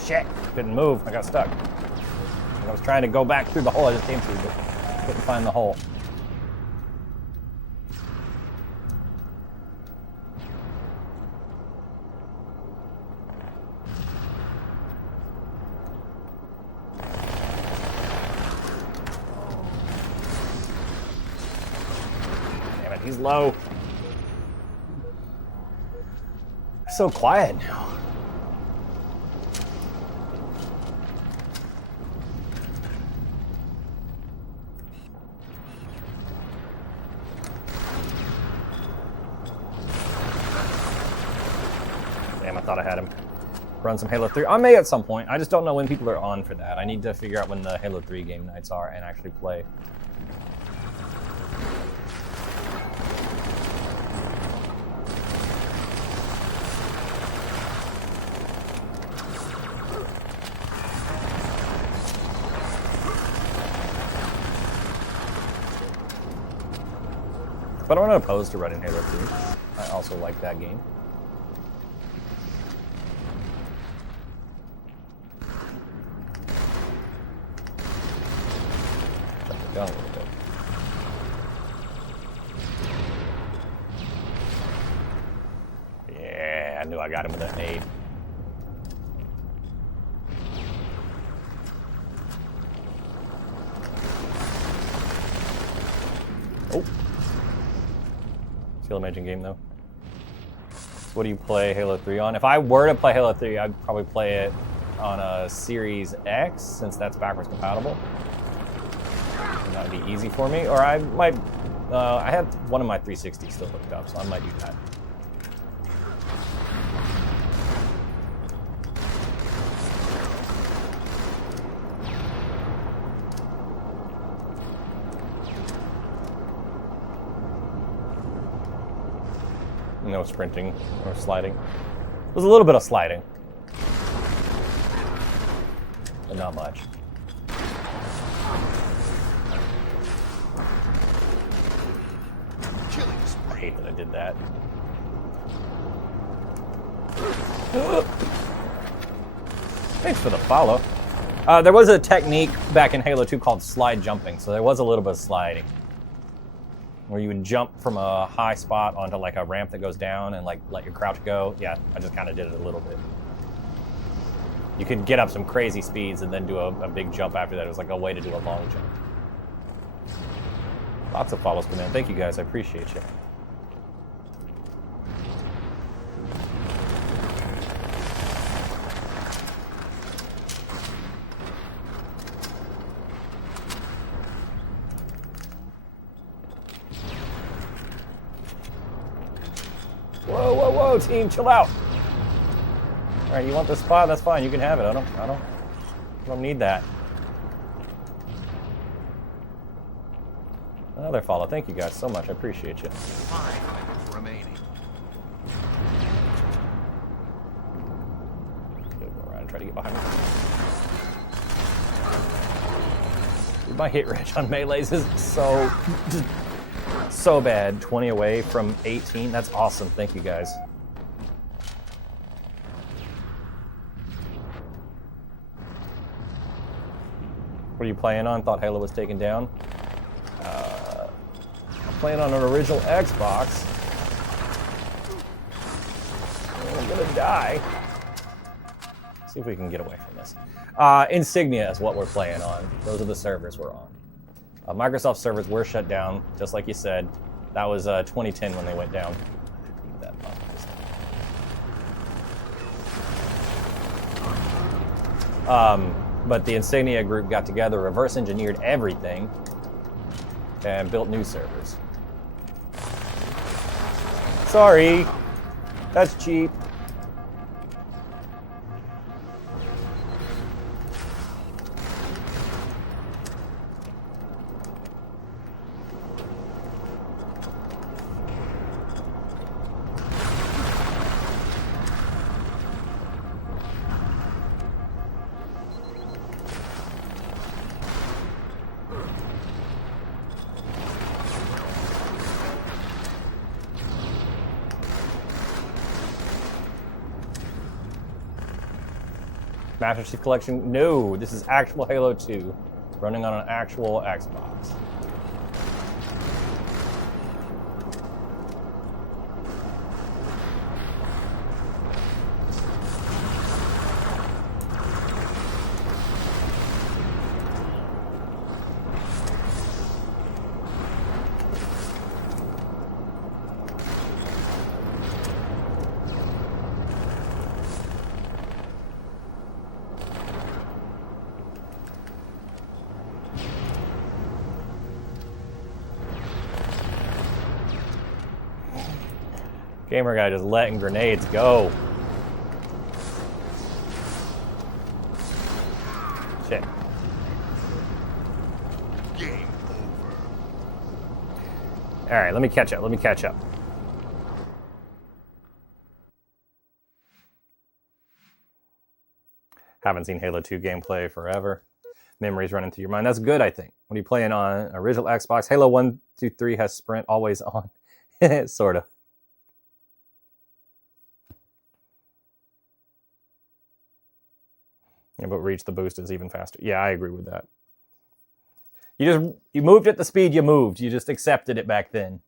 Shit, couldn't move. I got stuck. I was trying to go back through the hole I just came through, but couldn't find the hole. Damn it, he's low. So quiet now. Damn, I thought I had him. Run some Halo 3. I may at some point. I just don't know when people are on for that. I need to figure out when the Halo 3 game nights are and actually play. But I'm not opposed to running Halo 3. I also like that game. Jump the gun a little bit. Yeah, I knew I got him with that nade. Oh. Skill imaging game though. So what do you play Halo 3 on? If I were to play Halo 3, I'd probably play it on a Series X since that's backwards compatible. That would be easy for me. Or I might... I had one of my 360s still hooked up, so I might do that. No sprinting or sliding. There's a little bit of sliding, but not much. Killing I spree. hate that I did that. Thanks for the follow. There was a technique back in Halo 2 called slide jumping, so there was a little bit of sliding, where you would jump from a high spot onto like a ramp that goes down and like let your crouch go. Yeah, I just kind of did it a little bit. You could get up some crazy speeds and then do a big jump after that. It was like a way to do a long jump. Lots of follows come in. Thank you guys, I appreciate you. Whoa, whoa, whoa, team, chill out. All right, you want this spot? That's fine. You can have it. I don't need that. Another follow. Thank you guys so much. I appreciate you. 5 minutes remaining. Gonna go around and try to get behind me. Dude, my hit rate on melees is so bad. 20 away from 18. That's awesome. Thank you guys. What are you playing on? Thought Halo was taken down. I'm playing on an original Xbox. I'm gonna die. See if we can get away from this. Insignia is what we're playing on. Those are the servers we're on. Microsoft servers were shut down, just like you said. That was 2010 when they went down. Leave that up. But the Insignia group got together, reverse engineered everything, and built new servers. Sorry, that's cheap. Master Chief Collection? No, this is actual Halo 2, running on an actual Xbox. Gamer guy just letting grenades go. Shit. Game over. All right, let me catch up. Haven't seen Halo 2 gameplay forever. Memories running through your mind. That's good, I think. What are you playing on? Original Xbox. Halo 1, 2, 3 has sprint always on. Sort of. Yeah, but reach the boost is even faster. Yeah, I agree with that. You moved at the speed you moved. You just accepted it back then.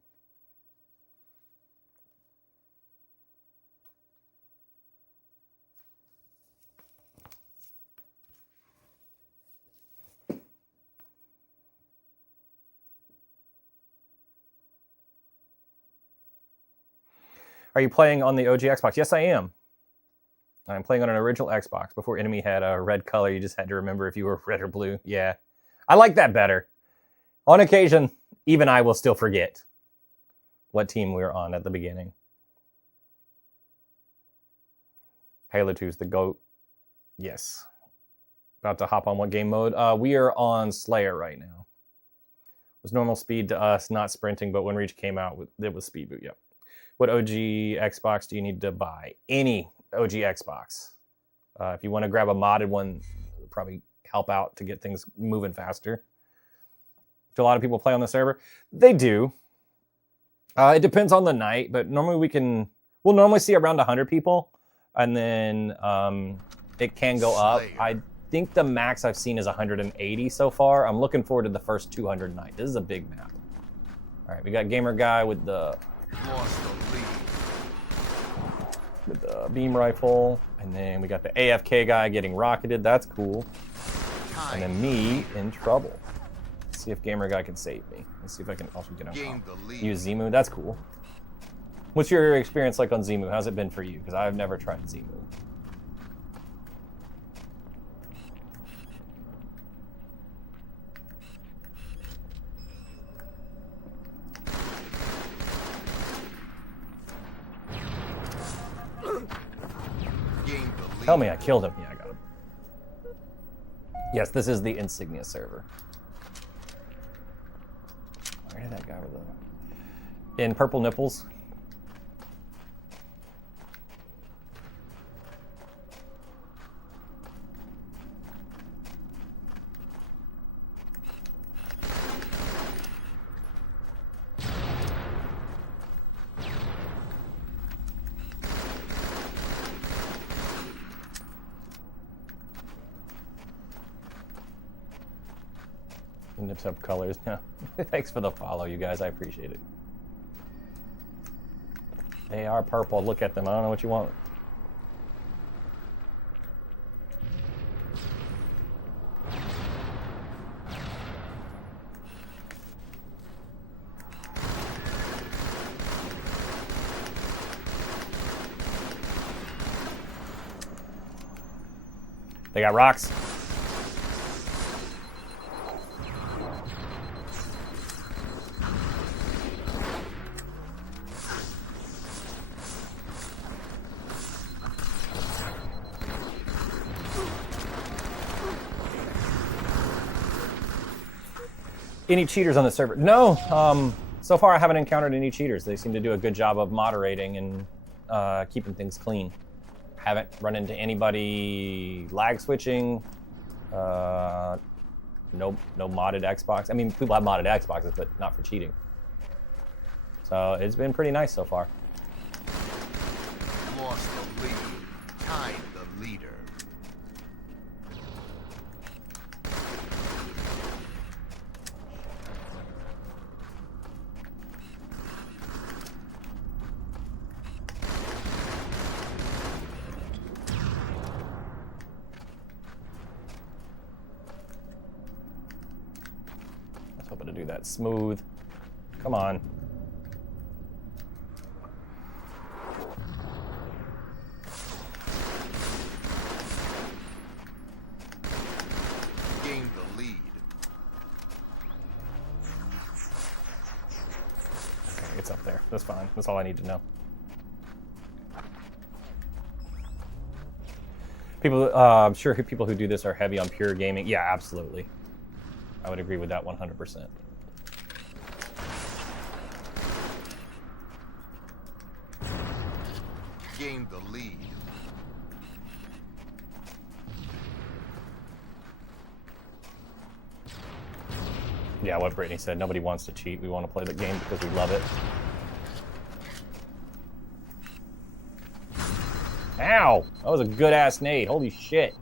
Are you playing on the OG Xbox? Yes, I am. I'm playing on an original Xbox. Before Enemy had a red color, you just had to remember if you were red or blue. Yeah. I like that better. On occasion, even I will still forget what team we were on at the beginning. Halo 2 is the GOAT. Yes. About to hop on what game mode? We are on Slayer right now. It was normal speed to us, not sprinting, but when Reach came out, it was speed boot, yep. What OG Xbox do you need to buy? Any OG Xbox. If you want to grab a modded one, it'll probably help out to get things moving faster. Do a lot of people play on the server? They do. It depends on the night, but normally we'll normally see around 100 people, and then it can go up. I think the max I've seen is 180 so far. I'm looking forward to the first 200 night. This is a big map. All right, we got Gamer Guy with the beam rifle, and then we got the AFK guy getting rocketed. That's cool. And then me in trouble. Let's see if Gamer Guy can save me. Let's see if I can also get him. Use Zemu. That's cool. What's your experience like on Zemu? How's it been for you? Because I've never tried Zemu. Tell me I killed him. Yeah, I got him. Yes, this is the Insignia server. Where did that guy with the... In Purple Nipples. Nips up colors now. Thanks for the follow, you guys. I appreciate it. They are purple. Look at them. I don't know what you want. They got rocks. Any cheaters on the server? No. So far I haven't encountered any cheaters. They seem to do a good job of moderating and keeping things clean. Haven't run into anybody lag switching. No modded Xbox. I mean, people have modded Xboxes, but not for cheating. So it's been pretty nice so far. Lost the lead. Tied the leader. Hoping to do that smooth. Come on. Gained the lead. Okay, it's up there. That's fine. That's all I need to know. People, I'm sure people who do this are heavy on pure gaming. Yeah, absolutely. I would agree with that 100%. Gained the lead. Yeah, what Brittany said, nobody wants to cheat. We want to play the game because we love it. Ow! That was a good-ass nade. Holy shit.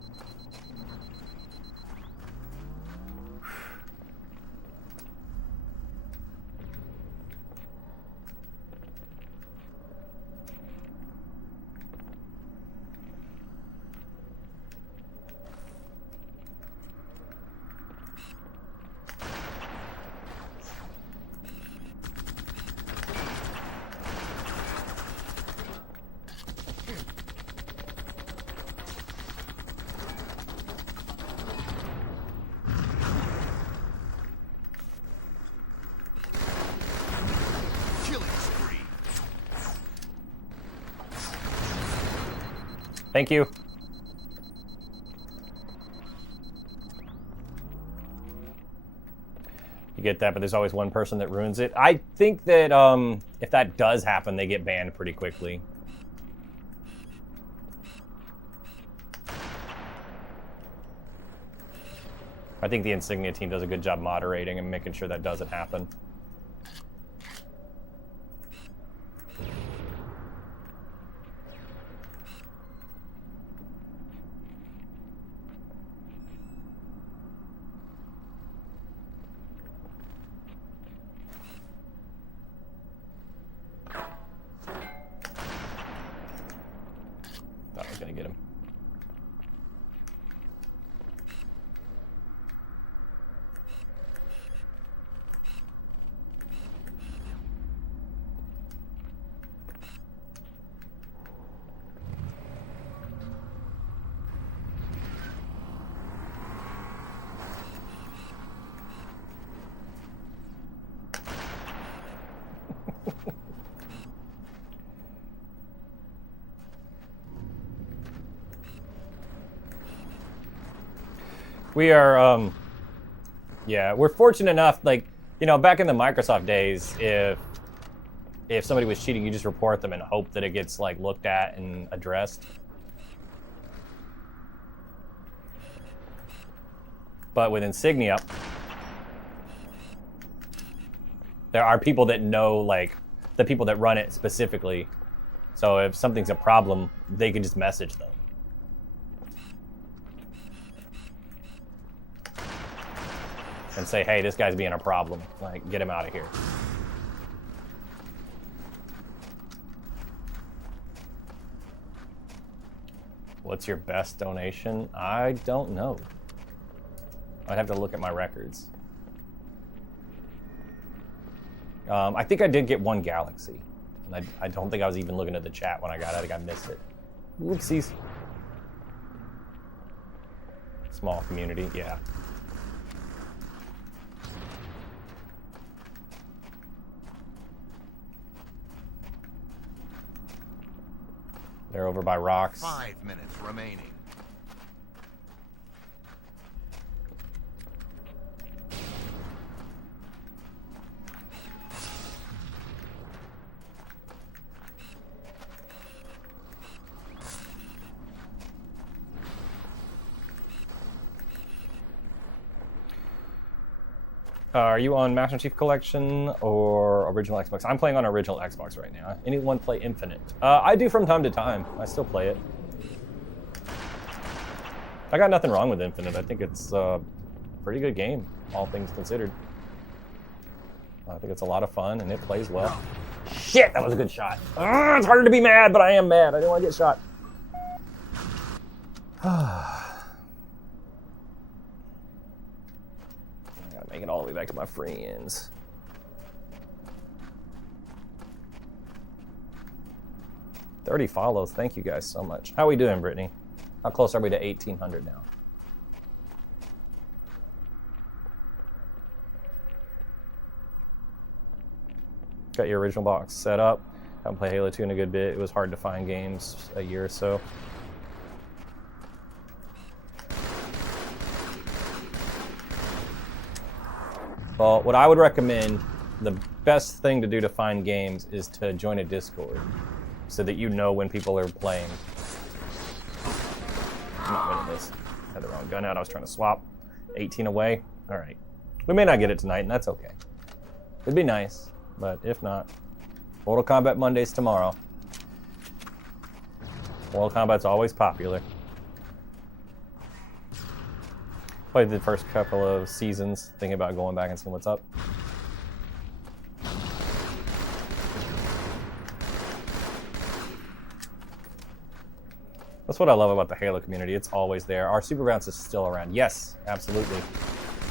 Thank you. You get that, but there's always one person that ruins it. I think that if that does happen, they get banned pretty quickly. I think the Insignia team does a good job moderating and making sure that doesn't happen. Thought I was gonna get him. We are, yeah, we're fortunate enough, like, you know, back in the Microsoft days, if somebody was cheating, you just report them and hope that it gets, like, looked at and addressed. But with Insignia, there are people that know, like, the people that run it specifically. So if something's a problem, they can just message them. And say, hey, this guy's being a problem. Like, get him out of here. What's your best donation? I don't know. I'd have to look at my records. I think I did get one Galaxy. And I don't think I was even looking at the chat when I got it. I think I missed it. Whoopsies. Small community, yeah. They're over by rocks. 5 minutes remaining. Are you on Master Chief Collection or original Xbox? I'm playing on original Xbox right now. Anyone play Infinite? I do from time to time. I still play it. I got nothing wrong with Infinite. I think it's a pretty good game, all things considered. I think it's a lot of fun and it plays well. Shit, that was a good shot. It's harder to be mad, but I am mad. I didn't want to get shot. Make it all the way back to my friends. "30 follows. Thank you guys so much. How are we doing, Brittany? How close are we to 1,800 now? Got your original box set up. Haven't played Halo 2 in a good bit. It was hard to find games a year or so. Well, what I would recommend, the best thing to do to find games is to join a Discord so that you know when people are playing. I'm not winning this. I had the wrong gun out. I was trying to swap. 18 away. All right. We may not get it tonight, and that's okay. It'd be nice, but if not, Mortal Kombat Mondays tomorrow. Mortal Kombat's always popular. Played the first couple of seasons, thinking about going back and seeing what's up. That's what I love about the Halo community. It's always there. Our Super Bounce is still around. Yes, absolutely.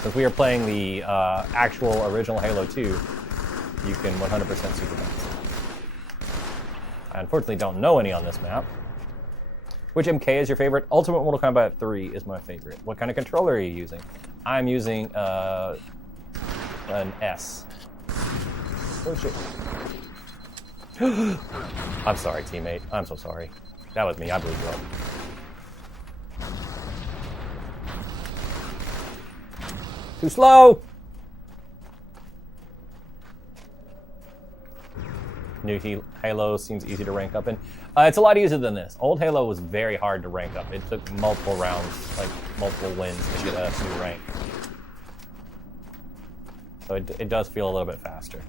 Since we are playing the actual original Halo 2, you can 100% Super Bounce. I unfortunately don't know any on this map. Which MK is your favorite? Ultimate Mortal Kombat 3 is my favorite. What kind of controller are you using? I'm using an S. Oh shit. I'm sorry, teammate. I'm so sorry. That was me. I blew you up. Too slow! New Halo seems easy to rank up in. It's a lot easier than this. Old Halo was very hard to rank up. It took multiple rounds, like multiple wins to get a new rank. So it does feel a little bit faster.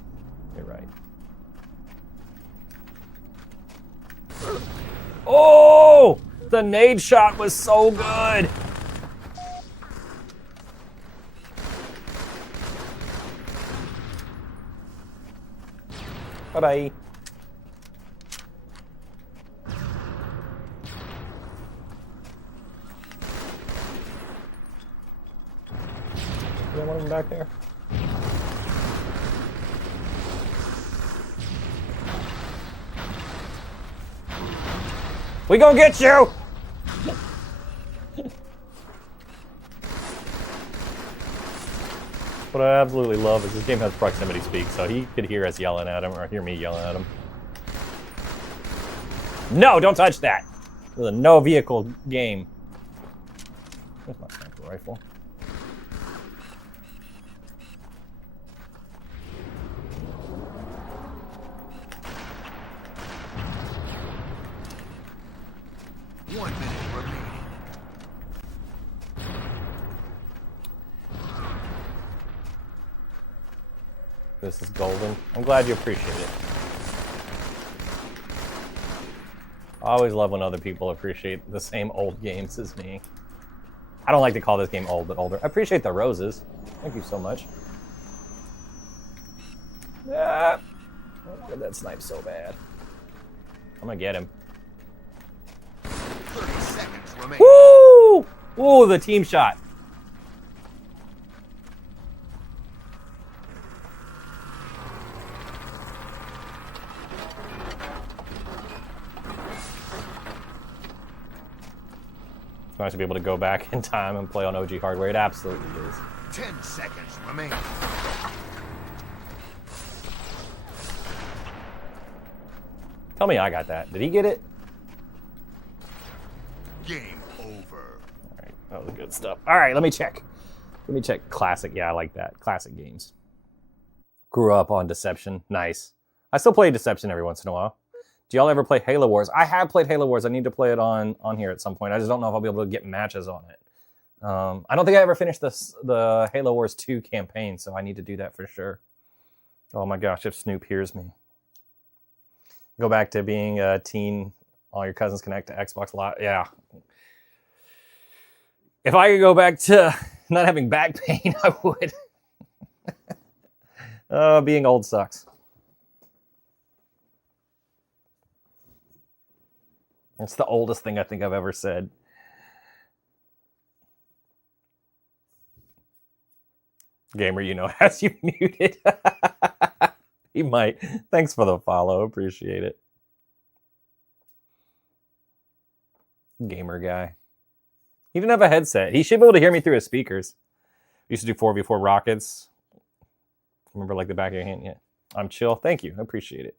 You're right. Oh! The nade shot was so good! Bye-bye. Is there one of them back there? We gonna get you! What I absolutely love is this game has proximity speak, so he could hear us yelling at him or hear me yelling at him. No, don't touch that! This is a no vehicle game. Where's my sniper rifle? One minute remaining. This is golden. I'm glad you appreciate it. I always love when other people appreciate the same old games as me. I don't like to call this game old, but older. I appreciate the roses. Thank you so much. Ah, oh, that snipe so bad. I'm gonna get him. 30 seconds remaining. Woo! Ooh, the team shot. It's nice to be able to go back in time and play on OG hardware. It absolutely is. 10 seconds remaining. Tell me I got that. Did he get it? Game over. All right, that was good stuff. All right, let me check. Let me check classic. Yeah, I like that. Classic games. Grew up on Deception. Nice. I still play Deception every once in a while. Do y'all ever play Halo Wars? I have played Halo Wars. I need to play it on here at some point. I just don't know if I'll be able to get matches on it. I don't think I ever finished the Halo Wars 2 campaign, so I need to do that for sure. Oh my gosh, if Snoop hears me. Go back to being a teen. All your cousins connect to Xbox Live. Yeah. If I could go back to not having back pain, I would. Being old sucks. It's the oldest thing I think I've ever said. Gamer, you know, has you muted. He might. Thanks for the follow. Appreciate it. Gamer guy. He didn't have a headset. He should be able to hear me through his speakers. We used to do 4v4 rockets. Remember, like the back of your hand? Yeah. I'm chill. Thank you. I appreciate it.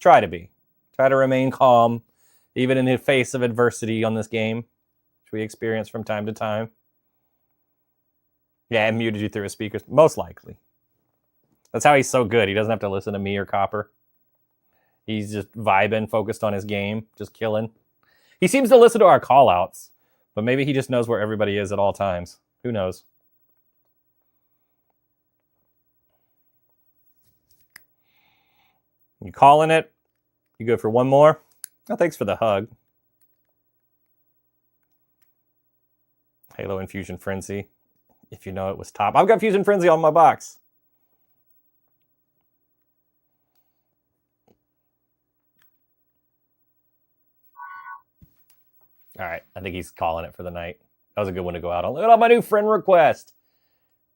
Try to be. Try to remain calm, even in the face of adversity on this game, which we experience from time to time. Yeah, I muted you through his speakers. Most likely. That's how he's so good. He doesn't have to listen to me or Copper. He's just vibing, focused on his game, just killing. He seems to listen to our call-outs, but maybe he just knows where everybody is at all times. Who knows? You calling it? You good for one more? Oh, thanks for the hug. Halo Infusion Frenzy. If you know it was top. I've got Fusion Frenzy on my box. All right, I think he's calling it for the night. That was a good one to go out on. Look at all my new friend request.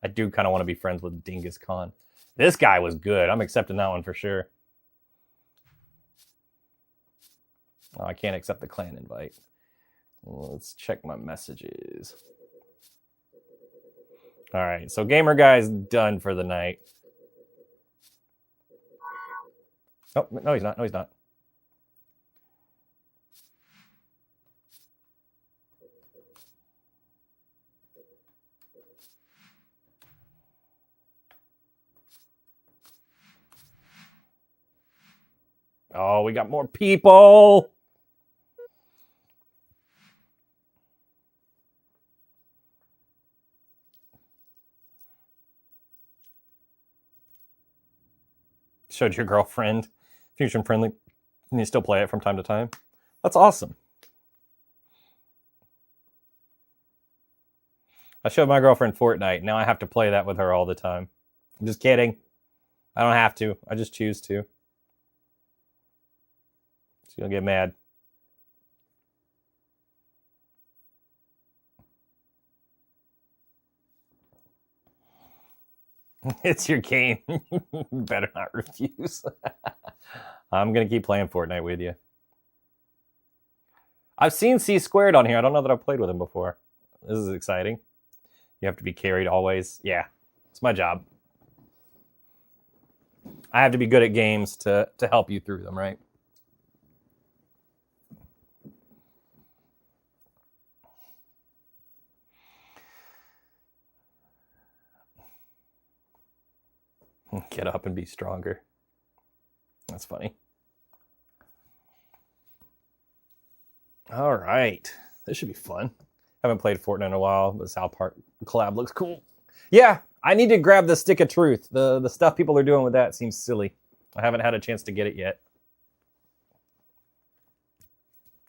I do kind of want to be friends with Dingus Khan. This guy was good. I'm accepting that one for sure. Oh, I can't accept the clan invite. Let's check my messages. All right, so Gamer Guy's done for the night. Oh, no, he's not. No, he's not. Oh, we got more people. Showed your girlfriend. Fusion friendly. And you still play it from time to time. That's awesome. I showed my girlfriend Fortnite. Now I have to play that with her all the time. I'm just kidding. I don't have to. I just choose to. She'll get mad. It's your game. Better not refuse. I'm going to keep playing Fortnite with you. I've seen C Squared on here. I don't know that I've played with him before. This is exciting. You have to be carried always. Yeah, it's my job. I have to be good at games to help you through them, right? Get up and be stronger. That's funny. All right. This should be fun. Haven't played Fortnite in a while, but South Park collab looks cool. Yeah, I need to grab the Stick of Truth. The stuff people are doing with that seems silly. I haven't had a chance to get it yet.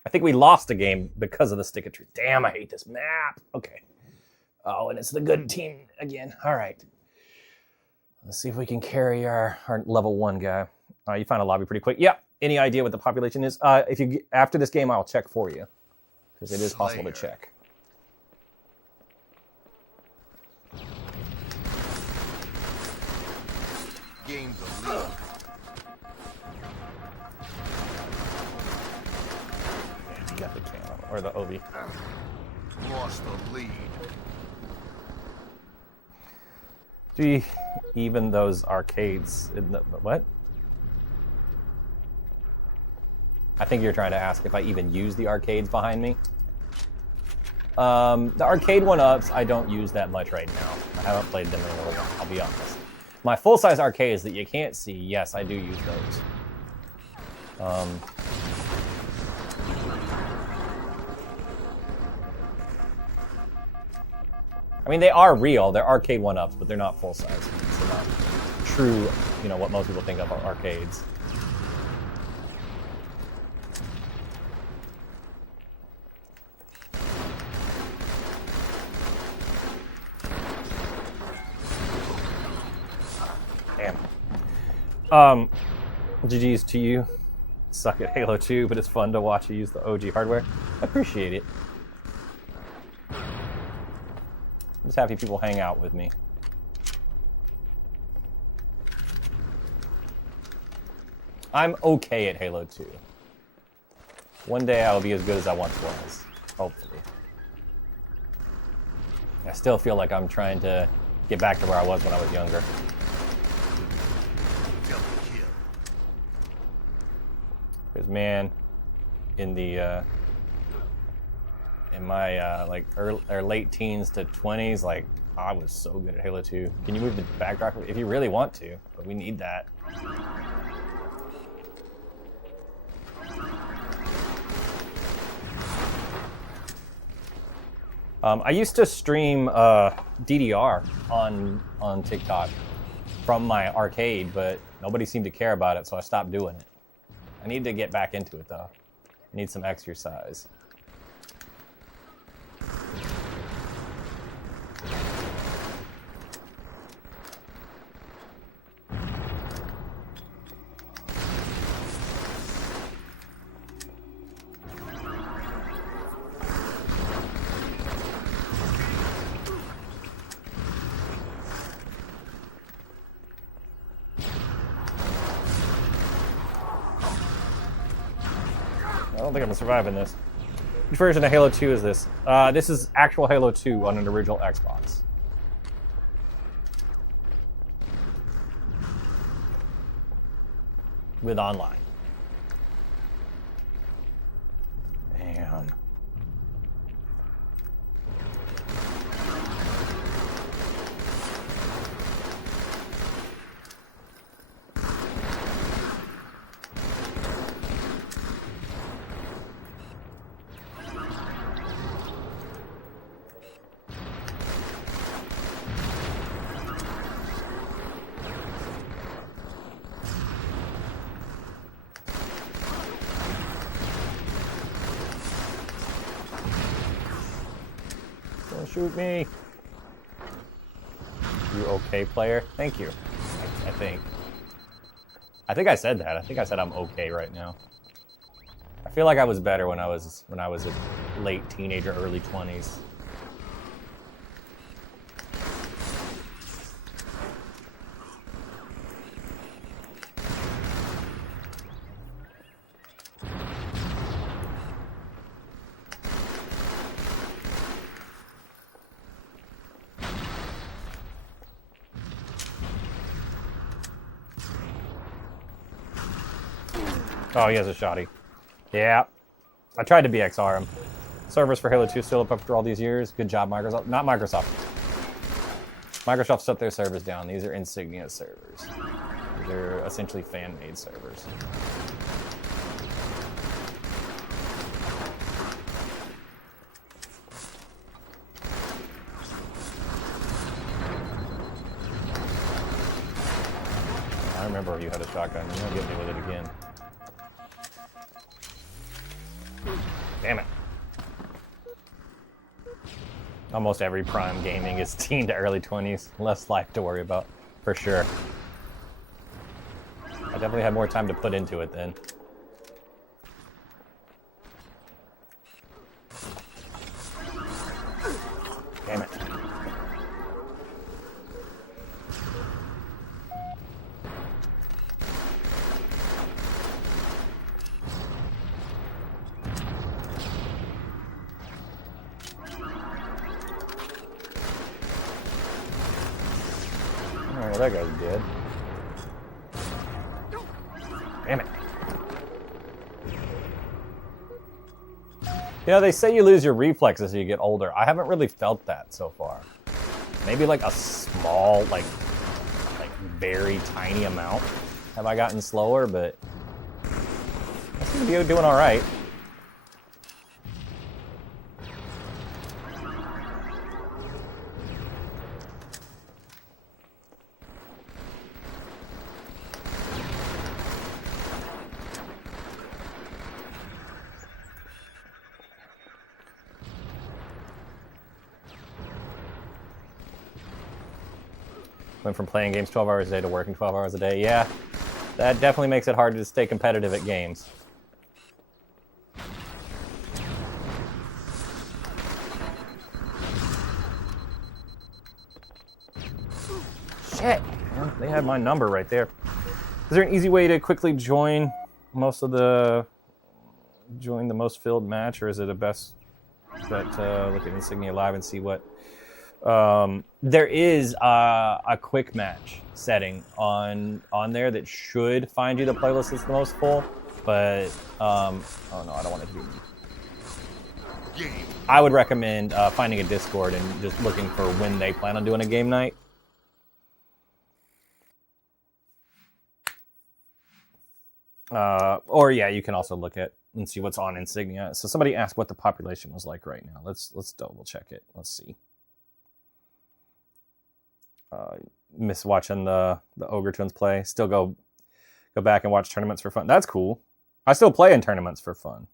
I think we lost a game because of the Stick of Truth. Damn, I hate this map. Okay. Oh, and it's the good team again. All right. Let's see if we can carry our level 1 guy. You find a lobby pretty quick. Yeah. Any idea what the population is? If you after this game, I'll check for you because it is possible to check. Gain the lead. You got the camo or the OB. Lost the lead. Gee, even those arcades in the what? I think you're trying to ask if I even use the arcades behind me. The arcade one-ups, I don't use that much right now. I haven't played them in a little while, I'll be honest. My full-size arcades that you can't see, yes, I do use those. I mean, they are real. They're arcade one-ups, but they're not full-size. They're not true, you know, what most people think of are arcades. Damn. GG's to you. Suck at Halo 2, but it's fun to watch you use the OG hardware. I appreciate it. I'm just happy people hang out with me. I'm okay at Halo 2. One day I will be as good as I once was, hopefully. I still feel like I'm trying to get back to where I was when I was younger. Double kill. Because man, in the in my like early, or late teens to 20s, like I was so good at Halo 2. Can you move the backdrop if you really want to? But we need that. I used to stream DDR on TikTok from my arcade, but nobody seemed to care about it, so I stopped doing it. I need to get back into it though. I need some exercise. I don't think I'm surviving this. Which version of Halo 2 is this? This is actual Halo 2 on an original Xbox. With online. Damn. shoot me. You okay, player? Thank you. I think. I think I said that. I think I said I'm okay right now. I feel like I was better when I was a late teenager, early 20s. Oh, he has a shotty. Yeah. I tried to BXR him. Servers for Halo 2 still up after all these years. Good job, Microsoft. Not Microsoft. Microsoft shut their servers down. These are Insignia servers. These are essentially fan-made servers. I remember you had a shotgun. You're gonna get me with it again. Damn it. Almost every Prime gaming is teen to early 20s. Less life to worry about, for sure. I definitely had more time to put into it then. Damn it. Alright, well, that guy's dead. Damn it. You know, they say you lose your reflexes as you get older. I haven't really felt that so far. Maybe like a small, like very tiny amount have I gotten slower, but I seem to be doing all right. Went from playing games 12 hours a day to working 12 hours a day. Yeah, that definitely makes it hard to stay competitive at games. Shit, man, they had my number right there. Is there an easy way to quickly join the most filled match, or is it a best bet look at Insignia Live and see what? There is a quick match setting on there that should find you the playlist that's the most full, but oh no, I don't want it to be me. I would recommend finding a Discord and just looking for when they plan on doing a game night. Or yeah, you can also look at and see what's on Insignia. So somebody asked what the population was like right now. Let's double check it. Let's see. Miss watching the Ogre Twins play. Still go back and watch tournaments for fun. That's cool. I still play in tournaments for fun.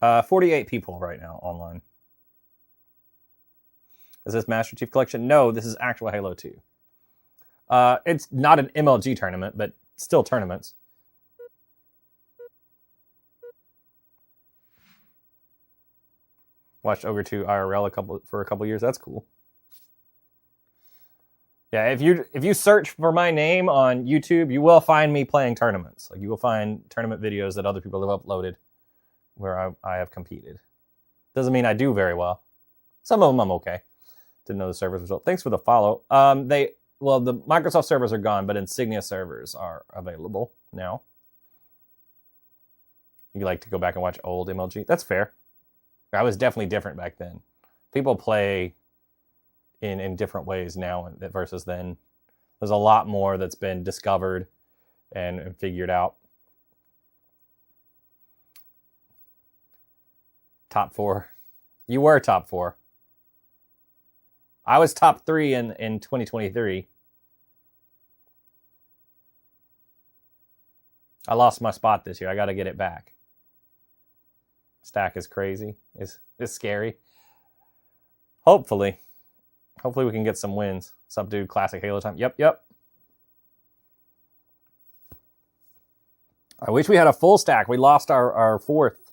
Uh, 48 people right now online. Is this Master Chief Collection? No, this is actual Halo 2. It's not an MLG tournament, but still tournaments. Watched Ogre 2 IRL for a couple years. That's cool. Yeah, if you search for my name on YouTube, you will find me playing tournaments. Like you will find tournament videos that other people have uploaded where I have competed. Doesn't mean I do very well. Some of them I'm okay. Didn't know the servers were up. Thanks for the follow. The Microsoft servers are gone, but Insignia servers are available now. You like to go back and watch old MLG? That's fair. I was definitely different back then. People play in different ways now versus then. There's a lot more that's been discovered and figured out. Top 4. You were top 4. I was top 3 in 2023. I lost my spot this year. I got to get it back. Stack is crazy. It's scary. Hopefully we can get some wins. Sub dude, classic Halo time. Yep. I wish we had a full stack. We lost our fourth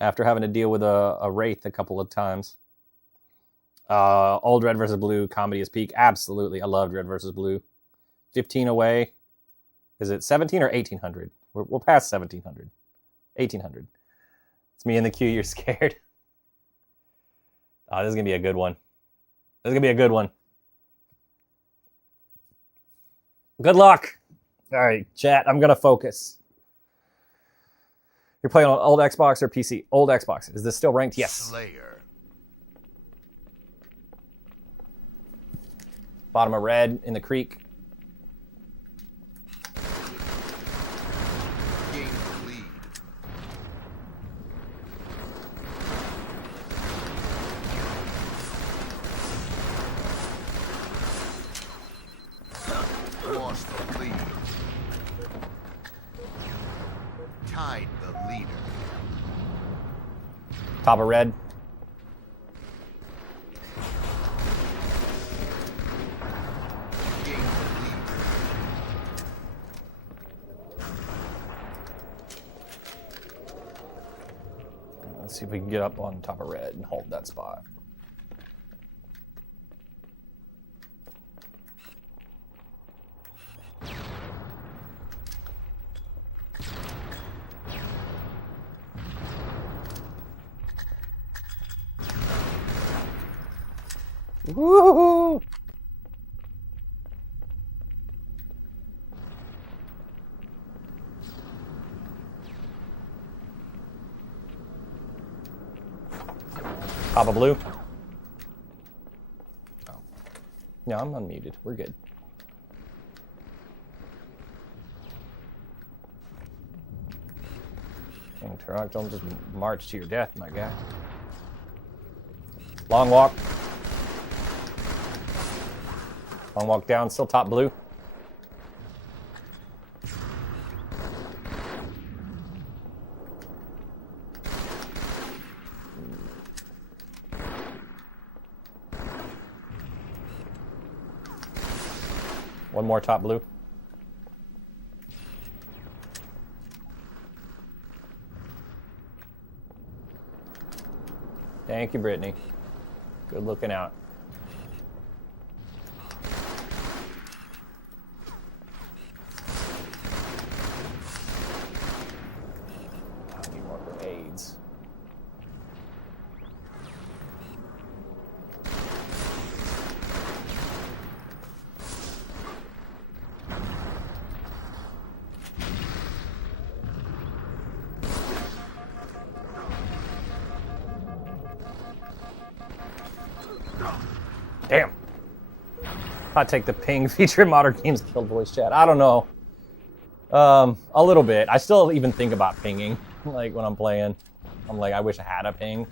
after having to deal with a Wraith a couple of times. Old Red versus Blue, comedy is peak. Absolutely. I loved Red versus Blue. 15 away. Is it 17 or 1800? We're past 1700. 1800. It's me in the queue. You're scared. Oh, this is going to be a good one. Good luck. All right, chat. I'm going to focus. You're playing on old Xbox or PC? Old Xbox. Is this still ranked? Yes. Slayer. Bottom of red in the creek. Gain the lead. Lost the lead. Tied the leader. Top of red. Gain the lead. Let's see if we can get up on top of red and hold that spot. Woohoo! Top of blue. Oh. No, I'm unmuted. We're good. Dang, Turok, don't just march to your death, my guy. Long walk. Long walk down, still top blue. One more top blue. Thank you, Brittany. Good looking out. I need more grenades. Damn. I'd take the ping feature in modern games killed voice chat. I don't know. A little bit. I still even think about pinging, like when I'm playing. I'm like, I wish I had a ping.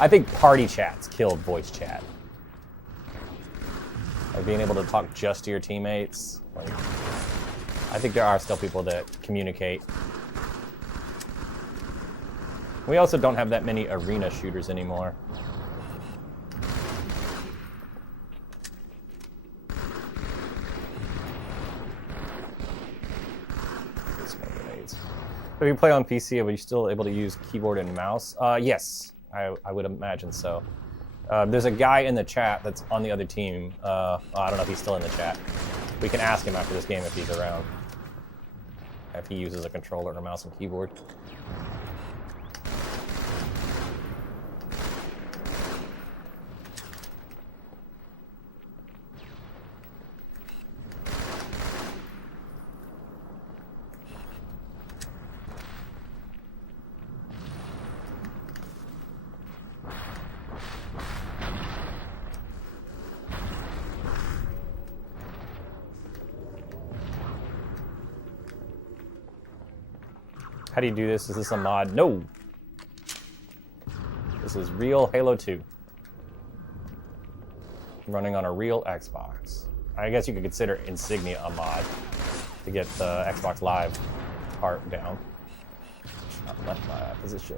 I think party chats killed voice chat. Like being able to talk just to your teammates. Like, I think there are still people that communicate. We also don't have that many arena shooters anymore. If you play on PC, are you still able to use keyboard and mouse? Yes, I would imagine so. There's a guy in the chat that's on the other team. I don't know if he's still in the chat. We can ask him after this game if he's around. If he uses a controller or mouse and keyboard. How do you do this? Is this a mod? No! This is real Halo 2. Running on a real Xbox. I guess you could consider Insignia a mod to get the Xbox Live part down. Not left my position.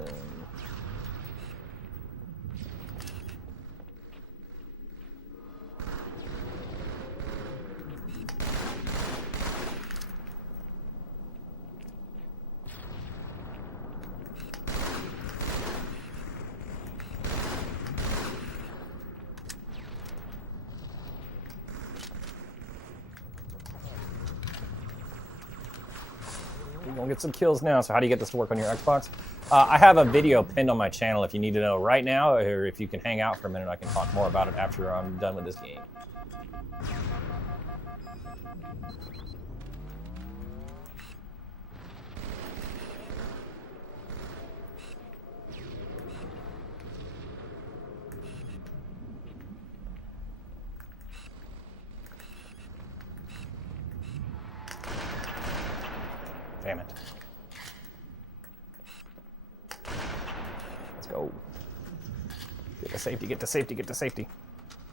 We're gonna get some kills now. So how do you get this to work on your Xbox? I have a video pinned on my channel if you need to know right now, or if you can hang out for a minute, I can talk more about it after I'm done with this game. Damn it. Let's go. Get to safety, get to safety, get to safety.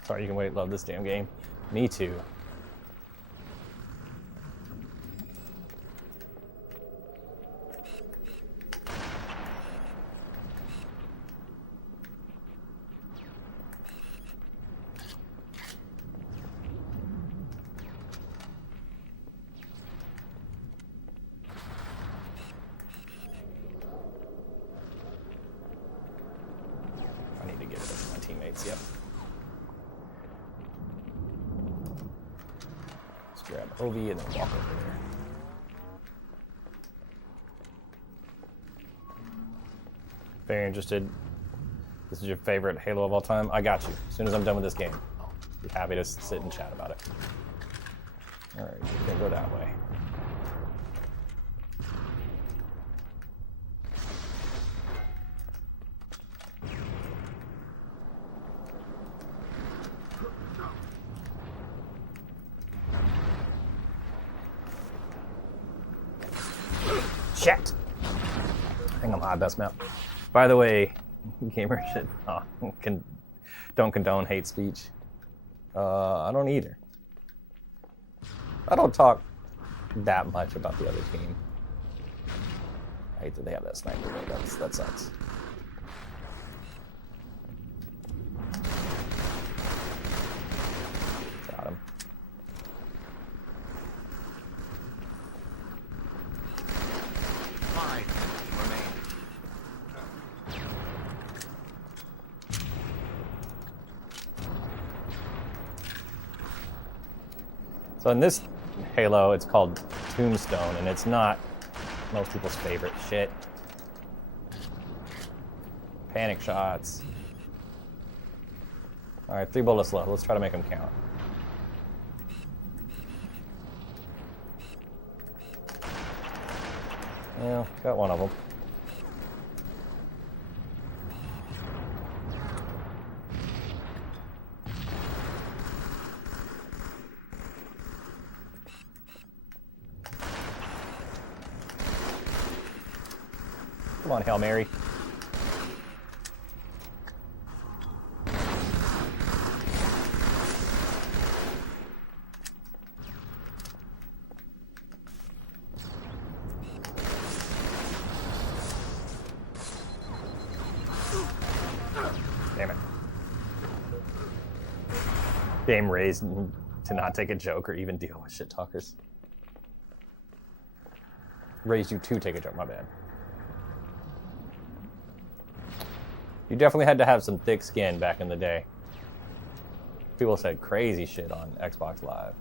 Sorry, you can wait. Love this damn game. Me too. I need to get it to my teammates, yep. Let's grab Ovi and then walk over there. Very interested. This is your favorite Halo of all time? I got you. As soon as I'm done with this game, I'll be happy to sit and chat about it. Alright, you can go that way. Shit! I think I'm high best map. By the way, gamer shit. Don't condone hate speech. I don't either. I don't talk that much about the other team. I hate that they have that sniper though. That sucks. Got him. So in this Halo, it's called Tombstone, and it's not most people's favorite shit. Panic shots. All right, 3 bullets left. Let's try to make them count. Yeah, got one of them. Come on, Hail Mary. Damn it. Game raised to not take a joke or even deal with shit talkers. Raised you to take a joke, my bad. You definitely had to have some thick skin back in the day. People said crazy shit on Xbox Live.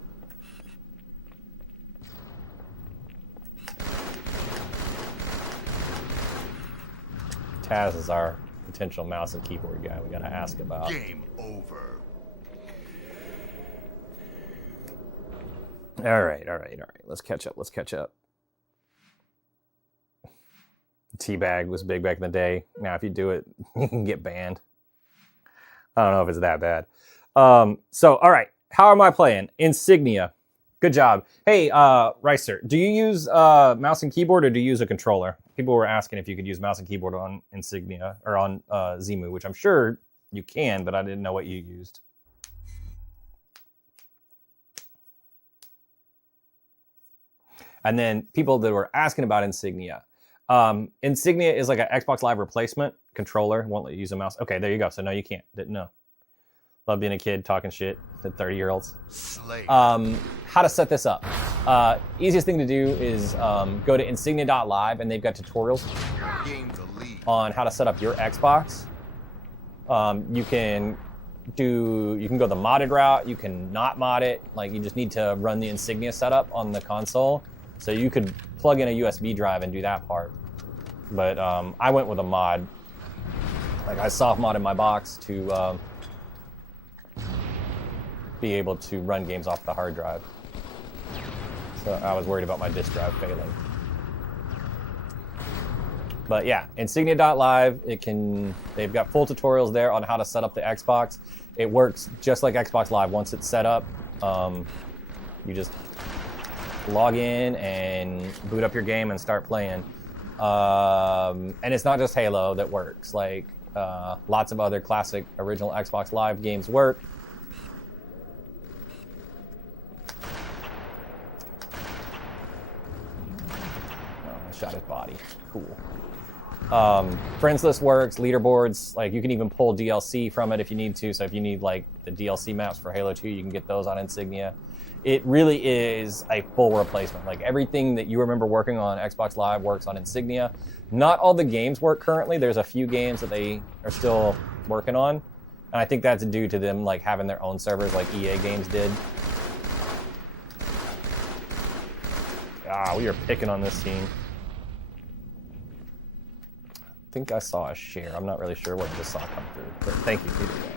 Taz is our potential mouse and keyboard guy we gotta ask about. Game over. All right. Let's catch up. Teabag was big back in the day. Now, if you do it, you can get banned. I don't know if it's that bad. So, all right. How am I playing? Insignia. Good job. Hey, Ricer, do you use mouse and keyboard or do you use a controller? People were asking if you could use mouse and keyboard on Insignia or on Zemu, which I'm sure you can, but I didn't know what you used. And then people that were asking about Insignia. Insignia is like an Xbox Live replacement controller. Won't let you use a mouse. Okay, there you go. So no, you can't. Didn't know. Love being a kid talking shit to 30-year-olds. Slay. How to set this up. Easiest thing to do is go to insignia.live, and they've got tutorials Gain the lead. on how to set up your Xbox. You can go the modded route. You can not mod it. Like, you just need to run the Insignia setup on the console. So you could plug in a USB drive and do that part. But I went with a mod. Like, I soft modded my box to be able to run games off the hard drive. So I was worried about my disk drive failing. But yeah, Insignia.live, they've got full tutorials there on how to set up the Xbox. It works just like Xbox Live. Once it's set up, you just log in and boot up your game and start playing. And it's not just Halo that works. Like, lots of other classic original Xbox Live games work. Shot his body. Cool. Friends list works, leaderboards, like you can even pull DLC from it if you need to. So if you need like the DLC maps for Halo 2, you can get those on Insignia. It really is a full replacement. Like, everything that you remember working on Xbox Live works on Insignia. Not all the games work currently. There's a few games that they are still working on. And I think that's due to them like having their own servers like EA Games did. We are picking on this team. I think I saw a share. I'm not really sure what I just saw come through, but thank you either way.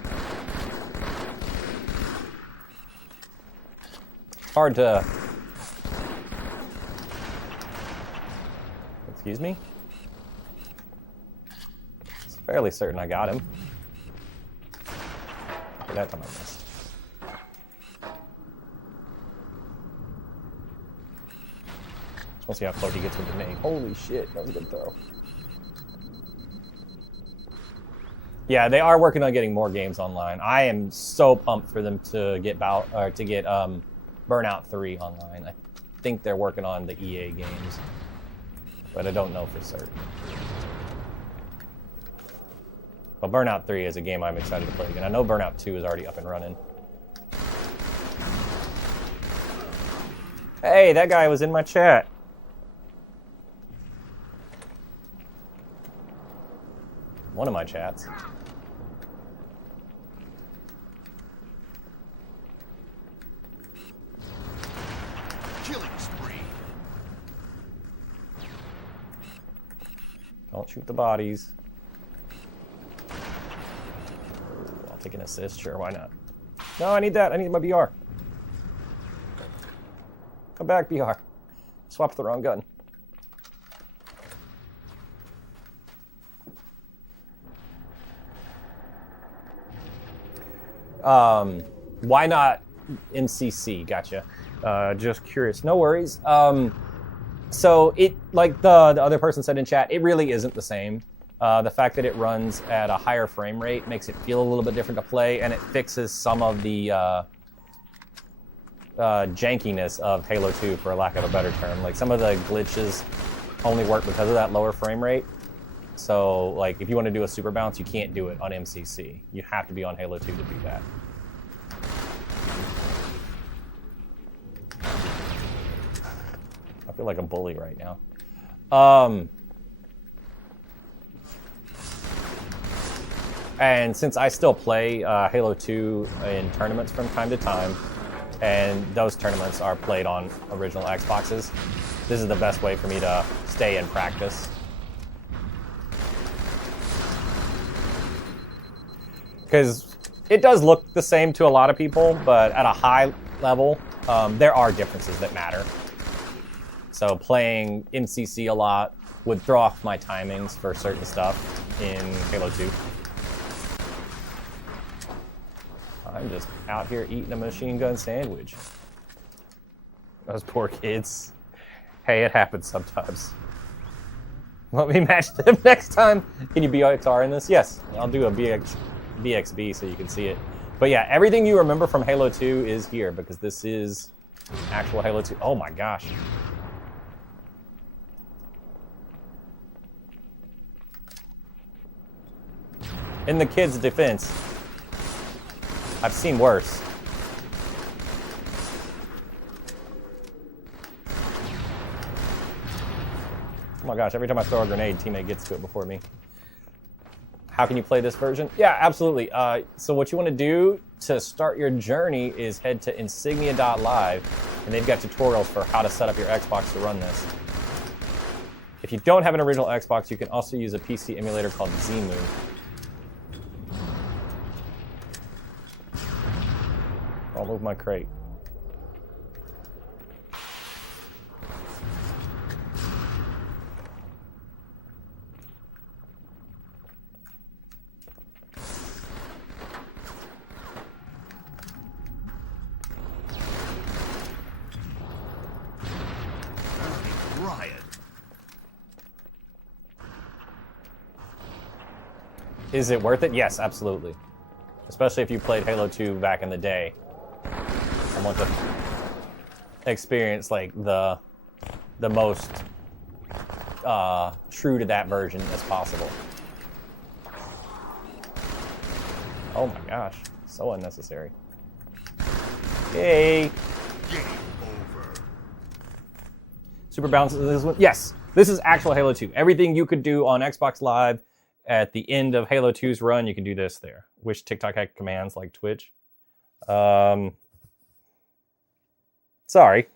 It's hard to... Excuse me? It's fairly certain I got him. Okay, that time I missed. Just want to see how close he gets with the nade. Holy shit, that was a good throw. Yeah, they are working on getting more games online. I am so pumped for them to get Burnout 3 online. I think they're working on the EA games, but I don't know for certain. But Burnout 3 is a game I'm excited to play again. I know Burnout 2 is already up and running. Hey, that guy was in my chat. One of my chats. Killing spree. Don't shoot the bodies. Ooh, I'll take an assist, sure, why not? No, I need that. I need my BR. Come back, BR. Swapped the wrong gun. Why not MCC? Gotcha. Just curious. No worries. So it, like the other person said in chat, it really isn't the same. The fact that it runs at a higher frame rate makes it feel a little bit different to play, and it fixes some of the jankiness of Halo 2, for lack of a better term. Like, some of the glitches only work because of that lower frame rate. So, like, if you want to do a super bounce, you can't do it on MCC. You have to be on Halo 2 to do that. I feel like a bully right now. And since I still play Halo 2 in tournaments from time to time, and those tournaments are played on original Xboxes, this is the best way for me to stay in practice. Because it does look the same to a lot of people, but at a high level, there are differences that matter. So playing MCC a lot would throw off my timings for certain stuff in Halo 2. I'm just out here eating a machine gun sandwich. Those poor kids. Hey, it happens sometimes. Let me match them next time. Can you BXR in this? Yes, I'll do a BXB so you can see it. But yeah, everything you remember from Halo 2 is here, because this is actual Halo 2. Oh my gosh. In the kid's defense, I've seen worse. Oh my gosh, every time I throw a grenade, teammate gets to it before me. How can you play this version? Yeah, absolutely. So what you want to do to start your journey is head to insignia.live, and they've got tutorials for how to set up your Xbox to run this. If you don't have an original Xbox, you can also use a PC emulator called Zemu. I'll move my crate. Riot. Is it worth it? Yes, absolutely. Especially if you played Halo 2 back in the day and want to experience like the most true to that version as possible. Oh my gosh, so unnecessary. Yay! Game over. Super Bounce is this one? Yes, this is actual Halo 2. Everything you could do on Xbox Live at the end of Halo 2's run, you can do this there. Wish TikTok had commands like Twitch. Sorry.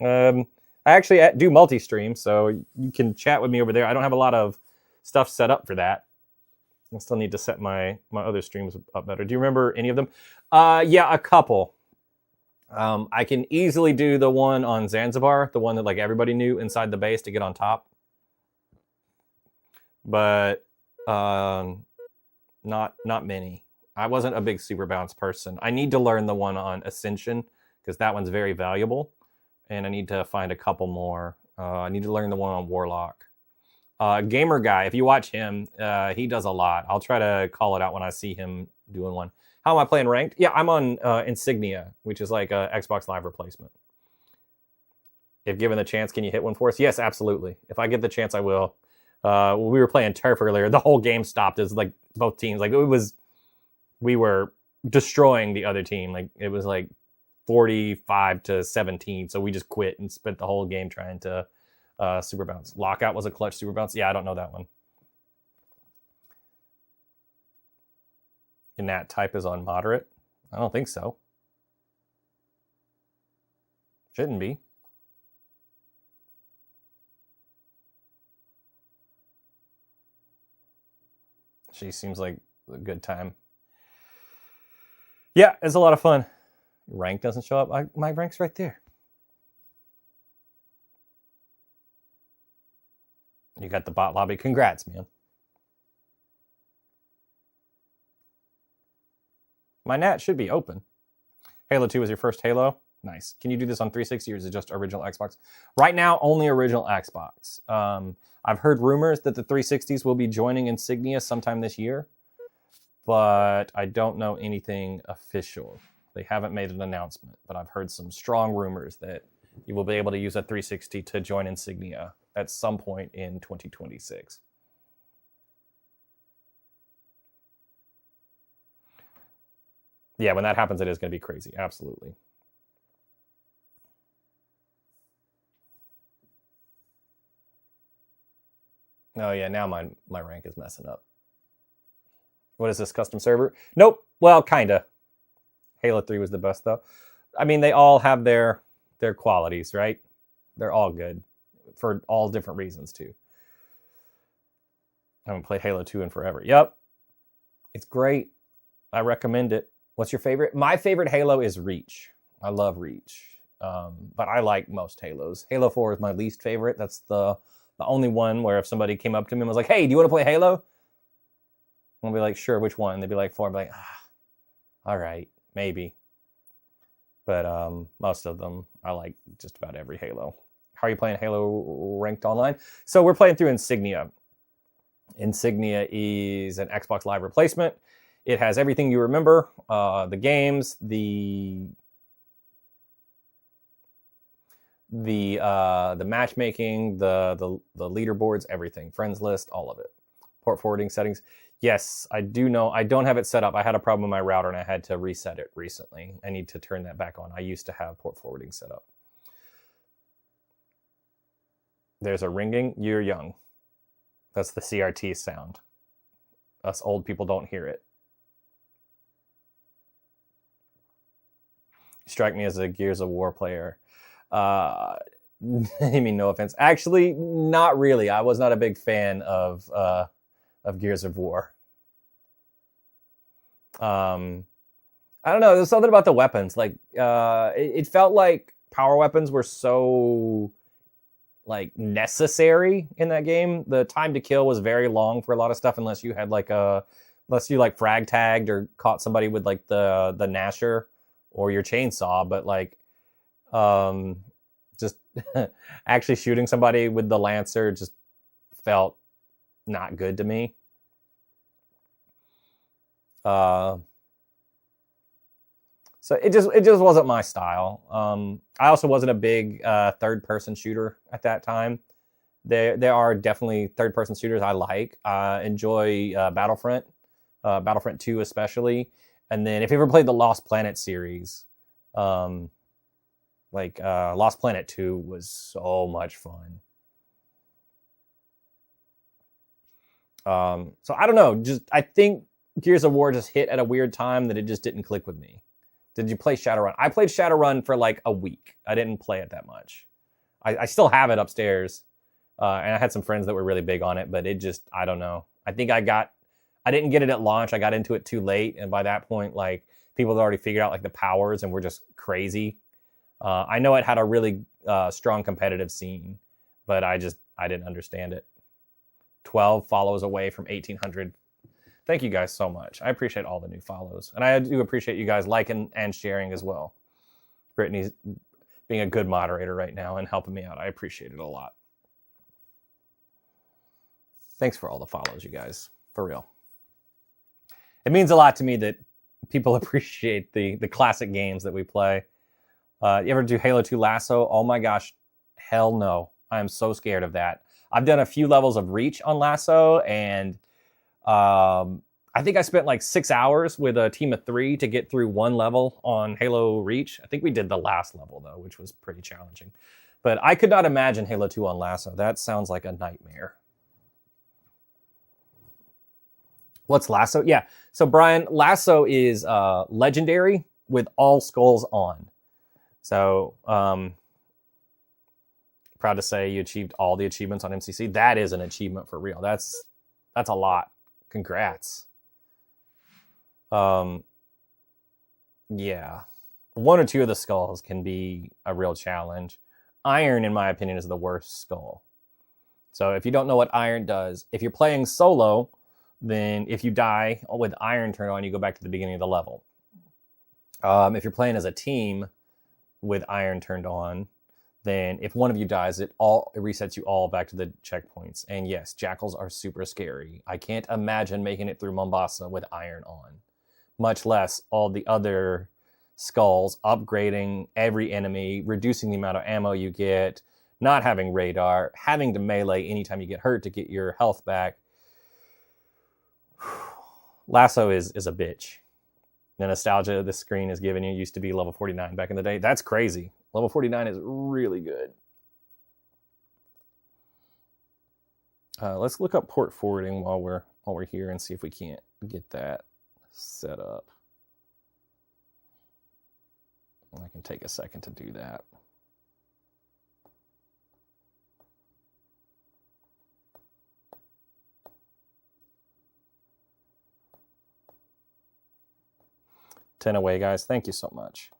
I actually do multi-stream, so you can chat with me over there. I don't have a lot of stuff set up for that. I still need to set my other streams up better. Do you remember any of them? Yeah, a couple. I can easily do the one on Zanzibar, the one that like everybody knew inside the base to get on top. But not many. I wasn't a big Super Bounce person. I need to learn the one on Ascension because that one's very valuable, and I need to find a couple more. I need to learn the one on Warlock. Gamer Guy, if you watch him, he does a lot. I'll try to call it out when I see him doing one. How am I playing ranked? Yeah, I'm on Insignia, which is like a Xbox Live replacement. If given the chance, can you hit one for us? Yes, absolutely. If I get the chance, I will. When we were playing Turf earlier, the whole game stopped as like both teams. Like we were destroying the other team. Like it was like 45-17. So we just quit and spent the whole game trying to Super Bounce. Lockout was a clutch Super Bounce. Yeah, I don't know that one. And that type is on moderate? I don't think so. Shouldn't be. She seems like a good time. Yeah, it's a lot of fun. Rank doesn't show up. My rank's right there. You got the bot lobby. Congrats, man. My NAT should be open. Halo 2 was your first Halo? Nice. Can you do this on 360 or is it just original Xbox? Right now, only original Xbox. I've heard rumors that the 360s will be joining Insignia sometime this year, but I don't know anything official. They haven't made an announcement, but I've heard some strong rumors that you will be able to use a 360 to join Insignia at some point in 2026. Yeah, when that happens, it is going to be crazy. Absolutely. Oh, yeah, now my rank is messing up. What is this, custom server? Nope. Well, kind of. Halo 3 was the best, though. I mean, they all have their qualities, right? They're all good for all different reasons, too. I haven't played Halo 2 in forever. Yep. It's great. I recommend it. What's your favorite? My favorite Halo is Reach. I love Reach. But I like most Halos. Halo 4 is my least favorite. That's the only one where if somebody came up to me and was like, hey, do you want to play Halo? I'll be like, sure, which one? And they'd be like, 4. I'd be like, all right, maybe. But most of them, I like just about every Halo. How are you playing Halo ranked online? So we're playing through Insignia. Insignia is an Xbox Live replacement. It has everything you remember, the games, the matchmaking, the leaderboards, everything, friends list, all of it. Port forwarding settings. Yes, I do know. I don't have it set up. I had a problem with my router and I had to reset it recently. I need to turn that back on. I used to have port forwarding set up. There's a ringing. You're young. That's the CRT sound. Us old people don't hear it. Strike me as a Gears of War player. I mean, no offense. Actually, not really. I was not a big fan of Gears of War. I don't know. There's something about the weapons. Like, it felt like power weapons were so like necessary in that game. The time to kill was very long for a lot of stuff, unless you had unless you like frag tagged or caught somebody with like the Gnasher or your chainsaw. But like, just actually shooting somebody with the Lancer just felt not good to me. So it just wasn't my style. I also wasn't a big third-person shooter at that time. There are definitely third-person shooters I like. Enjoy Battlefront, Battlefront 2 especially. And then if you ever played the Lost Planet series, Lost Planet 2 was so much fun. So I don't know. I think Gears of War just hit at a weird time that it just didn't click with me. Did you play Shadowrun? I played Shadowrun for like a week. I didn't play it that much. I still have it upstairs. And I had some friends that were really big on it, but it just, I don't know. I think I didn't get it at launch. I got into it too late. And by that point, like people had already figured out like the powers and were just crazy. I know it had a really strong competitive scene, but I didn't understand it. 12 follows away from 1,800. Thank you guys so much. I appreciate all the new follows. And I do appreciate you guys liking and sharing as well. Brittany's being a good moderator right now and helping me out. I appreciate it a lot. Thanks for all the follows, you guys. For real. It means a lot to me that people appreciate the classic games that we play. You ever do Halo 2 Lasso? Oh my gosh. Hell no. I am so scared of that. I've done a few levels of Reach on Lasso, and I think I spent like 6 hours with a team of 3 to get through one level on Halo Reach. I think we did the last level, though, which was pretty challenging. But I could not imagine Halo 2 on Lasso. That sounds like a nightmare. What's Lasso? Yeah. So, Brian, Lasso is legendary with all skulls on. So, proud to say you achieved all the achievements on MCC. That is an achievement for real. That's a lot. Congrats. Yeah. 1 or 2 of the skulls can be a real challenge. Iron, in my opinion, is the worst skull. So if you don't know what Iron does, if you're playing solo, then if you die with Iron turned on, you go back to the beginning of the level. If you're playing as a team with Iron turned on, then if one of you dies, it resets you all back to the checkpoints. And yes, jackals are super scary. I can't imagine making it through Mombasa with Iron on, much less all the other skulls, upgrading every enemy, reducing the amount of ammo you get, not having radar, having to melee anytime you get hurt to get your health back. Lasso is a bitch. The nostalgia this screen is giving you used to be level 49 back in the day. That's crazy. Level 49 is really good. Let's look up port forwarding while we're here and see if we can't get that set up. I can take a second to do that. $10 away, guys. Thank you so much.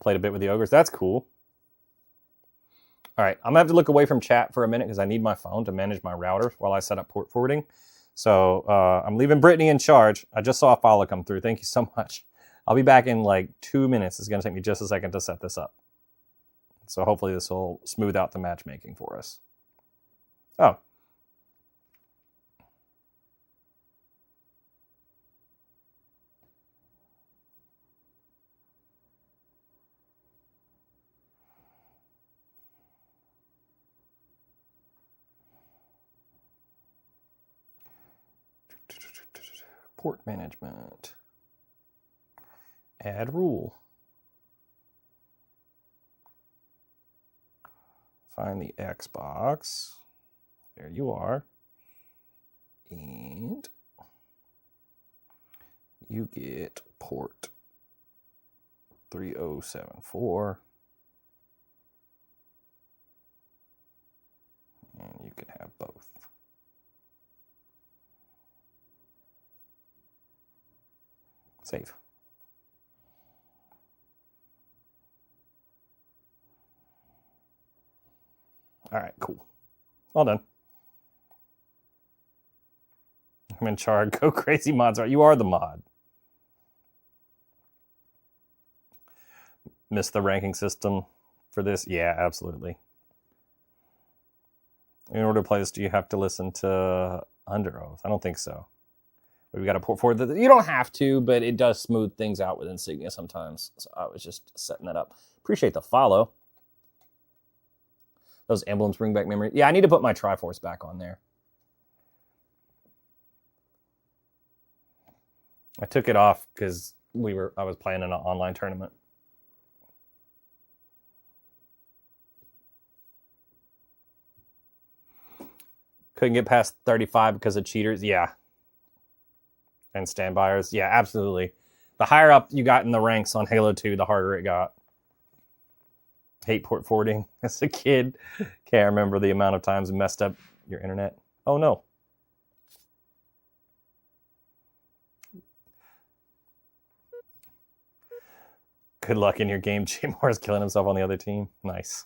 Played a bit with the ogres. That's cool. All right, I'm gonna have to look away from chat for a minute because I need my phone to manage my router while I set up port forwarding. So I'm leaving Brittany in charge. I just saw a follow come through. Thank you so much. I'll be back in like 2 minutes. It's gonna take me just a second to set this up. So hopefully this will smooth out the matchmaking for us. Oh. Port management. Add rule. Find the Xbox. There you are. And you get port 3074. And you can have both. Save. All right, cool. All done. I'm in charge. Go crazy, mods. You are the mod. Miss the ranking system for this? Yeah, absolutely. In order to play this, do you have to listen to Under Oath? I don't think so. We've got to port forward. You don't have to, but it does smooth things out with Insignia sometimes. So I was just setting that up. Appreciate the follow. Those emblems bring back memory. Yeah, I need to put my Triforce back on there. I took it off because I was playing in an online tournament. Couldn't get past 35 because of cheaters. Yeah. And standbyers. Yeah, absolutely. The higher up you got in the ranks on Halo 2, the harder it got. Hate port forwarding as a kid. Can't remember the amount of times it messed up your internet. Oh no. Good luck in your game. Jay Moore's killing himself on the other team. Nice.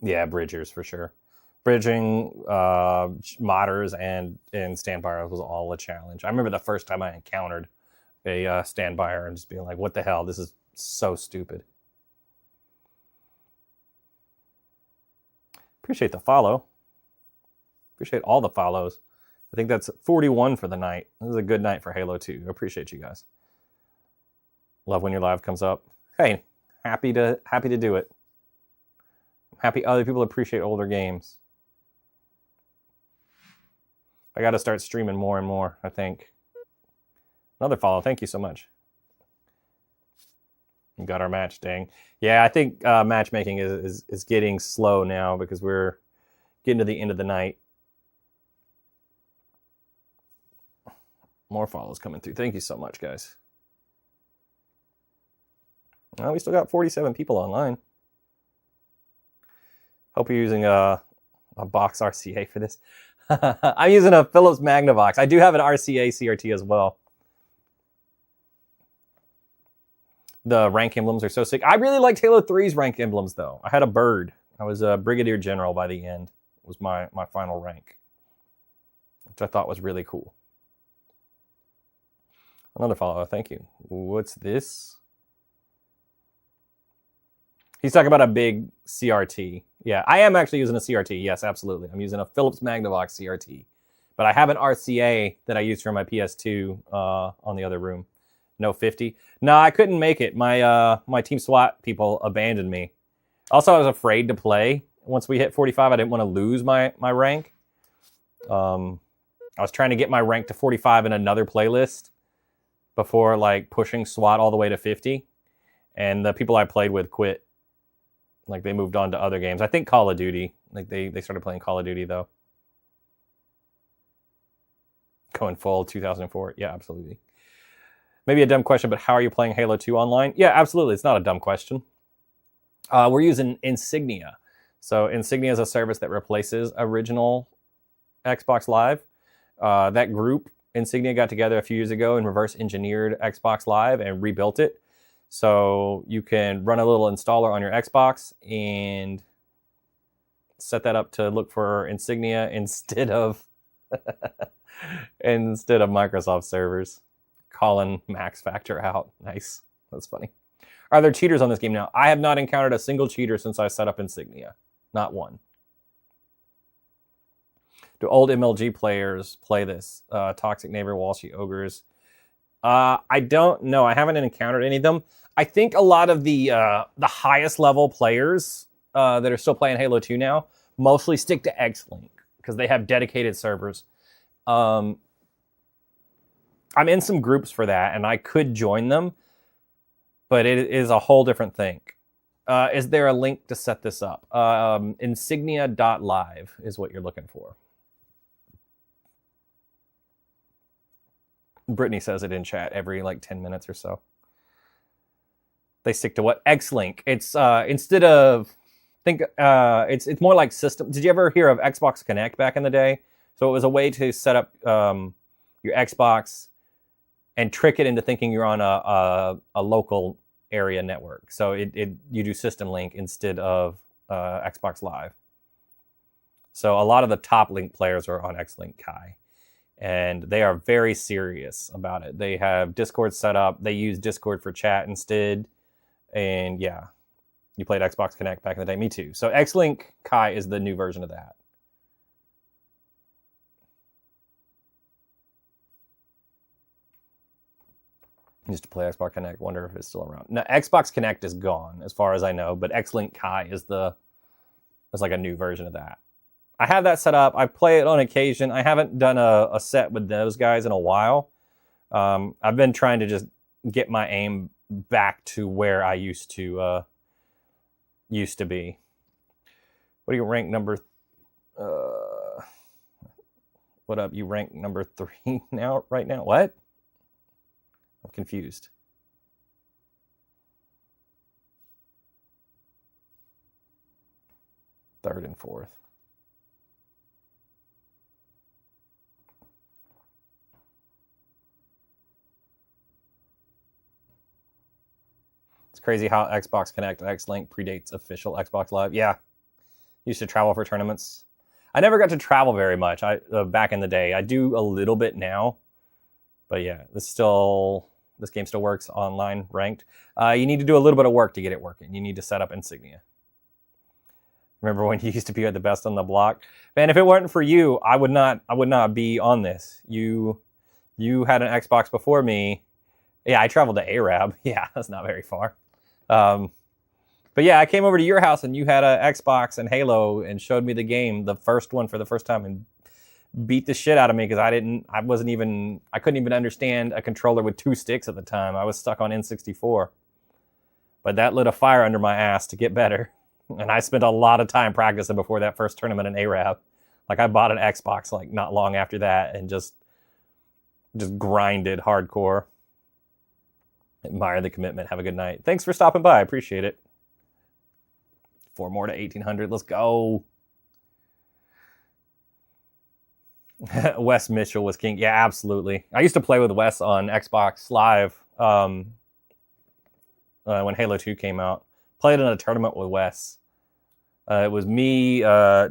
Yeah, Bridgers for sure. Bridging, modders, and standbyers was all a challenge. I remember the first time I encountered a standbyer and just being like, what the hell? This is so stupid. Appreciate the follow. Appreciate all the follows. I think that's 41 for the night. This is a good night for Halo 2. I appreciate you guys. Love when your live comes up. Hey, happy to do it. I'm happy other people appreciate older games. I got to start streaming more and more, I think. Another follow. Thank you so much. You got our match, dang. Yeah, I think matchmaking is getting slow now because we're getting to the end of the night. More follows coming through. Thank you so much, guys. Well, we still got 47 people online. Hope you're using a box RCA for this. I'm using a Philips Magnavox. I do have an RCA CRT as well. The rank emblems are so sick. I really liked Halo 3's rank emblems, though. I had a bird. I was a Brigadier General by the end. Was my final rank, which I thought was really cool. Another follow. Thank you. What's this? He's talking about a big CRT. Yeah, I am actually using a CRT. Yes, absolutely. I'm using a Philips Magnavox CRT. But I have an RCA that I use for my PS2 on the other room. No 50. No, I couldn't make it. My Team SWAT people abandoned me. Also, I was afraid to play. Once we hit 45, I didn't want to lose my rank. I was trying to get my rank to 45 in another playlist before like pushing SWAT all the way to 50. And the people I played with quit. Like they moved on to other games. I think Call of Duty. Like they started playing Call of Duty though. Going full 2004. Yeah, absolutely. Maybe a dumb question, but how are you playing Halo 2 online? Yeah, absolutely. It's not a dumb question. We're using Insignia. So Insignia is a service that replaces original Xbox Live. That group, Insignia, got together a few years ago and reverse engineered Xbox Live and rebuilt it. So you can run a little installer on your Xbox and set that up to look for Insignia instead of Microsoft servers. Calling Max Factor out. Nice. That's funny. Are there cheaters on this game now? I have not encountered a single cheater since I set up Insignia. Not one. Do old MLG players play this? Toxic Neighbor, Wall Street Ogres. I don't know. I haven't encountered any of them. I think a lot of the highest level players that are still playing Halo 2 now mostly stick to X-Link because they have dedicated servers. I'm in some groups for that, and I could join them, but it is a whole different thing. Is there a link to set this up? Insignia.live is what you're looking for. Brittany says it in chat every like 10 minutes or so. They stick to what? X-Link. It's instead of it's more like system. Did you ever hear of Xbox Connect back in the day? So it was a way to set up your Xbox and trick it into thinking you're on a local area network. So you do System Link instead of Xbox Live. So a lot of the top Link players are on X-Link Kai. And they are very serious about it. They have Discord set up. They use Discord for chat instead. And yeah, you played Xbox Connect back in the day. Me too. So X-Link Kai is the new version of that. Used to play Xbox Connect. Wonder if it's still around. No, Xbox Connect is gone as far as I know. But X-Link Kai is like a new version of that. I have that set up. I play it on occasion. I haven't done a set with those guys in a while. I've been trying to just get my aim back to where I used to be. What do you rank number? What up? You rank number 3 now? Right now? What? I'm confused. Third and fourth. It's crazy how Xbox Connect X-Link predates official Xbox Live. Yeah, used to travel for tournaments. I never got to travel very much. Back in the day, I do a little bit now, but yeah, this game still works online ranked. You need to do a little bit of work to get it working. You need to set up Insignia. Remember when you used to be the best on the block, man? If it weren't for you, I would not be on this. You had an Xbox before me. Yeah, I traveled to Arab. Yeah, that's not very far. But yeah, I came over to your house and you had an Xbox and Halo and showed me the game, the first one for the first time, and beat the shit out of me because I couldn't even understand a controller with 2 sticks at the time. I was stuck on N64. But that lit a fire under my ass to get better. And I spent a lot of time practicing before that first tournament in Arab. Like I bought an Xbox like not long after that and just grinded hardcore. Admire the commitment. Have a good night. Thanks for stopping by. I appreciate it. 4 more to 1800. Let's go. Wes Mitchell was king. Yeah, absolutely. I used to play with Wes on Xbox Live when Halo 2 came out. Played in a tournament with Wes. It was me,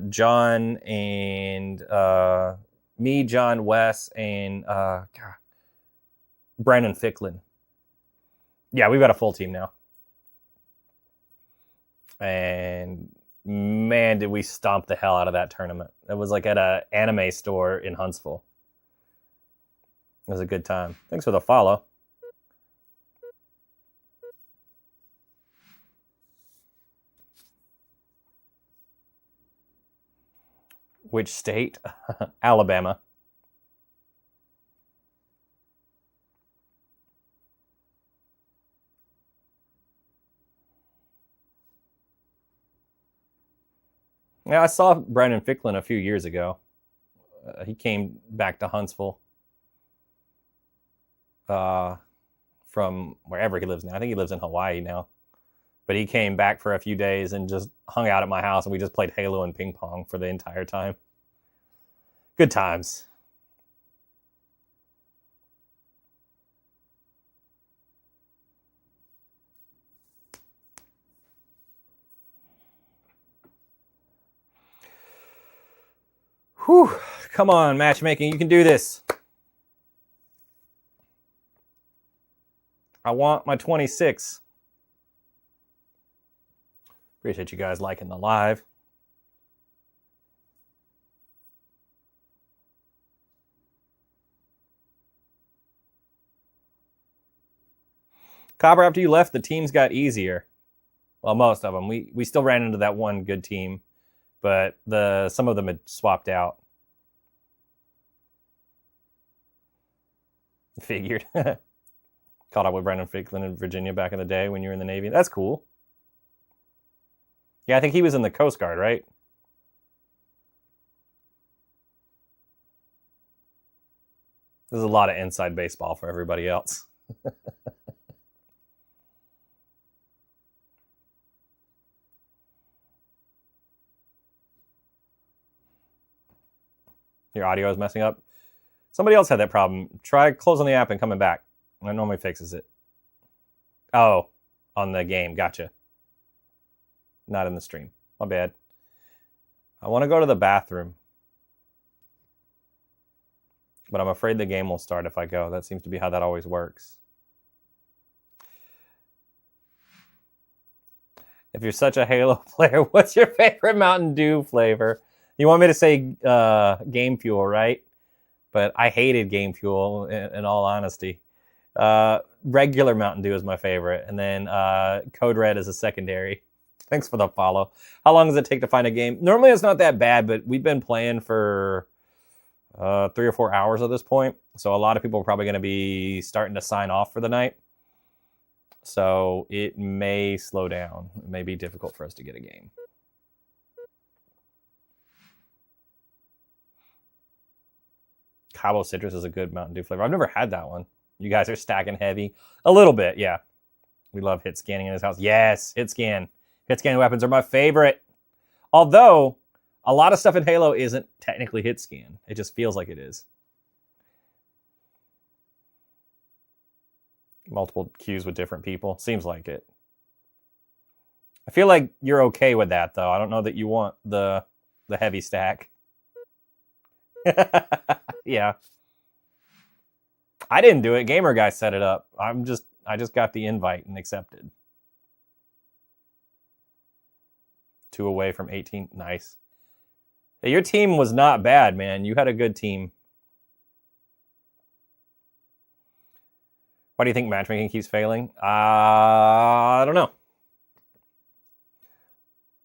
John, Wes, and Brandon Ficklin. Yeah, we've got a full team now. And man, did we stomp the hell out of that tournament. It was like at an anime store in Huntsville. It was a good time. Thanks for the follow. Which state? Alabama. Yeah, I saw Brandon Ficklin a few years ago. He came back to Huntsville from wherever he lives now. I think he lives in Hawaii now. But he came back for a few days and just hung out at my house, and we just played Halo and ping pong for the entire time. Good times. Whew. Come on, matchmaking. You can do this. I want my 26. Appreciate you guys liking the live. Copper, after you left, the teams got easier. Well, most of them. We still ran into that one good team, but some of them had swapped out. Figured. Caught up with Brendan Ficklin in Virginia back in the day when you were in the Navy. That's cool. Yeah, I think he was in the Coast Guard, right? There's a lot of inside baseball for everybody else. Your audio is messing up. Somebody else had that problem. Try closing the app and coming back. That normally fixes it. Oh, on the game. Gotcha. Not in the stream. My bad. I want to go to the bathroom. But I'm afraid the game will start if I go. That seems to be how that always works. If you're such a Halo player, what's your favorite Mountain Dew flavor? You want me to say Game Fuel, right? But I hated Game Fuel, in all honesty. Regular Mountain Dew is my favorite. And then Code Red is a secondary. Thanks for the follow. How long does it take to find a game? Normally it's not that bad, but we've been playing for 3 or 4 hours at this point. So a lot of people are probably going to be starting to sign off for the night. So it may slow down. It may be difficult for us to get a game. Cabo Citrus is a good Mountain Dew flavor. I've never had that one. You guys are stacking heavy. A little bit, yeah. We love hit scanning in this house. Yes, hit scan. Hit scan weapons are my favorite. Although, a lot of stuff in Halo isn't technically hit scan. It just feels like it is. Multiple queues with different people. Seems like it. I feel like you're okay with that, though. I don't know that you want the heavy stack. Yeah. I didn't do it. Gamer Guy set it up. I just got the invite and accepted. 2 away from 18. Nice. Hey, your team was not bad, man. You had a good team. Why do you think matchmaking keeps failing? I don't know.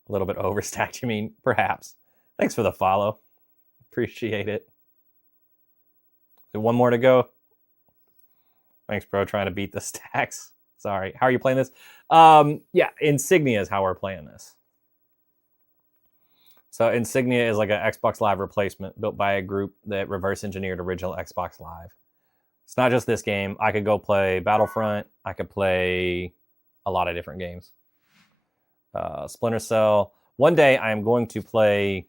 A little bit overstacked, you mean? Perhaps. Thanks for the follow. Appreciate it. One more to go. Thanks, bro. Trying to beat the stacks. Sorry. How are you playing this? Yeah, Insignia is how we're playing this. So Insignia is like an Xbox Live replacement built by a group that reverse engineered original Xbox Live. It's not just this game. I could go play Battlefront. I could play a lot of different games. Splinter Cell. One day I am going to play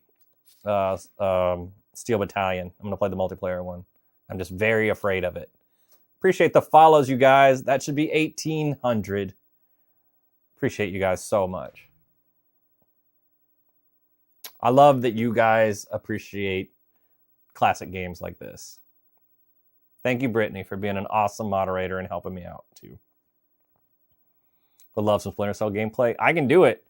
Steel Battalion. I'm going to play the multiplayer one. I'm just very afraid of it. Appreciate the follows, you guys. That should be 1,800. Appreciate you guys so much. I love that you guys appreciate classic games like this. Thank you, Brittany, for being an awesome moderator and helping me out, too. Would love some Splinter Cell gameplay. I can do it.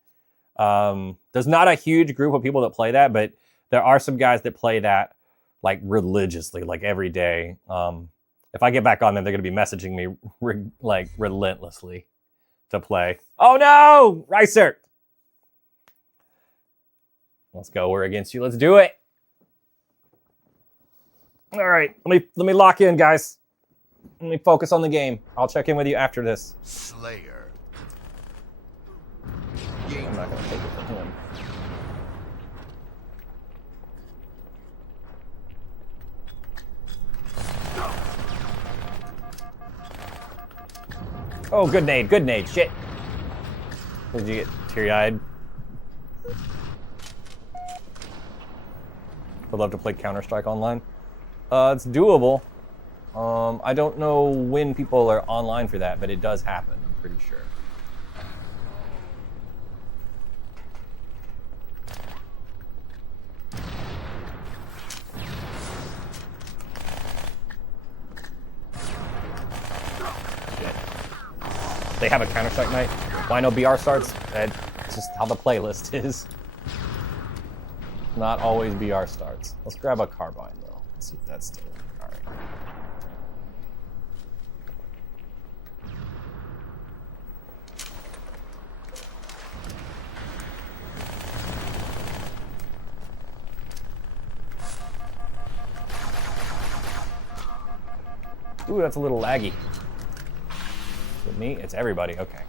There's not a huge group of people that play that, but there are some guys that play that like religiously, like every day. If I get back on there, they're going to be messaging me like relentlessly to play. Oh no, Ricer! Let's go. We're against you. Let's do it. All right, let me lock in, guys. Let me focus on the game. I'll check in with you after this. Slayer. I'm not going to take it from him. Oh, good nade, good nade. Shit. Did you get teary-eyed? Would love to play Counter-Strike online. It's doable. I don't know when people are online for that, but it does happen, I'm pretty sure. They have a Counter-Strike night. Why no BR starts? It's just how the playlist is. Not always BR starts. Let's grab a carbine though. Let's see if that's still all right. Ooh, that's a little laggy. Is it me? It's everybody. Okay.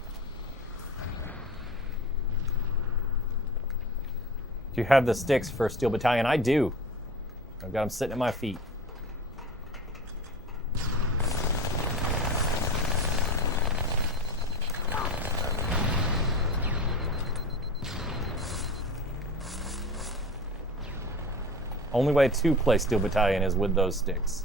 Do you have the sticks for Steel Battalion? I do. I've got them sitting at my feet. Only way to play Steel Battalion is with those sticks.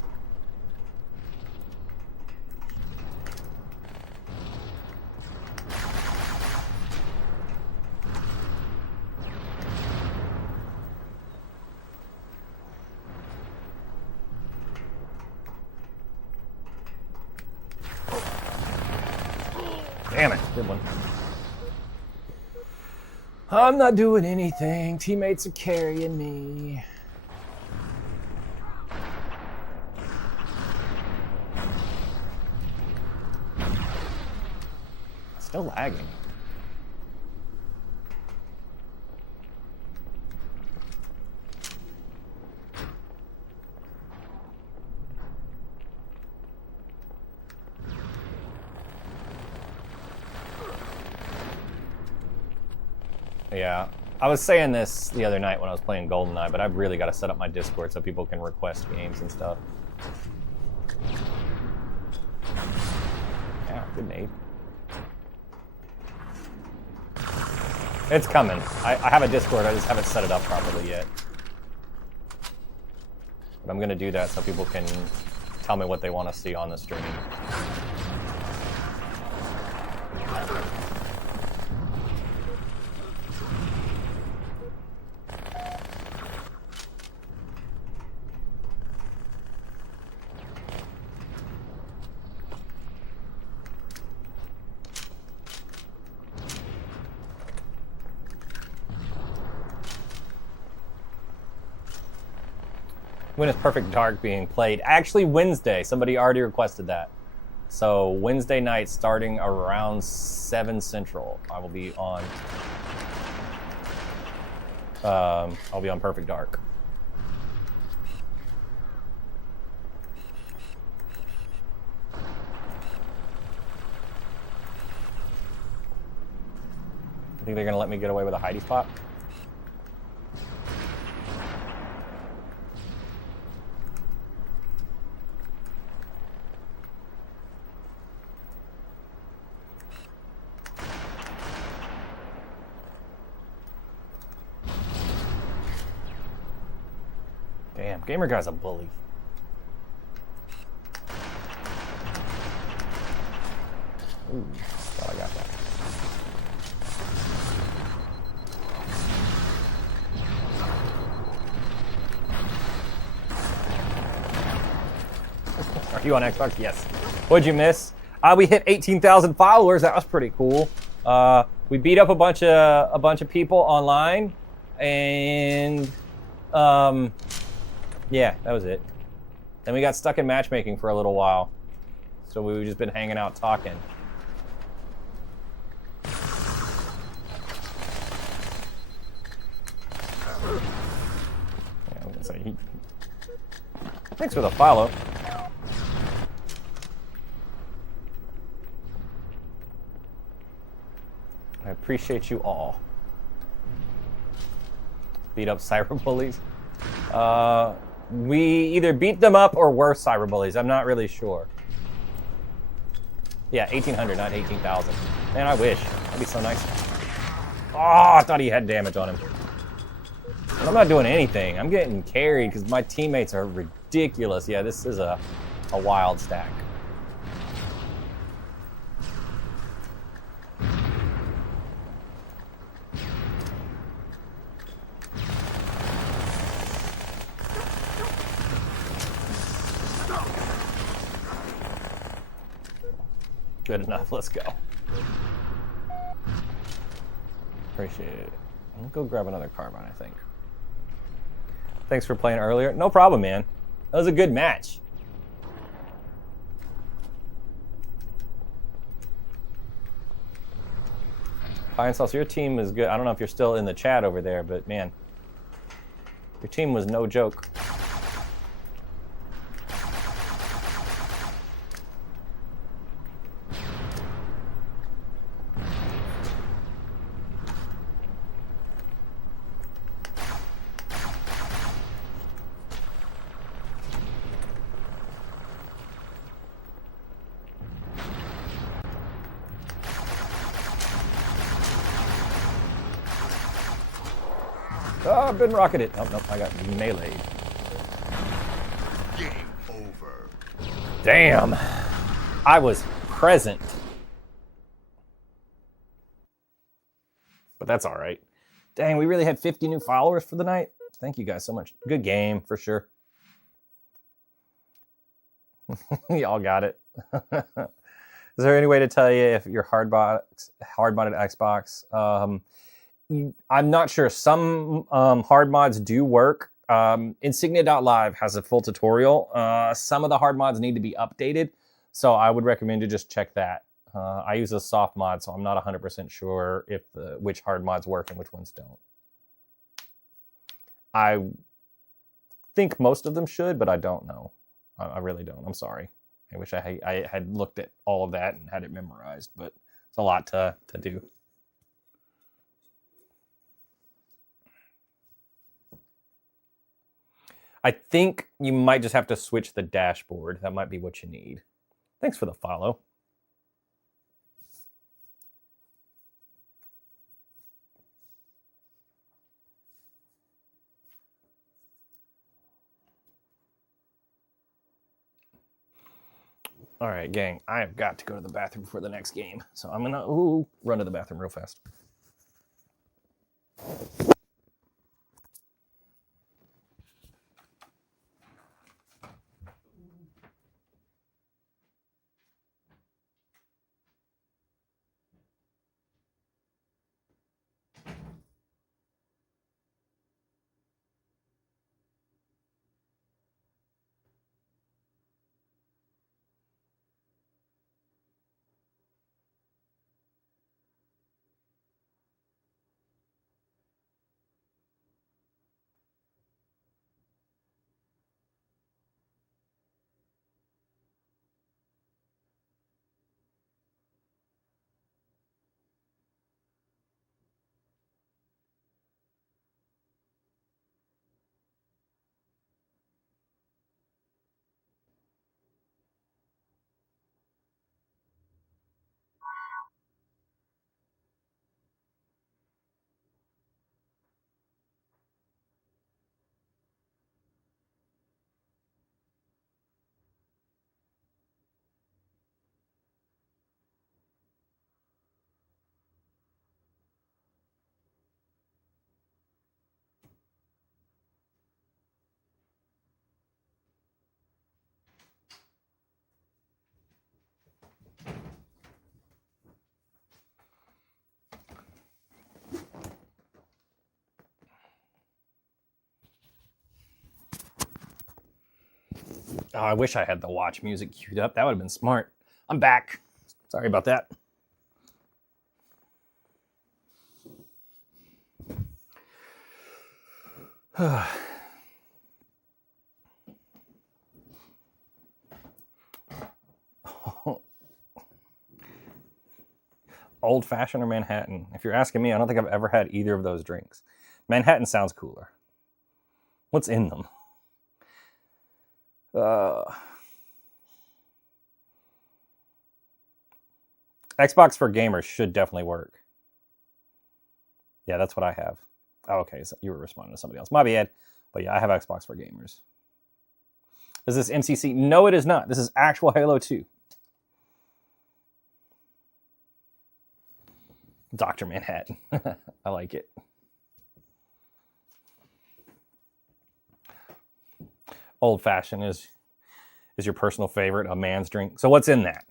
Damn it, good one. I'm not doing anything. Teammates are carrying me. Still lagging. Yeah, I was saying this the other night when I was playing GoldenEye, but I've really got to set up my Discord so people can request games and stuff. Yeah, good nade. It's coming. I have a Discord, I just haven't set it up properly yet. But I'm going to do that so people can tell me what they want to see on the stream. When is Perfect Dark being played? Actually, Wednesday. Somebody already requested that. So Wednesday night, starting around 7 Central, I will be on. I'll be on Perfect Dark. You think they're gonna let me get away with a hidey spot? Damn, Gamer Guy's a bully. Ooh, thought I got that. Are you on Xbox? Yes. What'd you miss? We hit 18,000 followers. That was pretty cool. We beat up a bunch of people online, and yeah, that was it. Then we got stuck in matchmaking for a little while, so we've just been hanging out talking. Yeah, I was gonna say, thanks for the follow. I appreciate you all. Beat up cyberbullies. We either beat them up or were cyberbullies. I'm not really sure. Yeah, 1,800, not 18,000. Man, I wish. That'd be so nice. Oh, I thought he had damage on him. But I'm not doing anything. I'm getting carried because my teammates are ridiculous. Yeah, this is a wild stack. Good enough, let's go. Appreciate it. I'll go grab another carbine, I think. Thanks for playing earlier. No problem, man. That was a good match. Pine Sauce, your team is good. I don't know if you're still in the chat over there, but man, your team was no joke. Oh, I've been rocketed. Oh, nope, I got meleeed. Game over. Damn. I was present. But that's all right. Dang, we really had 50 new followers for the night. Thank you guys so much. Good game, for sure. Y'all got it. Is there any way to tell you if your hard-modded Xbox? I'm not sure. Some hard mods do work. Insignia.live has a full tutorial. Some of the hard mods need to be updated, so I would recommend to just check that. I use a soft mod, so I'm not 100% sure if which hard mods work and which ones don't. I think most of them should, but I don't know. I really don't. I'm sorry. I wish I had looked at all of that and had it memorized, but it's a lot to do. I think you might just have to switch the dashboard. That might be what you need. Thanks for the follow. All right, gang, I have got to go to the bathroom for the next game. So I'm going to run to the bathroom real fast. Oh, I wish I had the watch music queued up. That would have been smart. I'm back. Sorry about that. Old fashioned or Manhattan? If you're asking me, I don't think I've ever had either of those drinks. Manhattan sounds cooler. What's in them? Xbox for gamers should definitely work. Yeah, that's what I have. Oh, okay, so you were responding to somebody else. My bad. But yeah, I have Xbox for gamers. Is this MCC? No, it is not. This is actual Halo 2. Dr. Manhattan. I like it. Old fashioned is your personal favorite, a man's drink. So what's in that?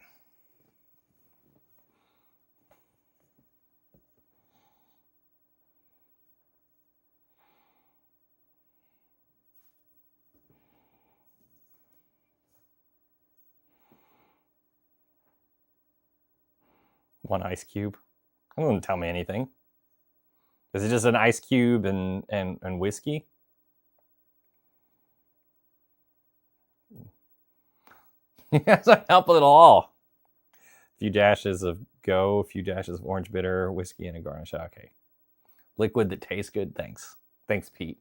One ice cube. It wouldn't tell me anything. Is it just an ice cube and whiskey? It doesn't help at all. A few dashes of Go, a few dashes of orange bitter, whiskey, and a garnish. Okay. Liquid that tastes good. Thanks. Thanks, Pete.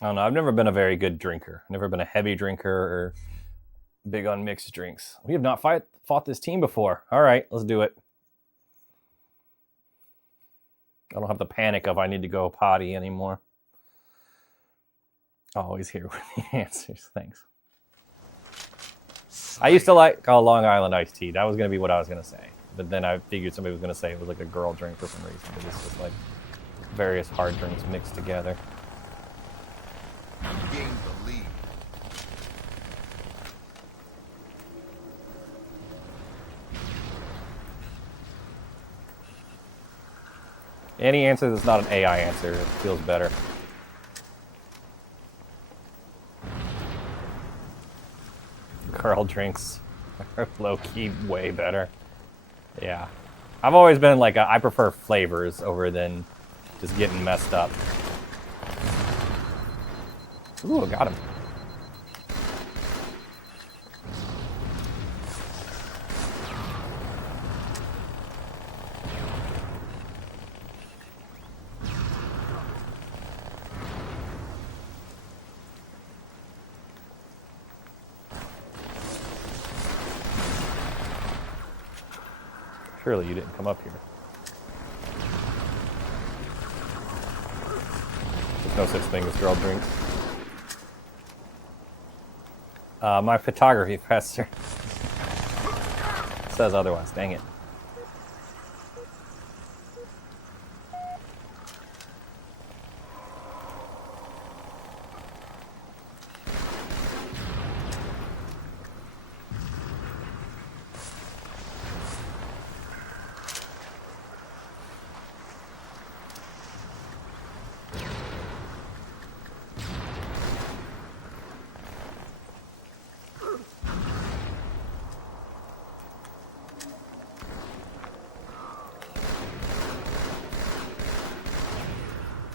I don't know. I've never been a very good drinker. Never been a heavy drinker. Big on mixed drinks. We have not fought this team before. All right, let's do it. I don't have the panic of I need to go potty anymore. Always here with the answers. Thanks. I used to like Long Island iced tea. That was going to be what I was going to say. But then I figured somebody was going to say it was like a girl drink for some reason. But it's just like various hard drinks mixed together. Gain the lead. Any answer that's not an AI answer, it feels better. Girl drinks are low-key way better. Yeah. I've always been like, I prefer flavors over than just getting messed up. Ooh, I got him. Surely you didn't come up here. There's no such thing as girl drinks. My photography professor says otherwise. Dang it.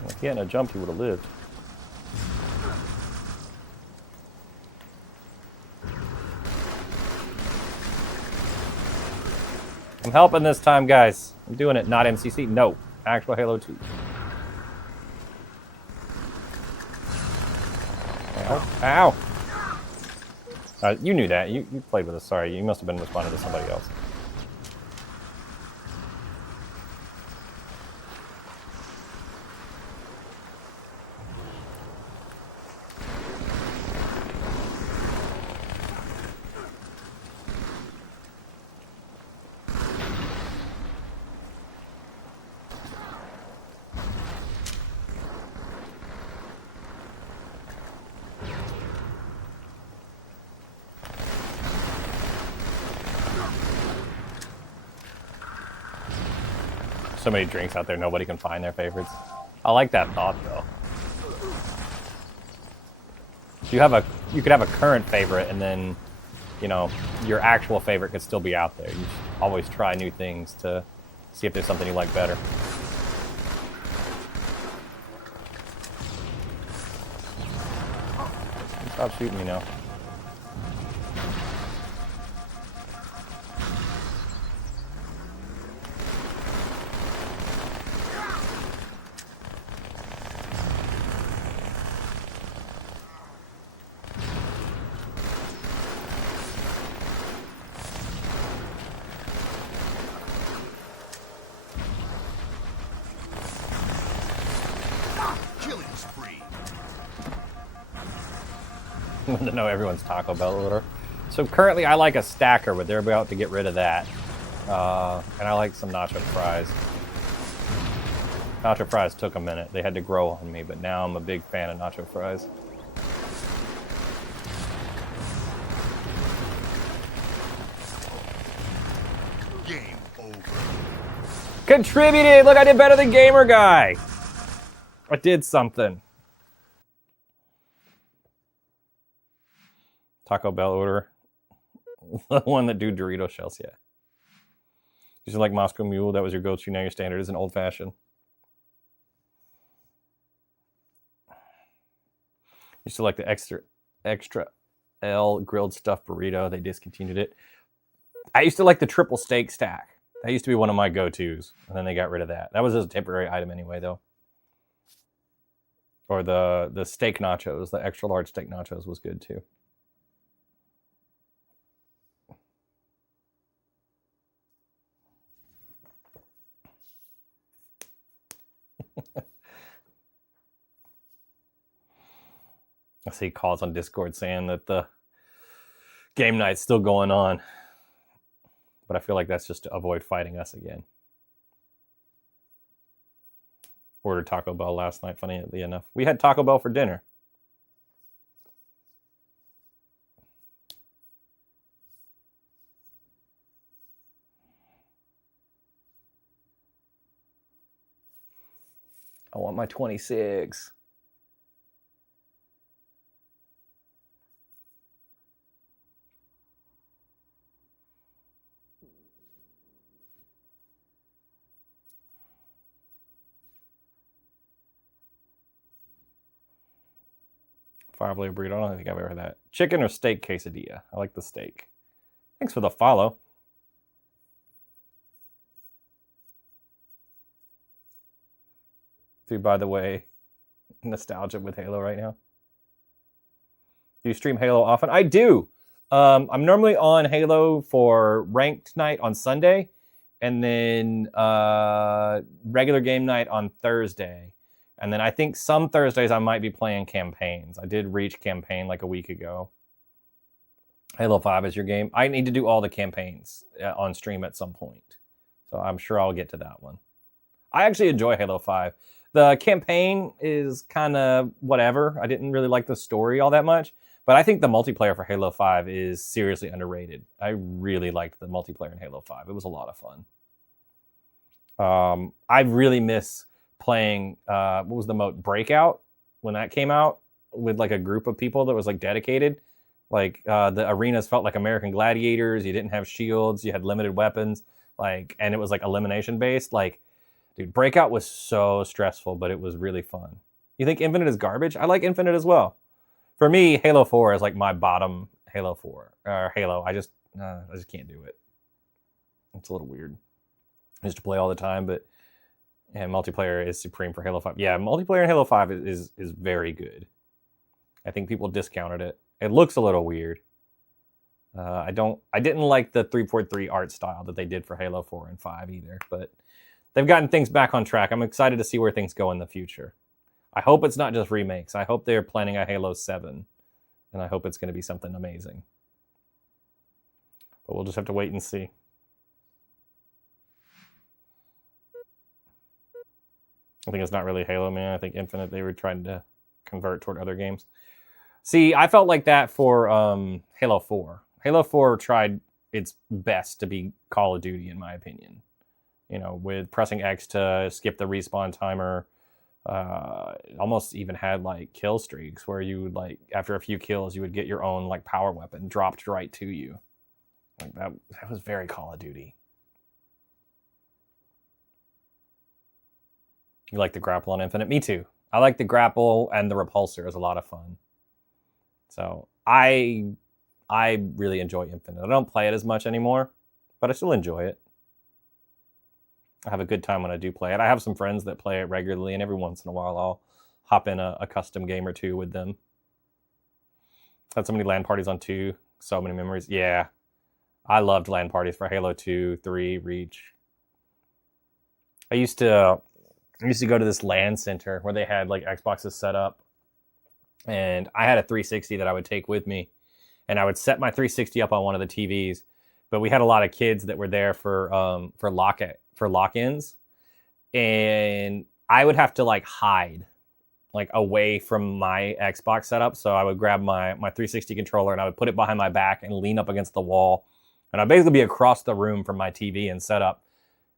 If he hadn't have jumped, he would have lived. I'm helping this time, guys. I'm doing it, not MCC. No, actual Halo 2. Ow. Ow. You knew that. You played with us. Sorry, you must have been responding to somebody else. So many drinks out there, nobody can find their favorites. I like that thought, though. You could have a current favorite, and then, you know, your actual favorite could still be out there. You should always try new things to see if there's something you like better. Stop shooting me now. To know everyone's Taco Bell order. So currently I like a stacker, but they're about to get rid of that. And I like some nacho fries. Nacho fries took a minute. They had to grow on me, but now I'm a big fan of nacho fries. Game over. Contributed! Look, I did better than Gamer Guy! I did something. Taco Bell order. The one that do Dorito shells, yeah. You should like Moscow Mule, that was your go-to, now your standard is an old-fashioned. Used to like the extra L grilled stuffed burrito, they discontinued it. I used to like the triple steak stack. That used to be one of my go-tos, and then they got rid of that. That was just a temporary item anyway, though. Or the steak nachos, the extra large steak nachos was good too. I see calls on Discord saying that the game night's still going on. But I feel like that's just to avoid fighting us again. Ordered Taco Bell last night, funnily enough. We had Taco Bell for dinner. I want my 26. Five-layer burrito. I don't think I've ever had that. Chicken or steak quesadilla? I like the steak. Thanks for the follow. Dude, by the way, nostalgia with Halo right now. Do you stream Halo often? I do. I'm normally on Halo for ranked night on Sunday, and then regular game night on Thursday. And then I think some Thursdays I might be playing campaigns. I did reach campaign like a week ago. Halo 5 is your game. I need to do all the campaigns on stream at some point. So I'm sure I'll get to that one. I actually enjoy Halo 5. The campaign is kind of whatever. I didn't really like the story all that much. But I think the multiplayer for Halo 5 is seriously underrated. I really liked the multiplayer in Halo 5. It was a lot of fun. I really miss playing, what was the mode? Breakout, when that came out, with like a group of people that was like dedicated. Like the arenas felt like American Gladiators. You didn't have shields. You had limited weapons. And it was like elimination based. Like, dude, Breakout was so stressful, but it was really fun. You think Infinite is garbage? I like Infinite as well. For me, Halo 4 is like my bottom Halo 4 or Halo. I just can't do it. It's a little weird. I used to play all the time, but and multiplayer is supreme for Halo 5. Yeah, multiplayer in Halo 5 is very good. I think people discounted it. It looks a little weird. I didn't like the 343 art style that they did for Halo 4 and 5 either, but they've gotten things back on track. I'm excited to see where things go in the future. I hope it's not just remakes. I hope they're planning a Halo 7, and I hope it's going to be something amazing. But we'll just have to wait and see. I think it's not really Halo, man. I think Infinite, they were trying to convert toward other games. See, I felt like that for Halo 4. Halo 4 tried its best to be Call of Duty, in my opinion. You know, with pressing X to skip the respawn timer. Almost even had like kill streaks where you would like after a few kills you would get your own like power weapon dropped right to you. Like that was very Call of Duty. You like the grapple on Infinite? Me too. I like the grapple, and the repulsor is a lot of fun. So I really enjoy Infinite. I don't play it as much anymore, but I still enjoy it. I have a good time when I do play it. I have some friends that play it regularly, and every once in a while I'll hop in a custom game or two with them. Had so many LAN parties on 2. So many memories. Yeah. I loved LAN parties for Halo 2, 3, Reach. I used to go to this LAN center where they had like Xboxes set up. And I had a 360 that I would take with me. And I would set my 360 up on one of the TVs. But we had a lot of kids that were there for lock-ins, and I would have to like hide like away from my Xbox setup. So I would grab my 360 controller and I would put it behind my back and lean up against the wall, and I'd basically be across the room from my TV and setup,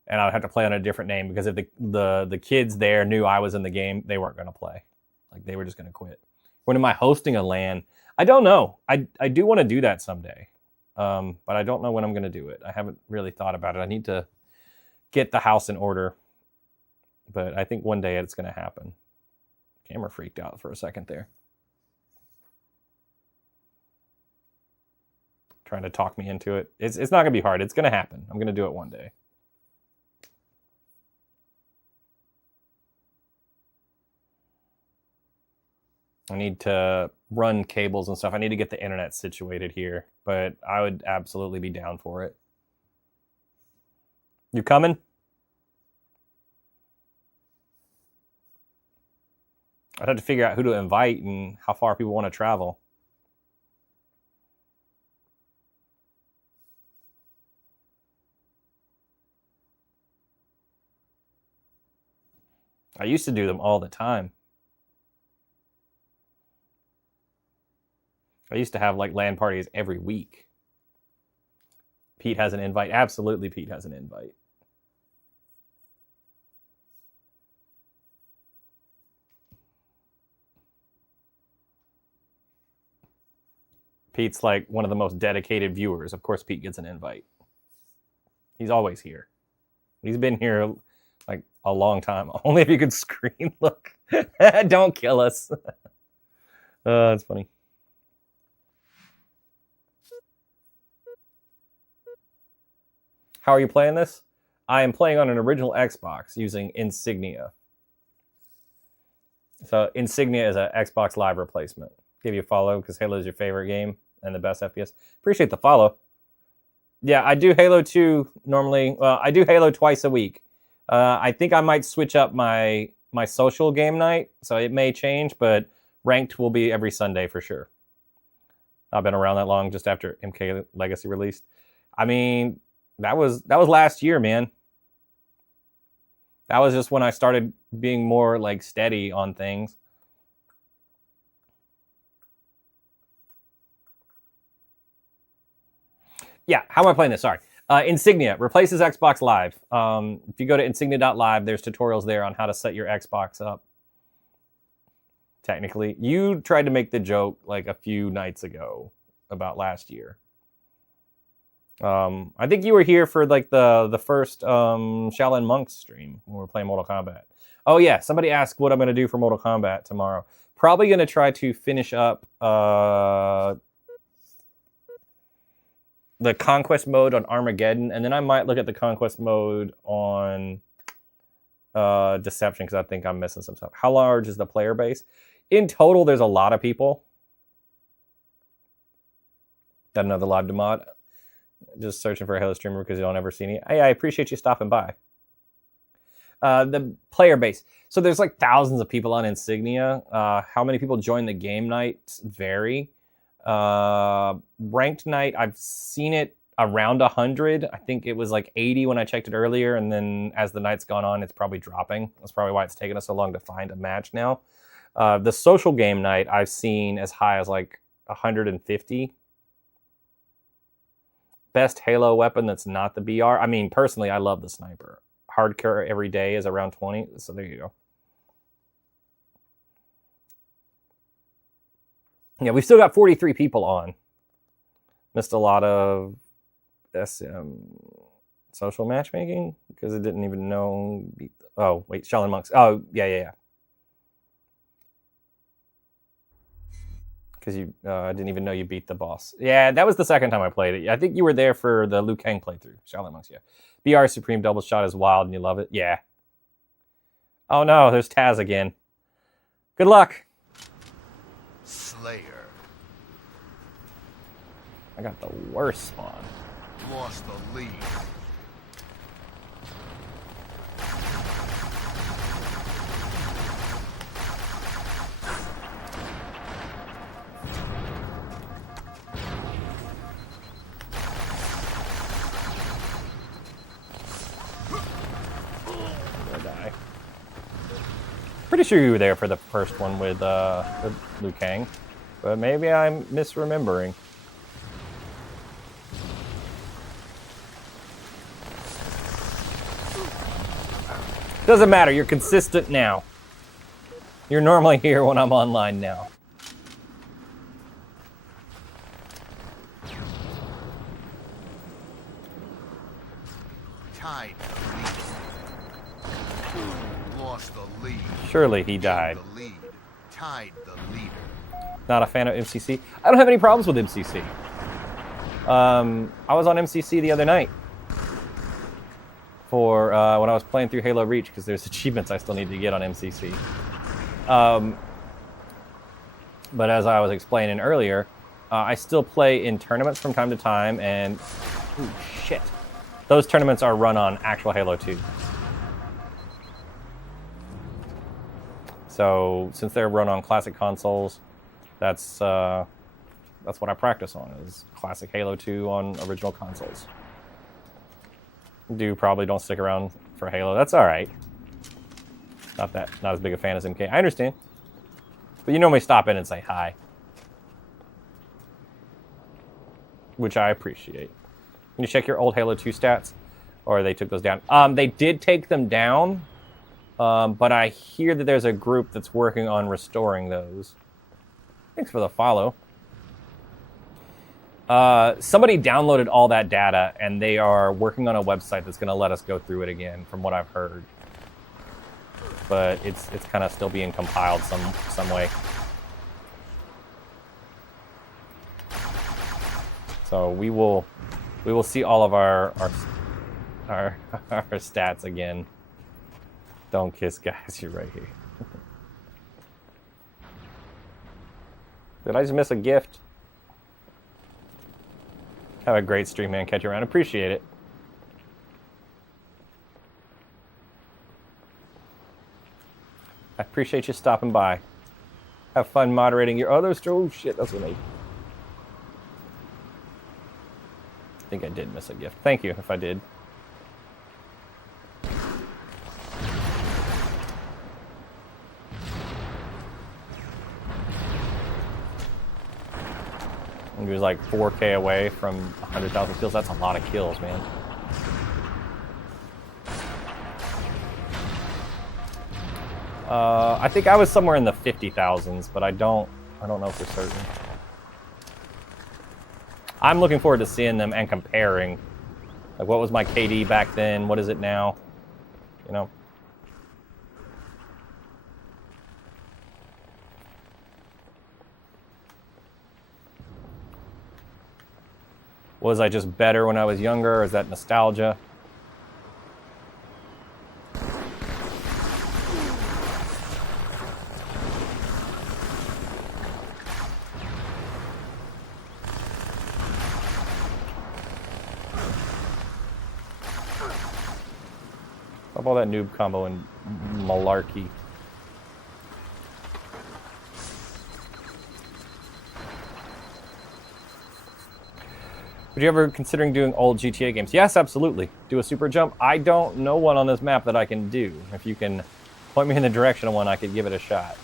and I would have to play on a different name because if the kids there knew I was in the game, they weren't going to play. Like they were just going to quit. When am I hosting a LAN? I don't know. I do want to do that someday. But I don't know when I'm going to do it. I haven't really thought about it. I need to get the house in order. But I think one day it's going to happen. Camera freaked out for a second there. Trying to talk me into it. It's not going to be hard. It's going to happen. I'm going to do it one day. I need to run cables and stuff. I need to get the internet situated here, but I would absolutely be down for it. You coming? I'd have to figure out who to invite and how far people want to travel. I used to do them all the time. I used to have like LAN parties every week. Pete has an invite. Absolutely, Pete has an invite. Pete's like one of the most dedicated viewers. Of course, Pete gets an invite. He's always here. He's been here like a long time. Only if you could screen look. Don't kill us. That's funny. How are you playing this? I am playing on an original Xbox using Insignia. So Insignia is an Xbox Live replacement. Give you a follow because Halo is your favorite game and the best FPS. Appreciate the follow. Yeah, I do Halo 2 normally. Well, I do Halo twice a week. I think I might switch up my social game night, so it may change, but ranked will be every Sunday for sure. I've been around that long, just after MK Legacy released. I mean, that was last year, man. That was just when I started being more like steady on things. Yeah, how am I playing this? Sorry. Insignia replaces Xbox Live. If you go to insignia.live, there's tutorials there on how to set your Xbox up. Technically, you tried to make the joke like a few nights ago about last year. I think you were here for like the first Shaolin Monks stream when we were playing Mortal Kombat. Oh yeah, somebody asked what I'm going to do for Mortal Kombat tomorrow. Probably going to try to finish up the Conquest mode on Armageddon, and then I might look at the Conquest mode on Deception because I think I'm missing some stuff. How large is the player base? In total, there's a lot of people. Got another live demod. Just searching for a Halo streamer because you don't ever see any. Hey, I appreciate you stopping by. The player base. So there's like thousands of people on Insignia. How many people join the game nights vary. Ranked night, I've seen it around 100. I think it was like 80 when I checked it earlier, and then as the night's gone on, it's probably dropping. That's probably why it's taken us so long to find a match now. The social game night, I've seen as high as like 150. Best Halo weapon that's not the BR. I mean, personally, I love the sniper. Hardcore every day is around 20, so there you go. Yeah, we've still got 43 people on. Missed a lot of SM social matchmaking because it didn't even know. Oh, wait, Shaolin Monks. Oh, yeah. Because you didn't even know you beat the boss. Yeah, that was the second time I played it. I think you were there for the Liu Kang playthrough. Shaolin Monks, yeah. BR Supreme Double Shot is wild and you love it. Yeah. Oh no, there's Taz again. Good luck. Slayer. I got the worst spawn. Lost the lead. Pretty sure you were there for the first one with Liu Kang, but maybe I'm misremembering. Doesn't matter, you're consistent now. You're normally here when I'm online now. Tied the lead. Lost the lead. Surely he died. The lead. Tied the leader. Not a fan of MCC. I don't have any problems with MCC. I was on MCC the other night for when I was playing through Halo Reach because there's achievements I still need to get on MCC. But as I was explaining earlier, I still play in tournaments from time to time, and ooh, shit, those tournaments are run on actual Halo 2. So since they're run on classic consoles, that's what I practice on, is classic Halo 2 on original consoles. Probably don't stick around for Halo. That's all right. Not as big a fan as MK. I understand. But you normally stop in and say hi, which I appreciate. Can you check your old Halo 2 stats? Or they took those down? They did take them down, but I hear that there's a group that's working on restoring those. Thanks for the follow. Somebody downloaded all that data, and they are working on a website that's going to let us go through it again, from what I've heard. But it's kind of still being compiled some way. So we will see all of our stats again. Don't kiss, guys. You're right here. Did I just miss a gift? Have a great stream, man. Catch you around. Appreciate it. I appreciate you stopping by. Have fun moderating your other stream. Oh shit, that's what I think I did miss a gift. Thank you if I did. He was like 4K away from 100,000 kills. That's a lot of kills, man. I think I was somewhere in the 50,000s, but I don't know for certain. I'm looking forward to seeing them and comparing. Like, what was my KD back then? What is it now? You know? Was I just better when I was younger, or is that nostalgia? All that noob combo and malarkey. Would you ever considering doing old GTA games? Yes, absolutely. Do a super jump. I don't know one on this map that I can do. If you can point me in the direction of one, I could give it a shot.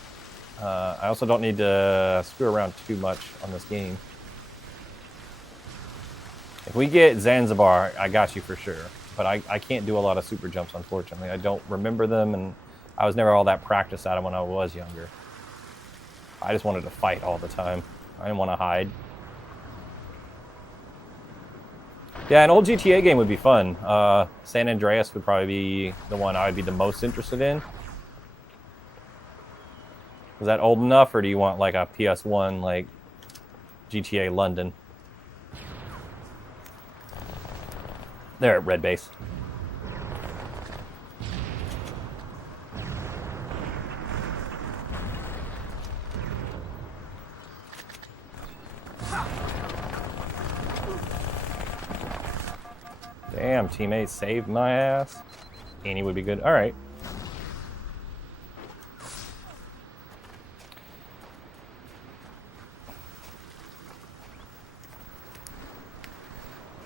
I also don't need to screw around too much on this game. If we get Zanzibar, I got you for sure. But I can't do a lot of super jumps, unfortunately. I don't remember them, and I was never all that practiced at them when I was younger. I just wanted to fight all the time. I didn't want to hide. Yeah, an old GTA game would be fun. San Andreas would probably be the one I would be the most interested in. Is that old enough, or do you want like a PS1, like GTA London? They're at Red Base. Damn, teammate saved my ass. Annie would be good. All right.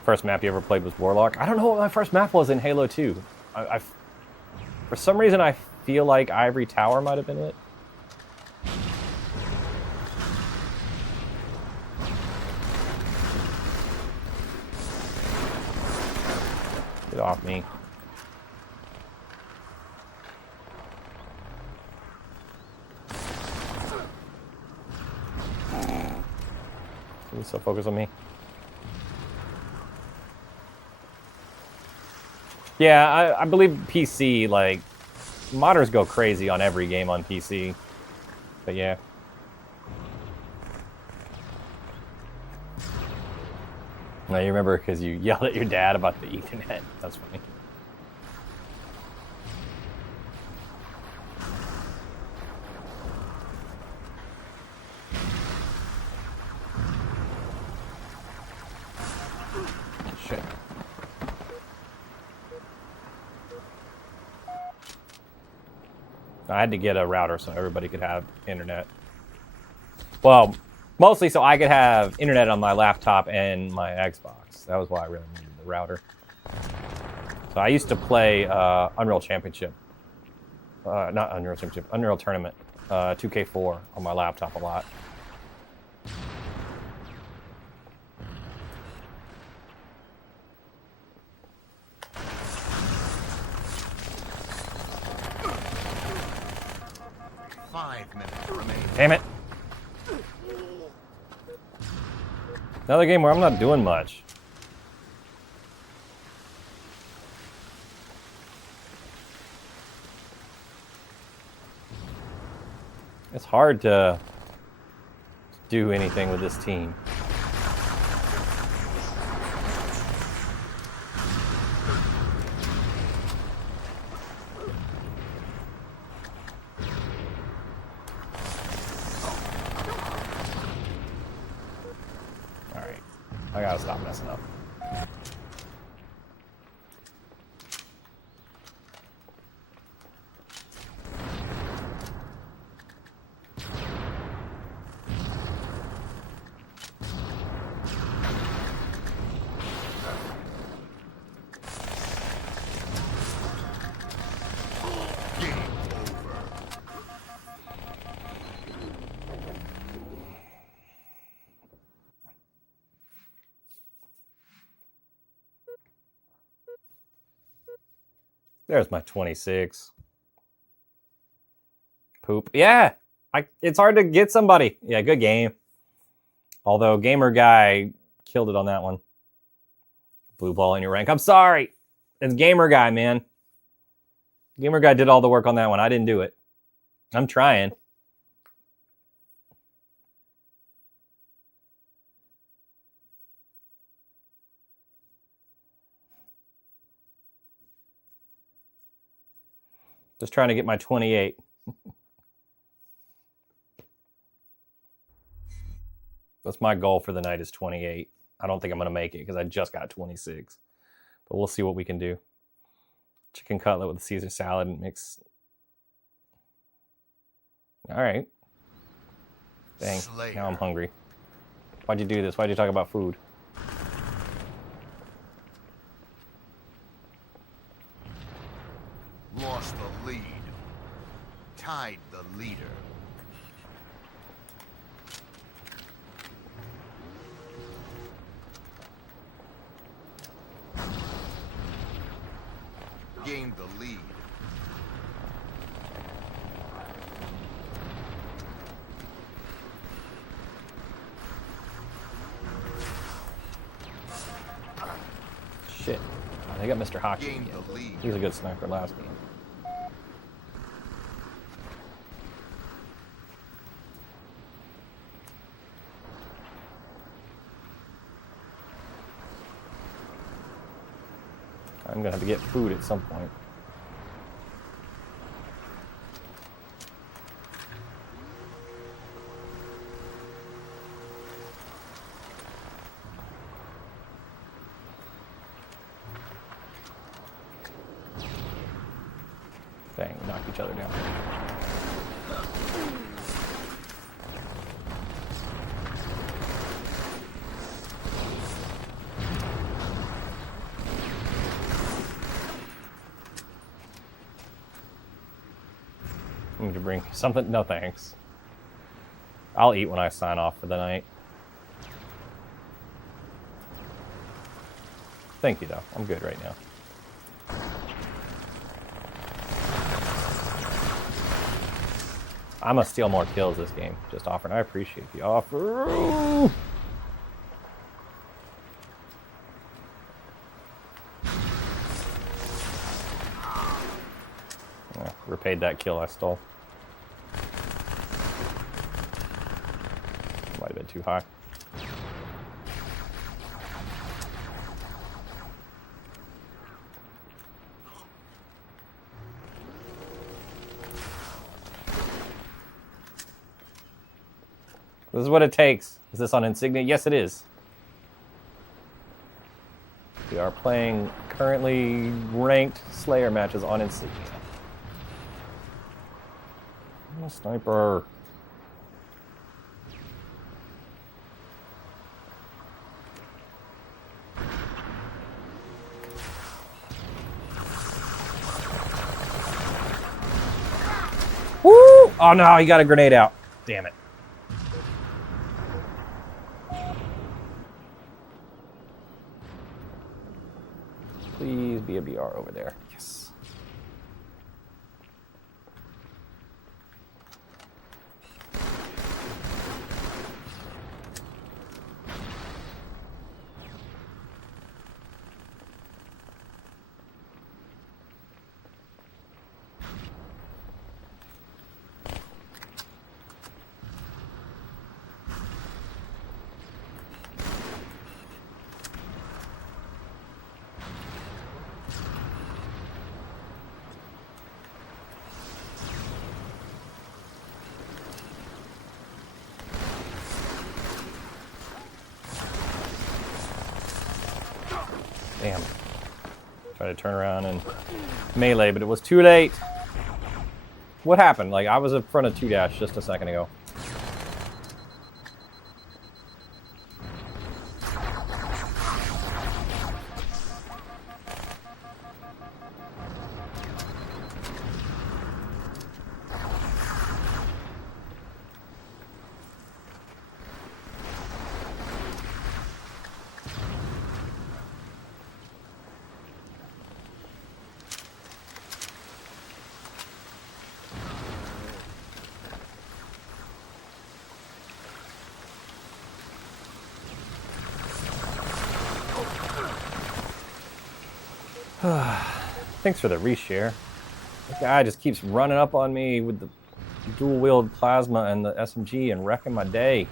First map you ever played was Warlock? I don't know what my first map was in Halo 2. For some reason, I feel like Ivory Tower might have been it. Get off me. You're so focused on me. Yeah, I believe PC, like, modders go crazy on every game on PC. But yeah. Now you remember because you yelled at your dad about the Ethernet. That's funny. Shit. I had to get a router so everybody could have internet. Well, mostly so I could have internet on my laptop and my Xbox. That was why I really needed the router. So I used to play Unreal Championship. Not Unreal Championship, Unreal Tournament. 2K4 on my laptop a lot. Damn it. Another game where I'm not doing much. It's hard to do anything with this team. Alright, I gotta stop messing up. There's my 26. Poop. Yeah, it's hard to get somebody. Yeah, good game. Although Gamer Guy killed it on that one. Blue ball in your rank. I'm sorry. It's Gamer Guy, man. Gamer Guy did all the work on that one. I didn't do it. I'm trying. Just trying to get my 28. That's my goal for the night is 28. I don't think I'm going to make it because I just got 26. But we'll see what we can do. Chicken cutlet with a Caesar salad mix. All right. Dang, Slayer. Now I'm hungry. Why'd you do this? Why'd you talk about food? Lost the lead. Tied the leader. Gained the lead. Shit. They got Mr. Hockey Gained again. the lead. He was a good sniper last game. I'm gonna have to get food at some point. Dang, we knocked each other down. I need to bring something. No thanks. I'll eat when I sign off for the night. Thank you, though. I'm good right now. I'm gonna steal more kills this game. Just offering. I appreciate the offer. Yeah, repaid that kill I stole. Might have been too high. This is what it takes. Is this on Insignia? Yes, it is. We are playing currently ranked Slayer matches on Insignia. I'm a sniper. Woo! Oh no, he got a grenade out. Damn it. Please be a BR over there. Yes. Damn. Try to turn around and melee, but it was too late. What happened? Like, I was in front of 2-dash just a second ago. Thanks for the reshare. That guy just keeps running up on me with the dual-wield plasma and the SMG and wrecking my day.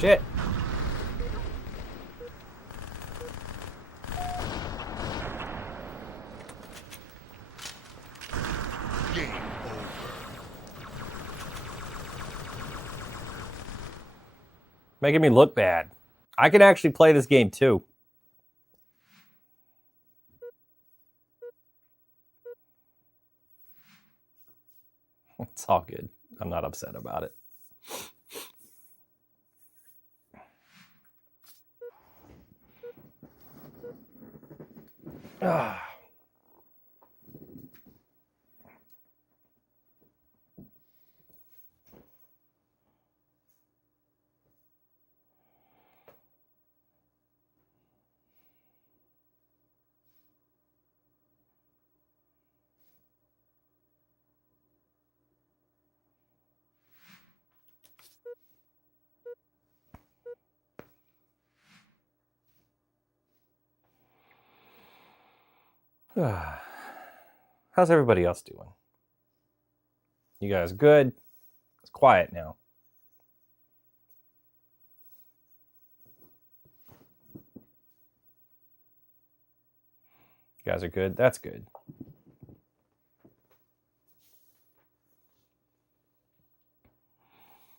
Shit. Game over. Making me look bad. I can actually play this game too. It's all good. I'm not upset about it. Ah. How's everybody else doing? You guys good? It's quiet now. You guys are good? That's good.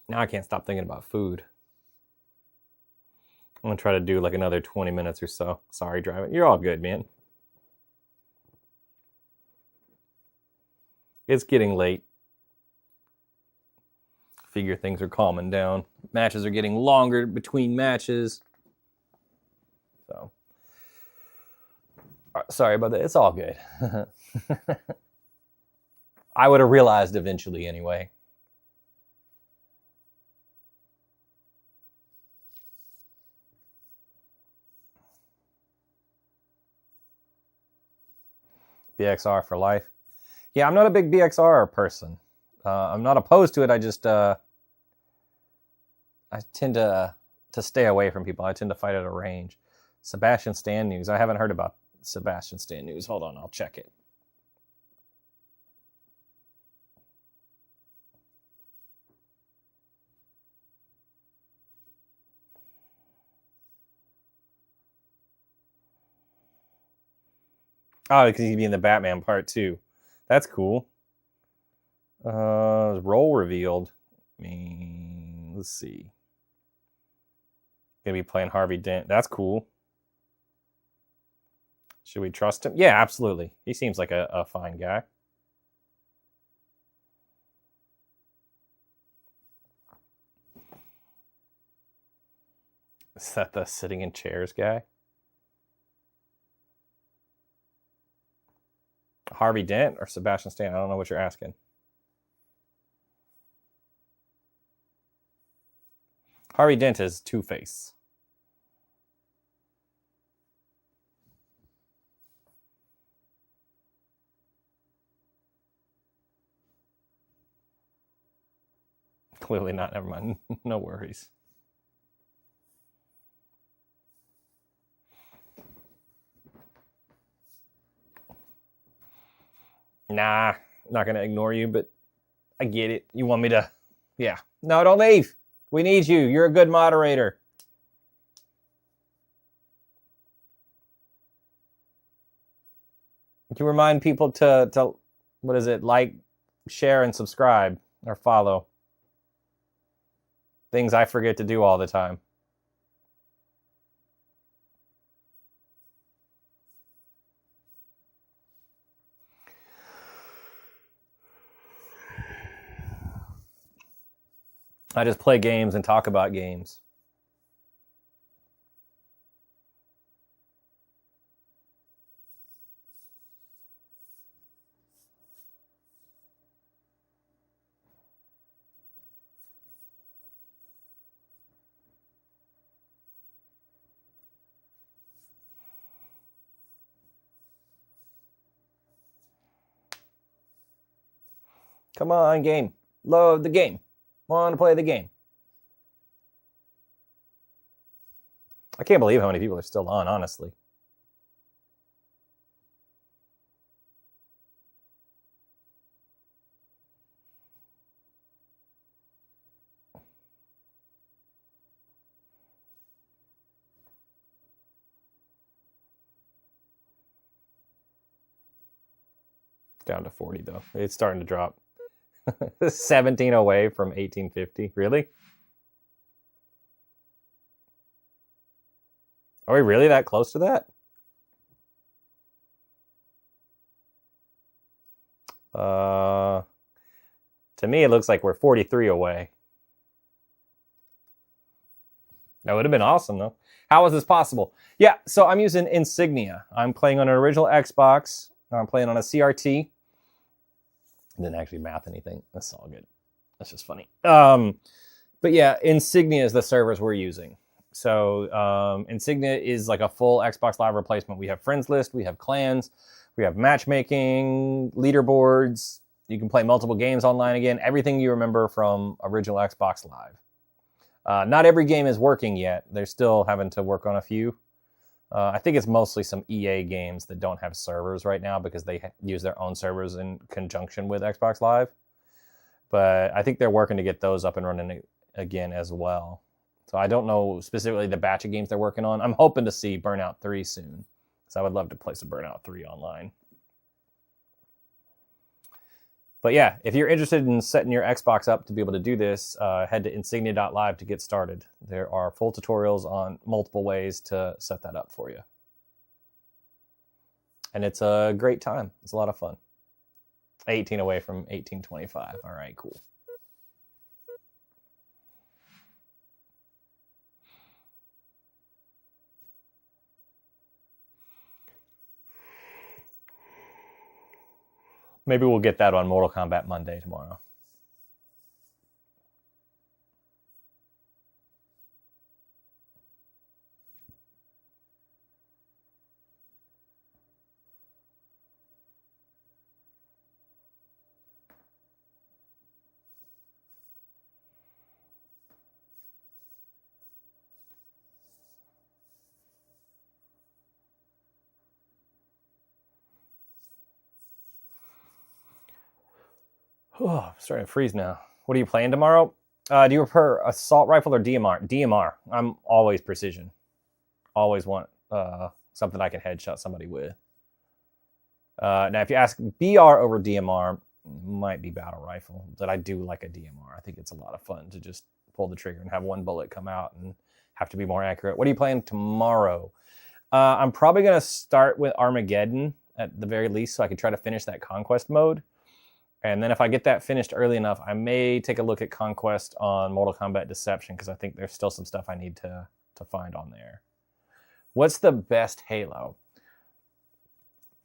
Now I can't stop thinking about food. I'm gonna try to do like another 20 minutes or so. Sorry, driving. You're all good, man. It's getting late. Figure things are calming down. Matches are getting longer between matches. So, sorry about that. It's all good. I would have realized eventually anyway. BXR for life. Yeah, I'm not a big BXR person. I'm not opposed to it. I just I tend to stay away from people. I tend to fight at a range. Sebastian Stan news. I haven't heard about Sebastian Stan news. Hold on, I'll check it. Oh, because he'd be in the Batman Part 2. That's cool. Role revealed. I mean, let's see. Gonna be playing Harvey Dent. That's cool. Should we trust him? Yeah, absolutely. He seems like a fine guy. Is that the sitting in chairs guy? Harvey Dent or Sebastian Stan? I don't know what you're asking. Harvey Dent is Two-Face. Clearly not. Never mind. No worries. Nah, not gonna ignore you, but I get it. You want me to... Yeah. No, don't leave. We need you. You're a good moderator. You remind people to what is it? Like, share, and subscribe or follow. Things I forget to do all the time. I just play games and talk about games. Come on, game. Load the game. Want to play the game. I can't believe how many people are still on, honestly. Down to 40, though. It's starting to drop. 17 away from 1850. Really? Are we really that close to that? To me, it looks like we're 43 away. That would have been awesome, though. How is this possible? Yeah, so I'm using Insignia. I'm playing on an original Xbox. I'm playing on a CRT. Didn't actually math anything. That's all good. That's just funny. But yeah, Insignia is the servers we're using. So Insignia is like a full Xbox Live replacement. We have friends list, we have clans, we have matchmaking, leaderboards. You can play multiple games online again. Everything you remember from original Xbox Live. Not every game is working yet. They're still having to work on a few. I think it's mostly some EA games that don't have servers right now because they use their own servers in conjunction with Xbox Live. But I think they're working to get those up and running again as well. So I don't know specifically the batch of games they're working on. I'm hoping to see Burnout 3 soon. So I would love to play some Burnout 3 online. But yeah, if you're interested in setting your Xbox up to be able to do this, head to insignia.live to get started. There are full tutorials on multiple ways to set that up for you. And it's a great time. It's a lot of fun. 18 away from 1825. All right, cool. Maybe we'll get that on Mortal Kombat Monday tomorrow. Oh, I'm starting to freeze now. What are you playing tomorrow? Do you prefer assault rifle or DMR? DMR. I'm always precision. Always want something I can headshot somebody with. Now, if you ask BR over DMR, might be battle rifle, but I do like a DMR. I think it's a lot of fun to just pull the trigger and have one bullet come out and have to be more accurate. What are you playing tomorrow? I'm probably going to start with Armageddon at the very least so I can try to finish that Conquest mode. And then if I get that finished early enough, I may take a look at Conquest on Mortal Kombat Deception because I think there's still some stuff I need to find on there. What's the best Halo?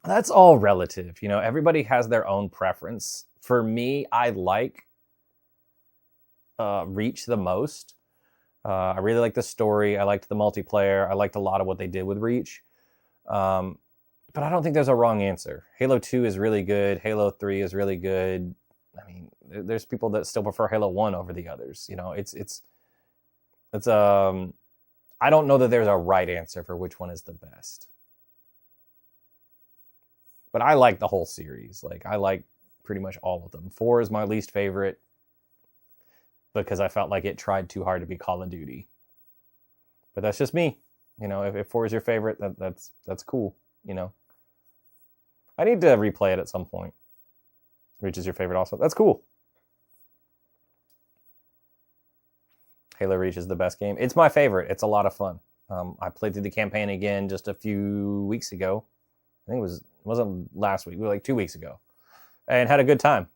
That's all relative. You know, everybody has their own preference. For me, I like Reach the most. I really like the story. I liked the multiplayer. I liked a lot of what they did with Reach. But I don't think there's a wrong answer. Halo 2 is really good. Halo 3 is really good. I mean, there's people that still prefer Halo 1 over the others. You know, it's I don't know that there's a right answer for which one is the best. But I like the whole series. Like, I like pretty much all of them. 4 is my least favorite because I felt like it tried too hard to be Call of Duty. But that's just me. You know, if 4 is your favorite, that's cool, you know. I need to replay it at some point. Which is your favorite also. That's cool. Halo Reach is the best game. It's my favorite. It's a lot of fun. I played through the campaign again just a few weeks ago. I think it wasn't last week. It was like 2 weeks ago. And had a good time.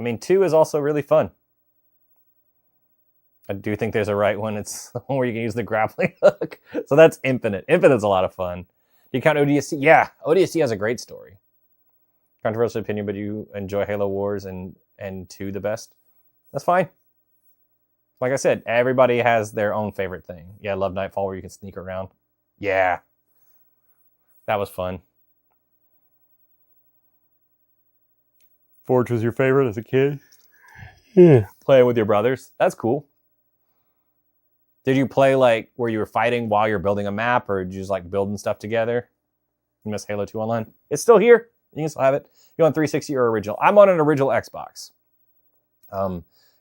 I mean, 2 is also really fun. I do think there's a right one. It's the one where you can use the grappling hook. So that's Infinite. Infinite's a lot of fun. Do you count ODST? Yeah, ODST has a great story. Controversial opinion, but you enjoy Halo Wars and 2 the best? That's fine. Like I said, everybody has their own favorite thing. Yeah, I love Nightfall where you can sneak around. Yeah. That was fun. Forge was your favorite as a kid? Yeah. Playing with your brothers? That's cool. Did you play like where you were fighting while you're building a map, or did you just like building stuff together? You miss Halo 2 Online? It's still here. You can still have it. You on 360 or original? I'm on an original Xbox.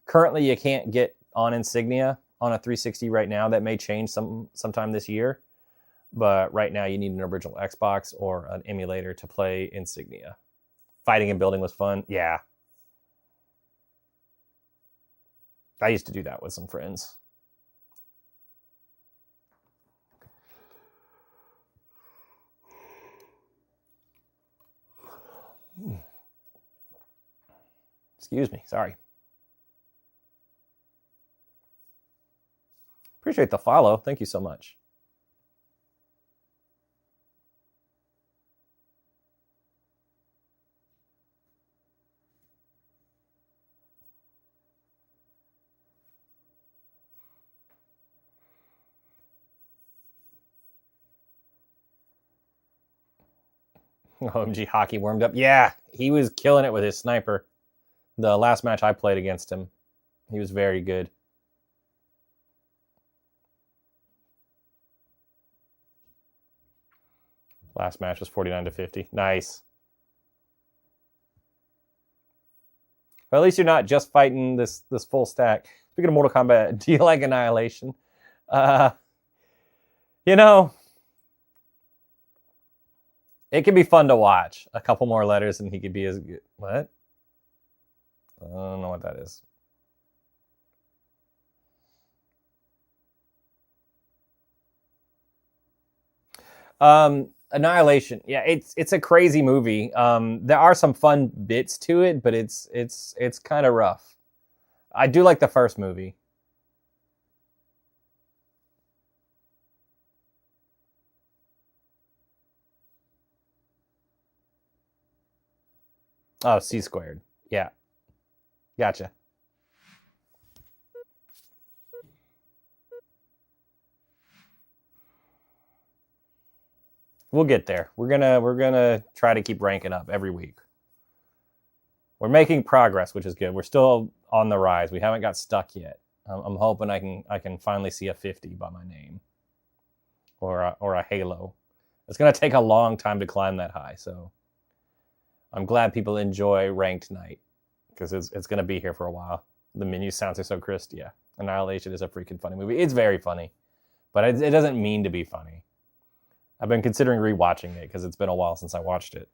Currently, you can't get on Insignia on a 360 right now. That may change sometime this year. But right now, you need an original Xbox or an emulator to play Insignia. Fighting and building was fun. Yeah. I used to do that with some friends. Excuse me. Sorry. Appreciate the follow. Thank you so much. OMG Hockey warmed up. Yeah, he was killing it with his sniper. The last match I played against him, he was very good. Last match was 49-50. Nice. But at least you're not just fighting this full stack. Speaking of Mortal Kombat, do you like Annihilation? You know, it can be fun to watch. A couple more letters and he could be as good. What? I don't know what that is. Annihilation. Yeah, it's a crazy movie. There are some fun bits to it, but it's kind of rough. I do like the first movie. Oh, C squared. Yeah. Gotcha. We'll get there. We're gonna try to keep ranking up every week. We're making progress, which is good. We're still on the rise. We haven't got stuck yet. I'm hoping I can finally see a 50 by my name, or a Halo. It's gonna take a long time to climb that high, so I'm glad people enjoy Ranked Night because it's going to be here for a while. The menu sounds are so crisp. Yeah, Annihilation is a freaking funny movie. It's very funny, but it doesn't mean to be funny. I've been considering rewatching it because it's been a while since I watched it.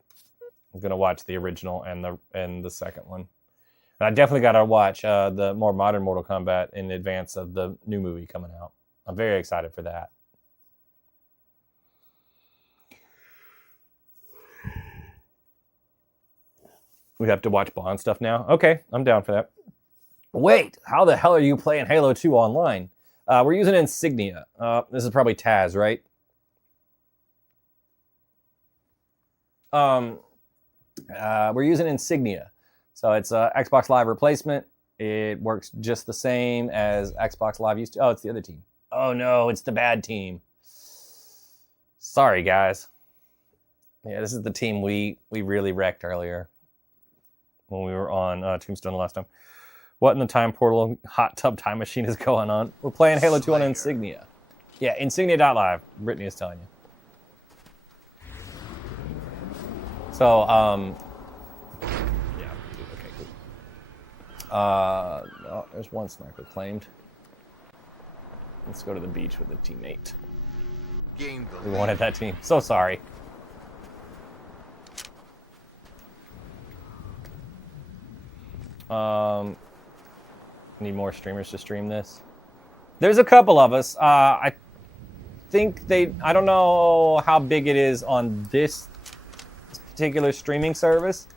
I'm going to watch the original and the second one. And I definitely got to watch the more modern Mortal Kombat in advance of the new movie coming out. I'm very excited for that. We have to watch Bond stuff now? Okay, I'm down for that. Wait, how the hell are you playing Halo 2 online? We're using Insignia. This is probably Taz, right? We're using Insignia. So it's a Xbox Live replacement. It works just the same as Xbox Live used to. Oh, it's the other team. Oh no, it's the bad team. Sorry, guys. Yeah, this is the team we really wrecked earlier when we were on Tombstone last time. What in the time portal hot tub time machine is going on? We're playing Halo 2 on Insignia. Yeah, Insignia.live. Brittany is telling you. So, yeah, okay, cool. Oh, there's one sniper claimed. Let's go to the beach with a teammate. Gain the We lead. wanted that team. So sorry. Need more streamers to stream this. There's a couple of us. I think I don't know how big it is on this particular streaming service.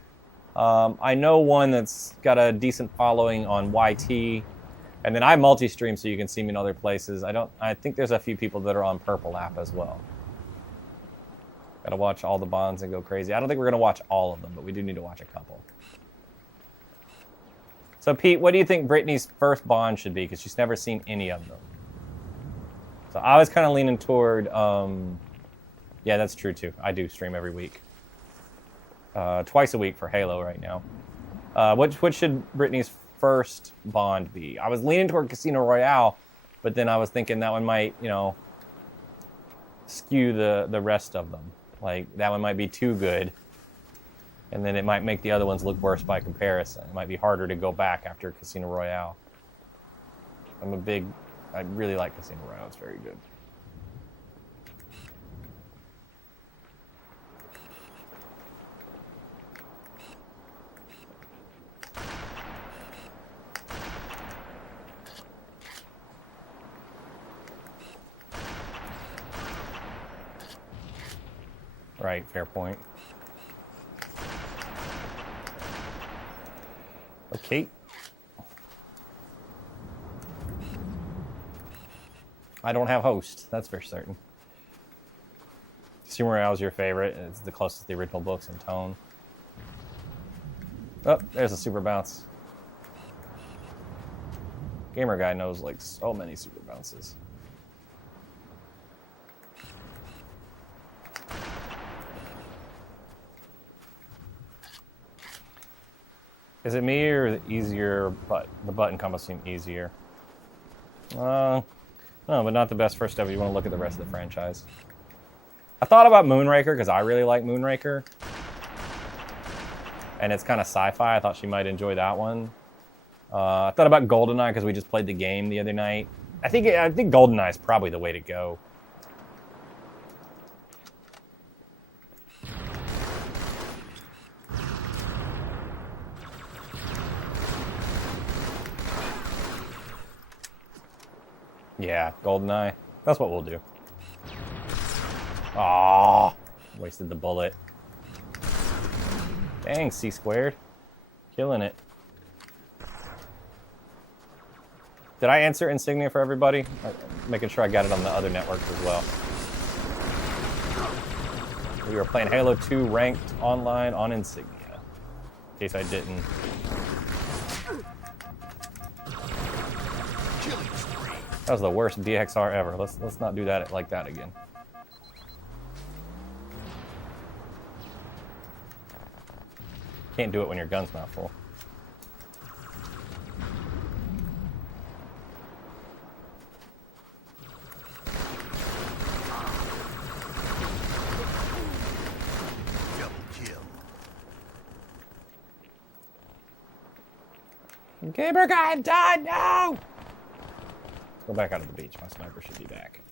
I know one that's got a decent following on YT, and then I multi-stream so you can see me in other places. I think there's a few people that are on Purple app as well. Gotta watch all the Bonds and go crazy. I don't think we're gonna watch all of them, but we do need to watch a couple. So Pete, what do you think Brittany's first Bond should be? Because she's never seen any of them. So I was kind of leaning toward, yeah, that's true too. I do stream every week. Twice a week for Halo right now. What should Brittany's first Bond be? I was leaning toward Casino Royale, but then I was thinking that one might, skew the rest of them. Like, that one might be too good. And then it might make the other ones look worse by comparison. It might be harder to go back after Casino Royale. I really like Casino Royale. It's very good. Right, fair point. Okay. I don't have host, that's for certain. Casino Royale is your favorite. It's the closest to the original books in tone. Oh, there's a super bounce. Gamer guy knows like so many super bounces. Is it me or is it easier, but the button combos seem easier? No, but not the best first step if you want to look at the rest of the franchise. I thought about Moonraker because I really like Moonraker. And it's kind of sci-fi. I thought she might enjoy that one. I thought about GoldenEye because we just played the game the other night. I think GoldenEye is probably the way to go. Yeah, GoldenEye. That's what we'll do. Aw, wasted the bullet. Dang, C squared. Killing it. Did I answer Insignia for everybody? Making sure I got it on the other networks as well. We were playing Halo 2 ranked online on Insignia. In case I didn't. That was the worst DXR ever. Let's not do that like that again. Can't do it when your gun's not full. Double kill. Gamer guy, I'm done! No! Let's go back out to the beach. My sniper should be back.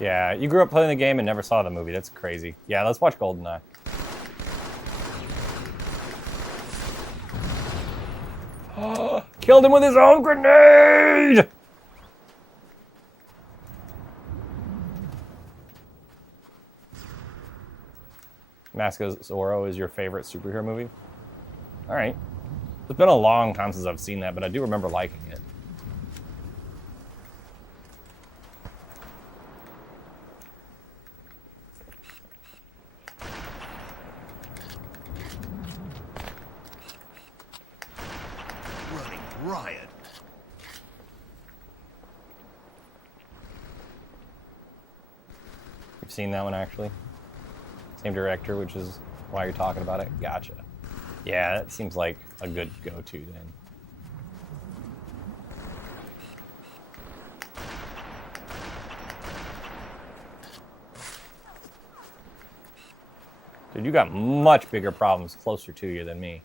Yeah, you grew up playing the game and never saw the movie. That's crazy. Yeah, let's watch GoldenEye. Killed him with his own grenade! Mask of Zorro is your favorite superhero movie? All right. It's been a long time since I've seen that, but I do remember liking it. Running riot. You've seen that one, actually? Same director, which is why you're talking about it? Gotcha. Yeah, that seems like a good go-to then. Dude, you got much bigger problems closer to you than me.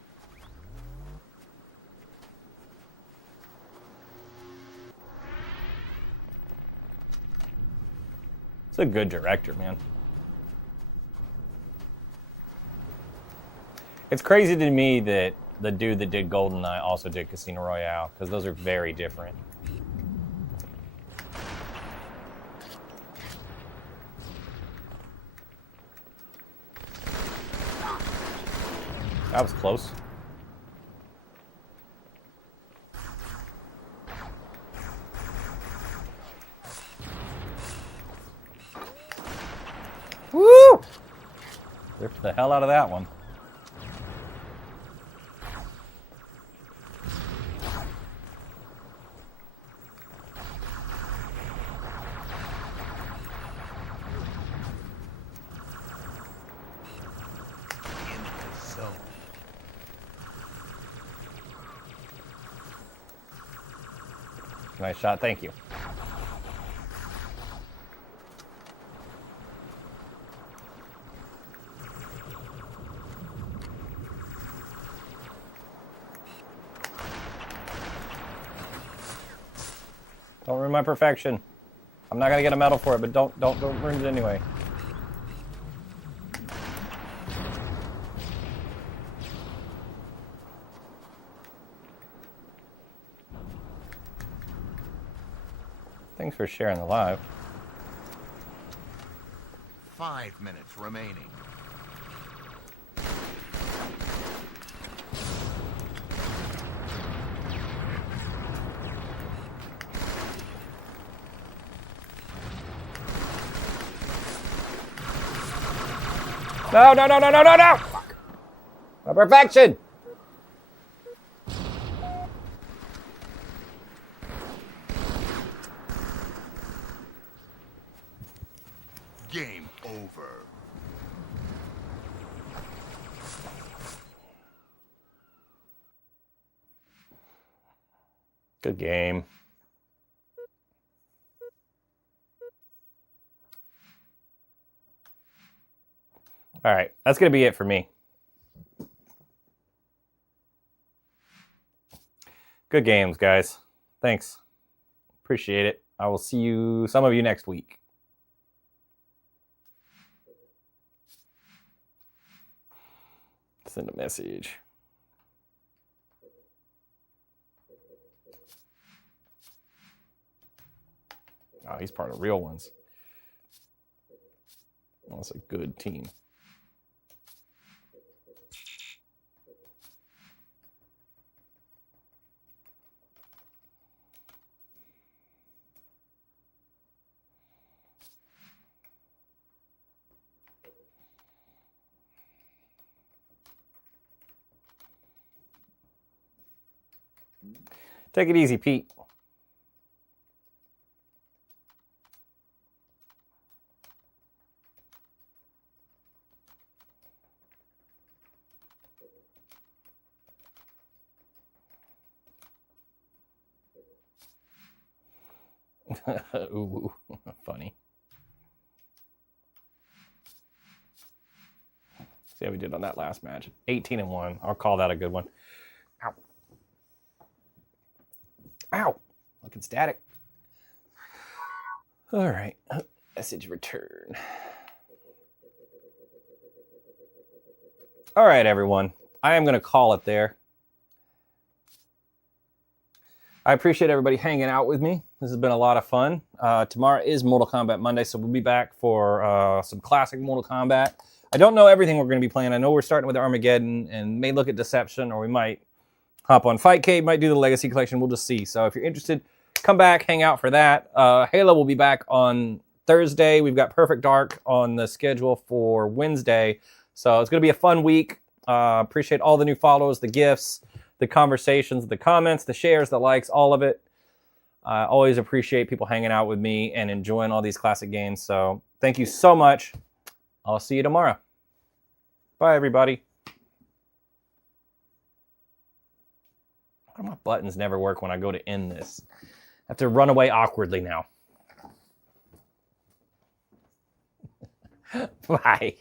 It's a good director, man. It's crazy to me that the dude that did GoldenEye also did Casino Royale, because those are very different. That was close. Woo! Ripped the hell out of that one. In the zone. Nice shot, thank you. Don't ruin my perfection. I'm not gonna get a medal for it, but don't ruin it anyway. Thanks for sharing the live. 5 minutes remaining. No, no, no, no, no, no, no! Fuck. My perfection! Game over. Good game. All right, that's going to be it for me. Good games, guys. Thanks. Appreciate it. I will see you, some of you, next week. Send a message. Oh, he's part of real ones. Well, that's a good team. Take it easy, Pete. Ooh, funny. See how we did on that last match. 18-1. I'll call that a good one. Ow. Ow. Looking static. All right. Message return. All right, everyone. I am going to call it there. I appreciate everybody hanging out with me. This has been a lot of fun. Tomorrow is Mortal Kombat Monday, so we'll be back for some classic Mortal Kombat. I don't know everything we're going to be playing. I know we're starting with Armageddon and may look at Deception, or we might hop on Fightcade, might do the Legacy Collection. We'll just see. So if you're interested, come back, hang out for that. Halo will be back on Thursday. We've got Perfect Dark on the schedule for Wednesday. So it's going to be a fun week. Appreciate all the new follows, the gifts, the conversations, the comments, the shares, the likes, all of it. I always appreciate people hanging out with me and enjoying all these classic games. So thank you so much. I'll see you tomorrow. Bye, everybody. Why do my buttons never work when I go to end this? I have to run away awkwardly now. Bye.